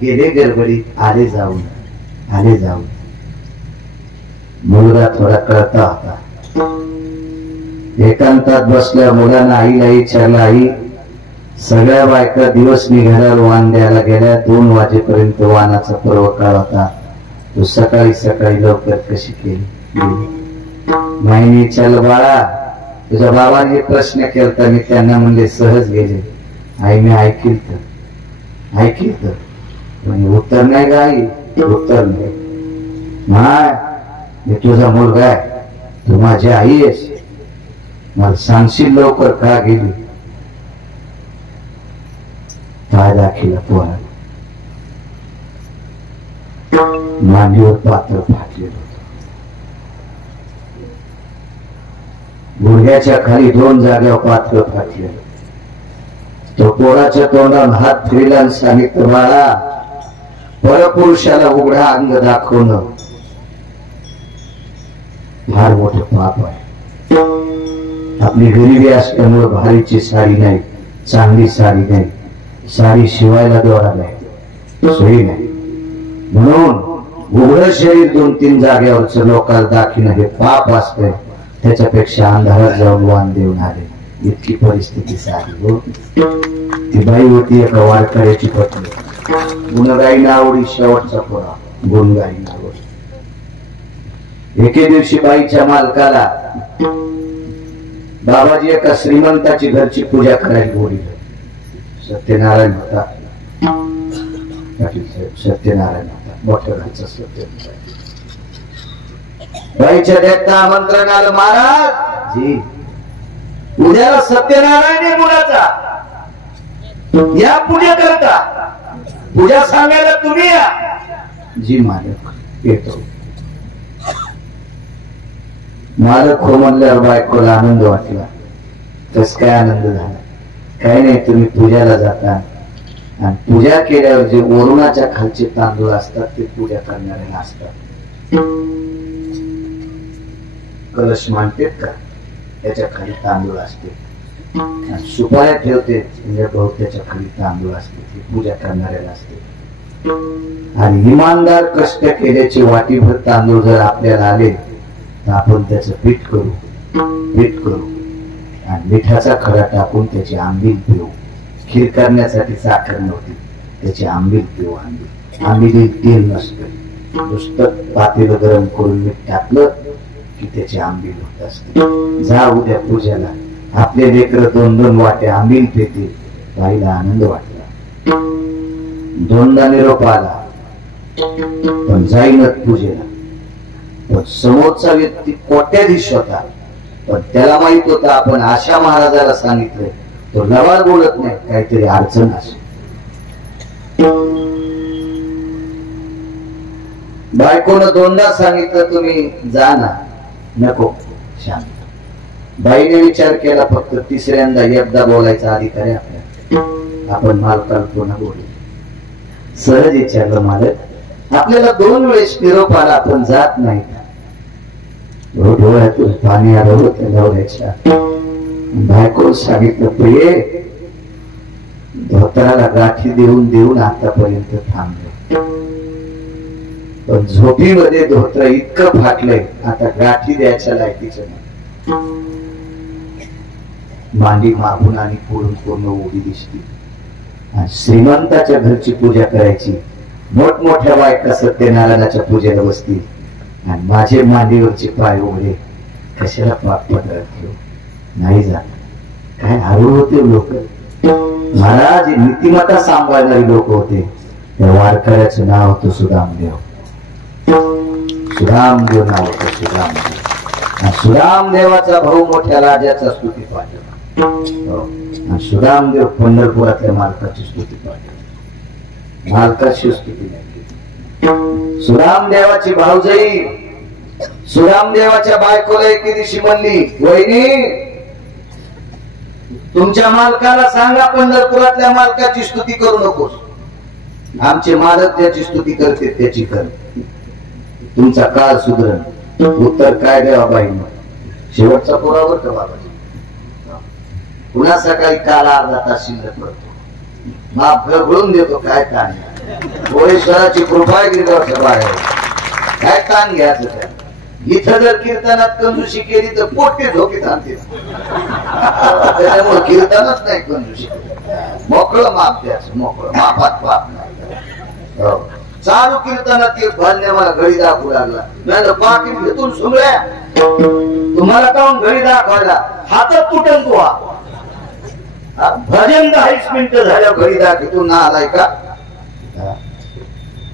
गेले गडबडीत, आले जाऊन. मुलगा थोडा कळता होता. एकांतात बसल्या मुलानं आईला विचारलं, आई सगळ्या बायका दिवस निघाल्यावर वाण द्यायला गेल्या, 2 वाजेपर्यंत वाणाचा पर्व काळ होता, तू सकाळी लवकर कशी केली? माईने विचारलं, बाळा तुझ्या बाबाने प्रश्न केलता, मी त्यांना म्हणले सहज गेले. आई मी ऐकील तर म्हणजे उत्तर नाही ग आई, उत्तर नाही. मी तुझा मुलगा आहे, तू माझी आई आहेस, मला सांगशील लवकर का गेली? काय दाखिला पोरा मांडीवर पात्र फाटलेलं होतं. गुडघ्याच्या खाली 2 जागेवर पात्र फाटलेलं. तो पोराच्या तोंडावर हात फिरला आणि सांगितलं, बाळा, परपुरुषाला उघडा अंग दाखवणं फार मोठं पाप आहे. आपली गरिबी असल्यामुळे भारीची साडी नाही, चांगली साडी नाही, साडी शिवायला दोरा नाही, सोयी नाही, म्हणून उघड शरीर 2-3 जागेवरच लोकांना दाखवणं हे पाप असतंय. त्याच्यापेक्षा अंधारात जाऊन वाण देऊन आले. इतकी परिस्थिती साधी हो. ती बाई होती एका वारकऱ्याची पत्नी. गुणगाई नावडी शेवटचा पोरा, गुणगाई नावडी. एके दिवशी बाईच्या मालकाला बाबाजी एका श्रीमंताची घरची पूजा करायला बोलले. सत्यनारायण होता, सत्यनारायण होता, मोठ्या घरचा सत्यनारायण. बाईच्या देखता आमंत्रण आलं, महाराज जी उद्याला सत्यनारायण आहे मुलाचा, या पूजा करता, पूजा सांगायला तुम्ही या. जी मालक येतो. मालक हो म्हणल्यावर बायकोला आनंद वाटला. तस काय आनंद झाला? काही नाही, तुम्ही पूजाला जाता आणि पूजा केल्यावर जे वरुणाच्या खालचे तांदूळ असतात ते पूजा करणाऱ्याला असतात. कलश मांडतेत का, त्याच्या खाली तांदूळ असते, सुपाऱ्या ठेवते त्याच्या खाली तांदूळ असते, ते पूजा करणाऱ्याला असते. आणि इमानदार कष्ट केल्याचे वाटीभर तांदूळ जर आपल्याला आले तर आपण त्याचं पीठ करू आणि मिठाचा खडा टाकून त्याची आंबील पिऊ. खीर करण्यासाठी साखर नव्हती, त्याची आंबील पिऊ. आंबील तेल नसतं, नुसतं पातेलं गरम करून मीठ टाकलं की त्याची आंबील होत असते. जा उद्या पूजेला, आपले लेकर 2-2 वाट्या आंबील पिते. बाईला आनंद वाटला. 2दा निरोप आला, पण जाईनच पूजेला. पण समोरचा व्यक्ती कोट्याधीश होता, पण त्याला माहित होतं आपण आशा महाराजाला सांगितलंय. तो लवार बोलत नाही, काहीतरी अडचण असेल. बायकोनं 2दा सांगितलं, तुम्ही जा ना. नको, शांत. बाईने विचार केला, फक्त 3ऱ्यांदा एकदा बोलायचा अधिकार आहे आपल्याला. आपण मालकाला पुन्हा बोलू. सहज विचारलं, मालक आपल्याला 2 वेळेस निरोप आला, आपण जात नाही. डोळ्यातून पाणी आलं होतं नवऱ्याच्या. बायकोनं सांगितलं, प्रिये, धोतराला गाठी देऊन आतापर्यंत थांबलो, पण झोपीमध्ये धोतर इतकं फाटलंय, आता गाठी द्यायच्या लायकीचं नाही. मांडी मागून आणि पूर्ण उभी दिसती. आणि श्रीमंताच्या घरची पूजा करायची. मोठमोठ्या बायका सत्यनारायणाच्या पूजेला बसतील आणि माझे मांडीवरचे पाय उघडे. कशाला पाप पदरात घेऊ? नाही जात. काय हळू होते लोक. महाराज नीतिमत्ता सांभाळणारी लोक होते. त्या वारकऱ्याचं नाव होतं सुदामदेव. सुदामदेव नाव होतं, सुदामदेव. सुदामदेवाचा भाऊ मोठ्या राजाचा स्तुती पाठवला. सुदामदेव पंढरपुरातल्या मालकाची स्तुती पाठवली. मालकाची स्तुती नाही. सुदामदेवाची भाऊजाई सुदामदेवाच्या बायकोला एके दिवशी म्हणली, वहिनी, तुमच्या मालकाला सांगा पंढरपुरातल्या मालकाची स्तुती करू नकोस. आमचे मालक त्याची स्तुती करते, त्याची कर. तुमचा काळ सुधरण. उत्तर काय द्यावा बाईंना? शेवटचा पुरावर का बाबाजी? पुन्हा सकाळी काल अर्धा तास शिल्लक करतो, माप घळून देतो. काय ताण? गोळेश्वराची कृपा गिरगावच्या बाहेर. काय ताण घ्यायचं त्या? इथं जर कीर्तनात कंजूशी केली तर पोटे झोकीत आणतील. त्याच्यामुळे कीर्तनच नाही कंजूशी. मोकळं माप द्यायचं, मोकळं. मापात पाप नाही. चालू कीर्तनात एक भान्य मला घडी दाखवू लागला. नाही पाठी घेतून सुमल्या, तुम्हाला काऊन घडी दाखवायला? हातात तुटन तू. भजन 10 मिनिटं झाल्या घडी दाखवून ना आलाय का?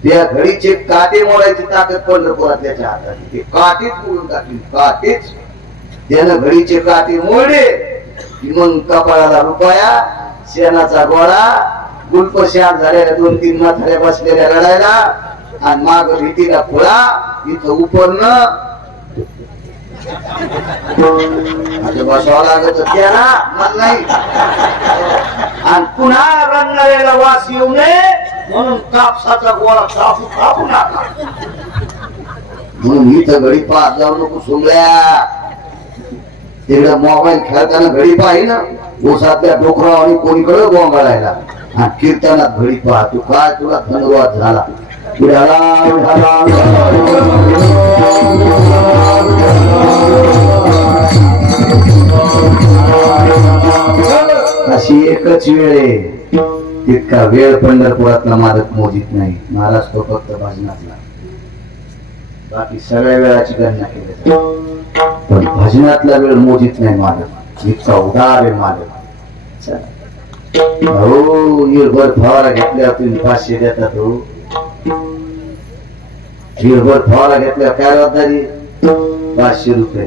त्या घडीचे काटे मोडायची ताकद पंढरपुरातल्याच्या हातात. ते काटेच मोडून टाकली, काटेच. त्यानं घडीचे काटे मोडले की मग कपाळाला रुपया, शेणाचा गोळा, गुलपशार झालेल्या 2-3 म्हाताऱ्या बसलेल्या रडायला, आणि माग भीतीला खुळा, इथं उपरणं. बसावं लागत त्याला मला नाही. आणि पुन्हा रंगणाऱ्याला वास येऊ नये म्हणून कापसाचा गोळा कापू नका. म्हणून इथं घडी पाहत जाऊ नको सोंगल्या. तिकडे मोबाईल खेळताना घडी पाहिजे ना, ओसातल्या डोकराव आणि कोणीकडे गोंगाळायला. आणि कीर्तनात घडी पाह. तू काय तुला धन्यवाद झाला. अशी एकच वेळ आहे. तितका वेळ पंढरपुरातला मालक मोजित नाही. महाराज तो फक्त भजनातला. बाकी सगळ्या वेळाची गणना केली पण भजनातला वेळ मोजित नाही मालक. इतका उदार आहे मालक. हो येळभर फवारा घेतल्यावर तुम्ही 500 देतात. हो येळभर फवारा घेतल्यावर काय जबाबदारी? 500 रुपये.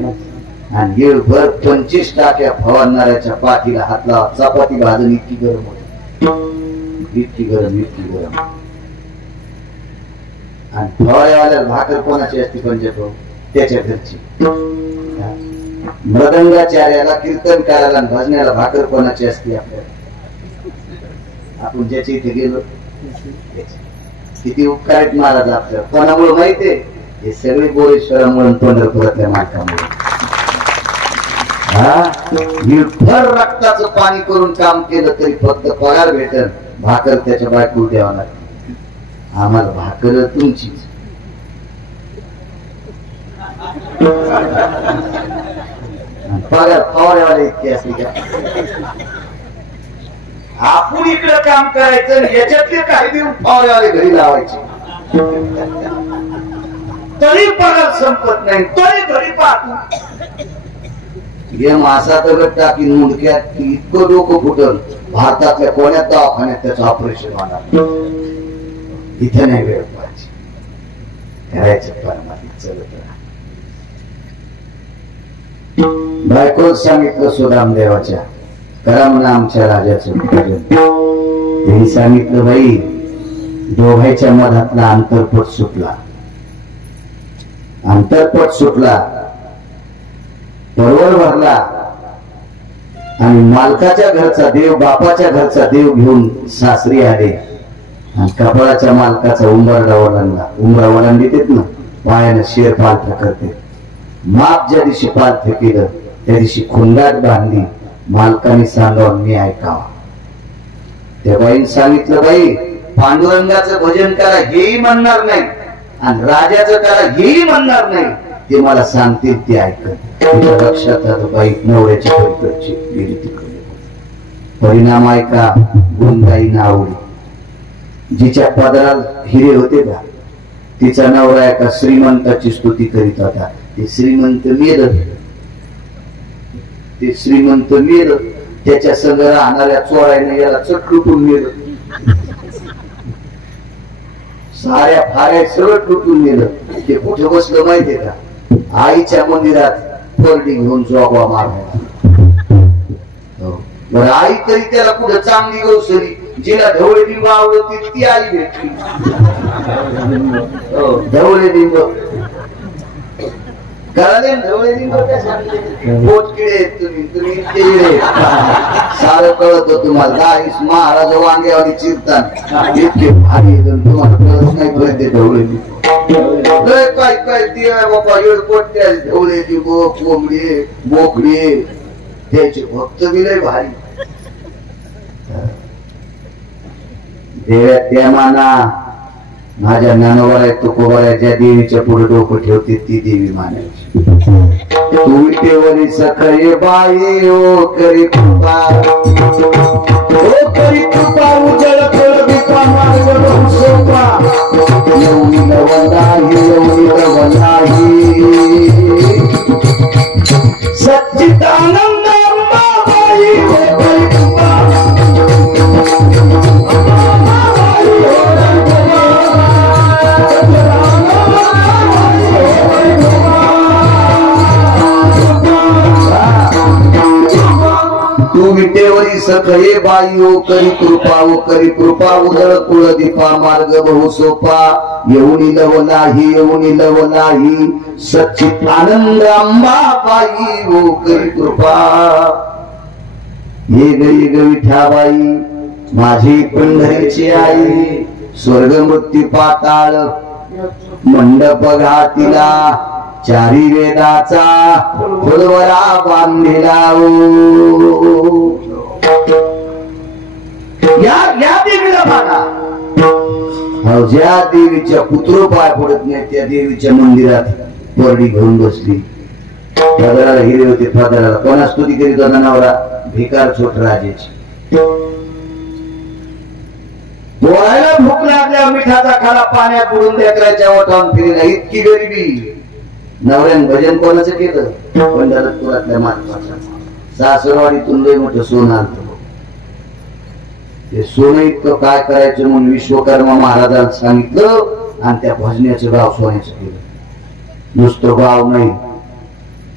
आणि येळभर 25 टाक्या फवारणाऱ्याच्या पाठीला हात लावा. चपाती भाजून इतकी गरम होती. इतकी गरम. आणि फवाऱ्यावाल्या भाकर कोणाची असते? पंजाब त्याच्या घरची. मृदंगाचार्याला कीर्तन करायला आणि भजण्याला भाकर कोणाची असते? आपल्याला. आपण ज्याच्या इथे गेलो किती उपकार आहेत महाराज आपल्या. कोणामुळे माहितीये? हे सगळे बोरेश्वरामुळे पंढरपुरातल्या मालकामुळे. निर्भर रक्ताचं पाणी करून काम केलं तरी फक्त पगार भेटल. भाकर त्याच्या बायकोला द्यावा लागते. आम्हाला भाकर तुमचीच. पगार फवाऱ्यावाले इतके असते का? आपण इकडे काम करायचं याच्यातले काही देऊन फवाऱ्यावाले घरी लावायचे. तरी पगार संपत नाही. तरी घरी पाहतो हे मासा दगड टाकीन मुंडक्यात इतकं डोकं फुटल. भारतातल्या कोण्यात दवाखान्यात त्याचं ऑपरेशन होणार. इथे नाही वेळ पाहिजे. करायचं परमाधिक चलत राहा. बायकोच सांगितलं सुदाम देवाच्या करा म्हणा आमच्या राजाचं पूजन. त्यांनी सांगितलं बाई दोघांच्या मधातला अंतरपट सुटला. परवर भरला आणि मालकाच्या घरचा देव बापाच्या घरचा देव घेऊन सासरी आले. आणि कपाळाच्या मालकाचा उंबरडा ओलांडला. उंबरा ओलांडीत ना पायानं शेर पालथ करते. माप ज्या दिवशी पालथ केलं त्या दिवशी खुंडात बांधली. मालकाने सांगावं मी ऐकावा. त्या बाईने सांगितलं बाई पांडुरंगाचं भजन करा हेही म्हणणार नाही आणि राजाचं करा हेही म्हणणार नाही. ते मला सांगतील ते ऐकत. लक्षात आलं बाई नवऱ्याच्या पलीकडची गेली तिकडे. परिणाम ऐका गुणगाई आवडी. जिच्या पदरात हिरे होते का तिचा नवरा एका श्रीमंताची स्तुती करीत होता. ते श्रीमंत मेल. त्याच्या संग राहणाऱ्या चोराने याला चटलुटून नेलं. साऱ्या फाऱ्या सगळं लुटून नेलं. ते कुठे बसलं माहितीये का? आईच्या मंदिरात परडी घेऊन जोगवा मारला. बरं आई तरी त्याला कुठं चांगली गौसरी जिला ढवळे लिंब आवडती ती आई भेटली. ढवळे लिंब कळाले. ढवळे लिंब पोटकिडे तुम्ही सारं कळत तुम्हाला. 10 महाराज वांग्यावानी चिरतात इतके भारी तुम्हाला कळत नाही. पर्यंत ढवळे लिंब काय ते बाबा एडपोट ढवळे लिंब कोंबडी बोकडी त्याचे भक्त बी लय भारी. देव्या त्या माना माझ्या ज्ञानोबा आहे तुकोबा ज्या देवीच्या पुढे डोकं ठेवते ती देवी मानायची. तू विटेवरी सखये बाई ओ करी कृपा उजळ कर दीपा मार्ग सोपा. एवढी नवनाही सच्चिदानंद अंबाबाई ओ करी कृपा. तू विटेवरी सखये बाई ओ करी कृपा उजळ कुळ दीपा मार्ग बहु सोपा. येऊनी लवलाही येऊनी लवलाही सच्चित आनंद अंबाबाई हो करी कृपा ये ग विठाबाई माझी पंढरीची आई स्वर्ग मृत्यू पाताळ मंडप घातिला चारी वेदाचा फुलवरा बांधिला या देवीला बघा ज्या देवीच्या पुत्र पाय पडत नाही त्या देवीच्या मंदिरात परडी घेऊन बसली फादराला हिरे होते फादराला कोणा स्तुती करीत होता नवरा भिकार छोट राजेची बोलायला भूक लागल्या मिठाचा खाला पाण्यात बुडून लेकराच्या ओठावून फिरला इतकी गरिबी नवऱ्यान भजन कोणाचं केलं पंढरपुरातल्या माणसाचा सासरवाडीतून लय मोठं सोनं आणतो ते सोनं इतकं काय करायचं म्हणून विश्वकर्मा महाराजांना सांगितलं आणि त्या भजनाचं गाव सोन्याचं केलं नुसतं गाव नाही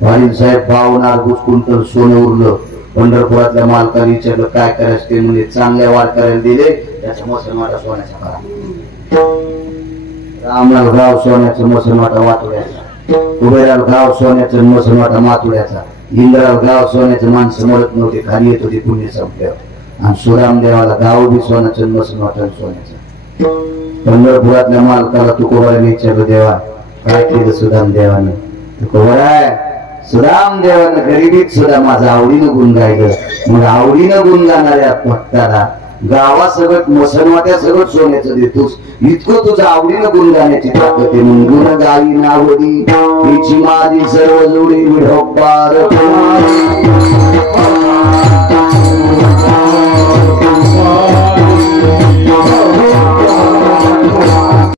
पाटील साहेब 52 क्विंटल सोनं उरलं पंढरपुरातल्या मालकाने विचारलं काय करायचं ते म्हणजे चांगल्या वाढ करायला दिले त्याचा मसनवाटा सोन्याचा करा रामलाल गाव सोन्याचं मसनवाटा वाटोड्याचा कुबेराल गाव सोन्याचं मसनवाटा मातुड्याचा इंद्राल गाव सोन्याचं माणसं मरत नव्हते खाली येत होते पुण्य संपल्यावर आणि सुरामदेवाला गाव बी सोन्याचं मसनवाटा सोन्याचा पंढरपुरातल्या मालकाला तुकोबाने विचारलं देवा काय केलं सुदाम देवानं तुकोबाय सुदाम देवानं गरिबीत सुद्धा माझं आवडीनं गुण गायलं मग आवडीनं गुण गाणाऱ्या भक्ताला गावा सगळं मसनवाट्या सगळं सोन्याचं देतोस इतकं तुझं आवडीनं गुण गाण्याची ताकद आहे म्हणून गुण गाई नावडी हिची माझी सर्व जोडी विढोबार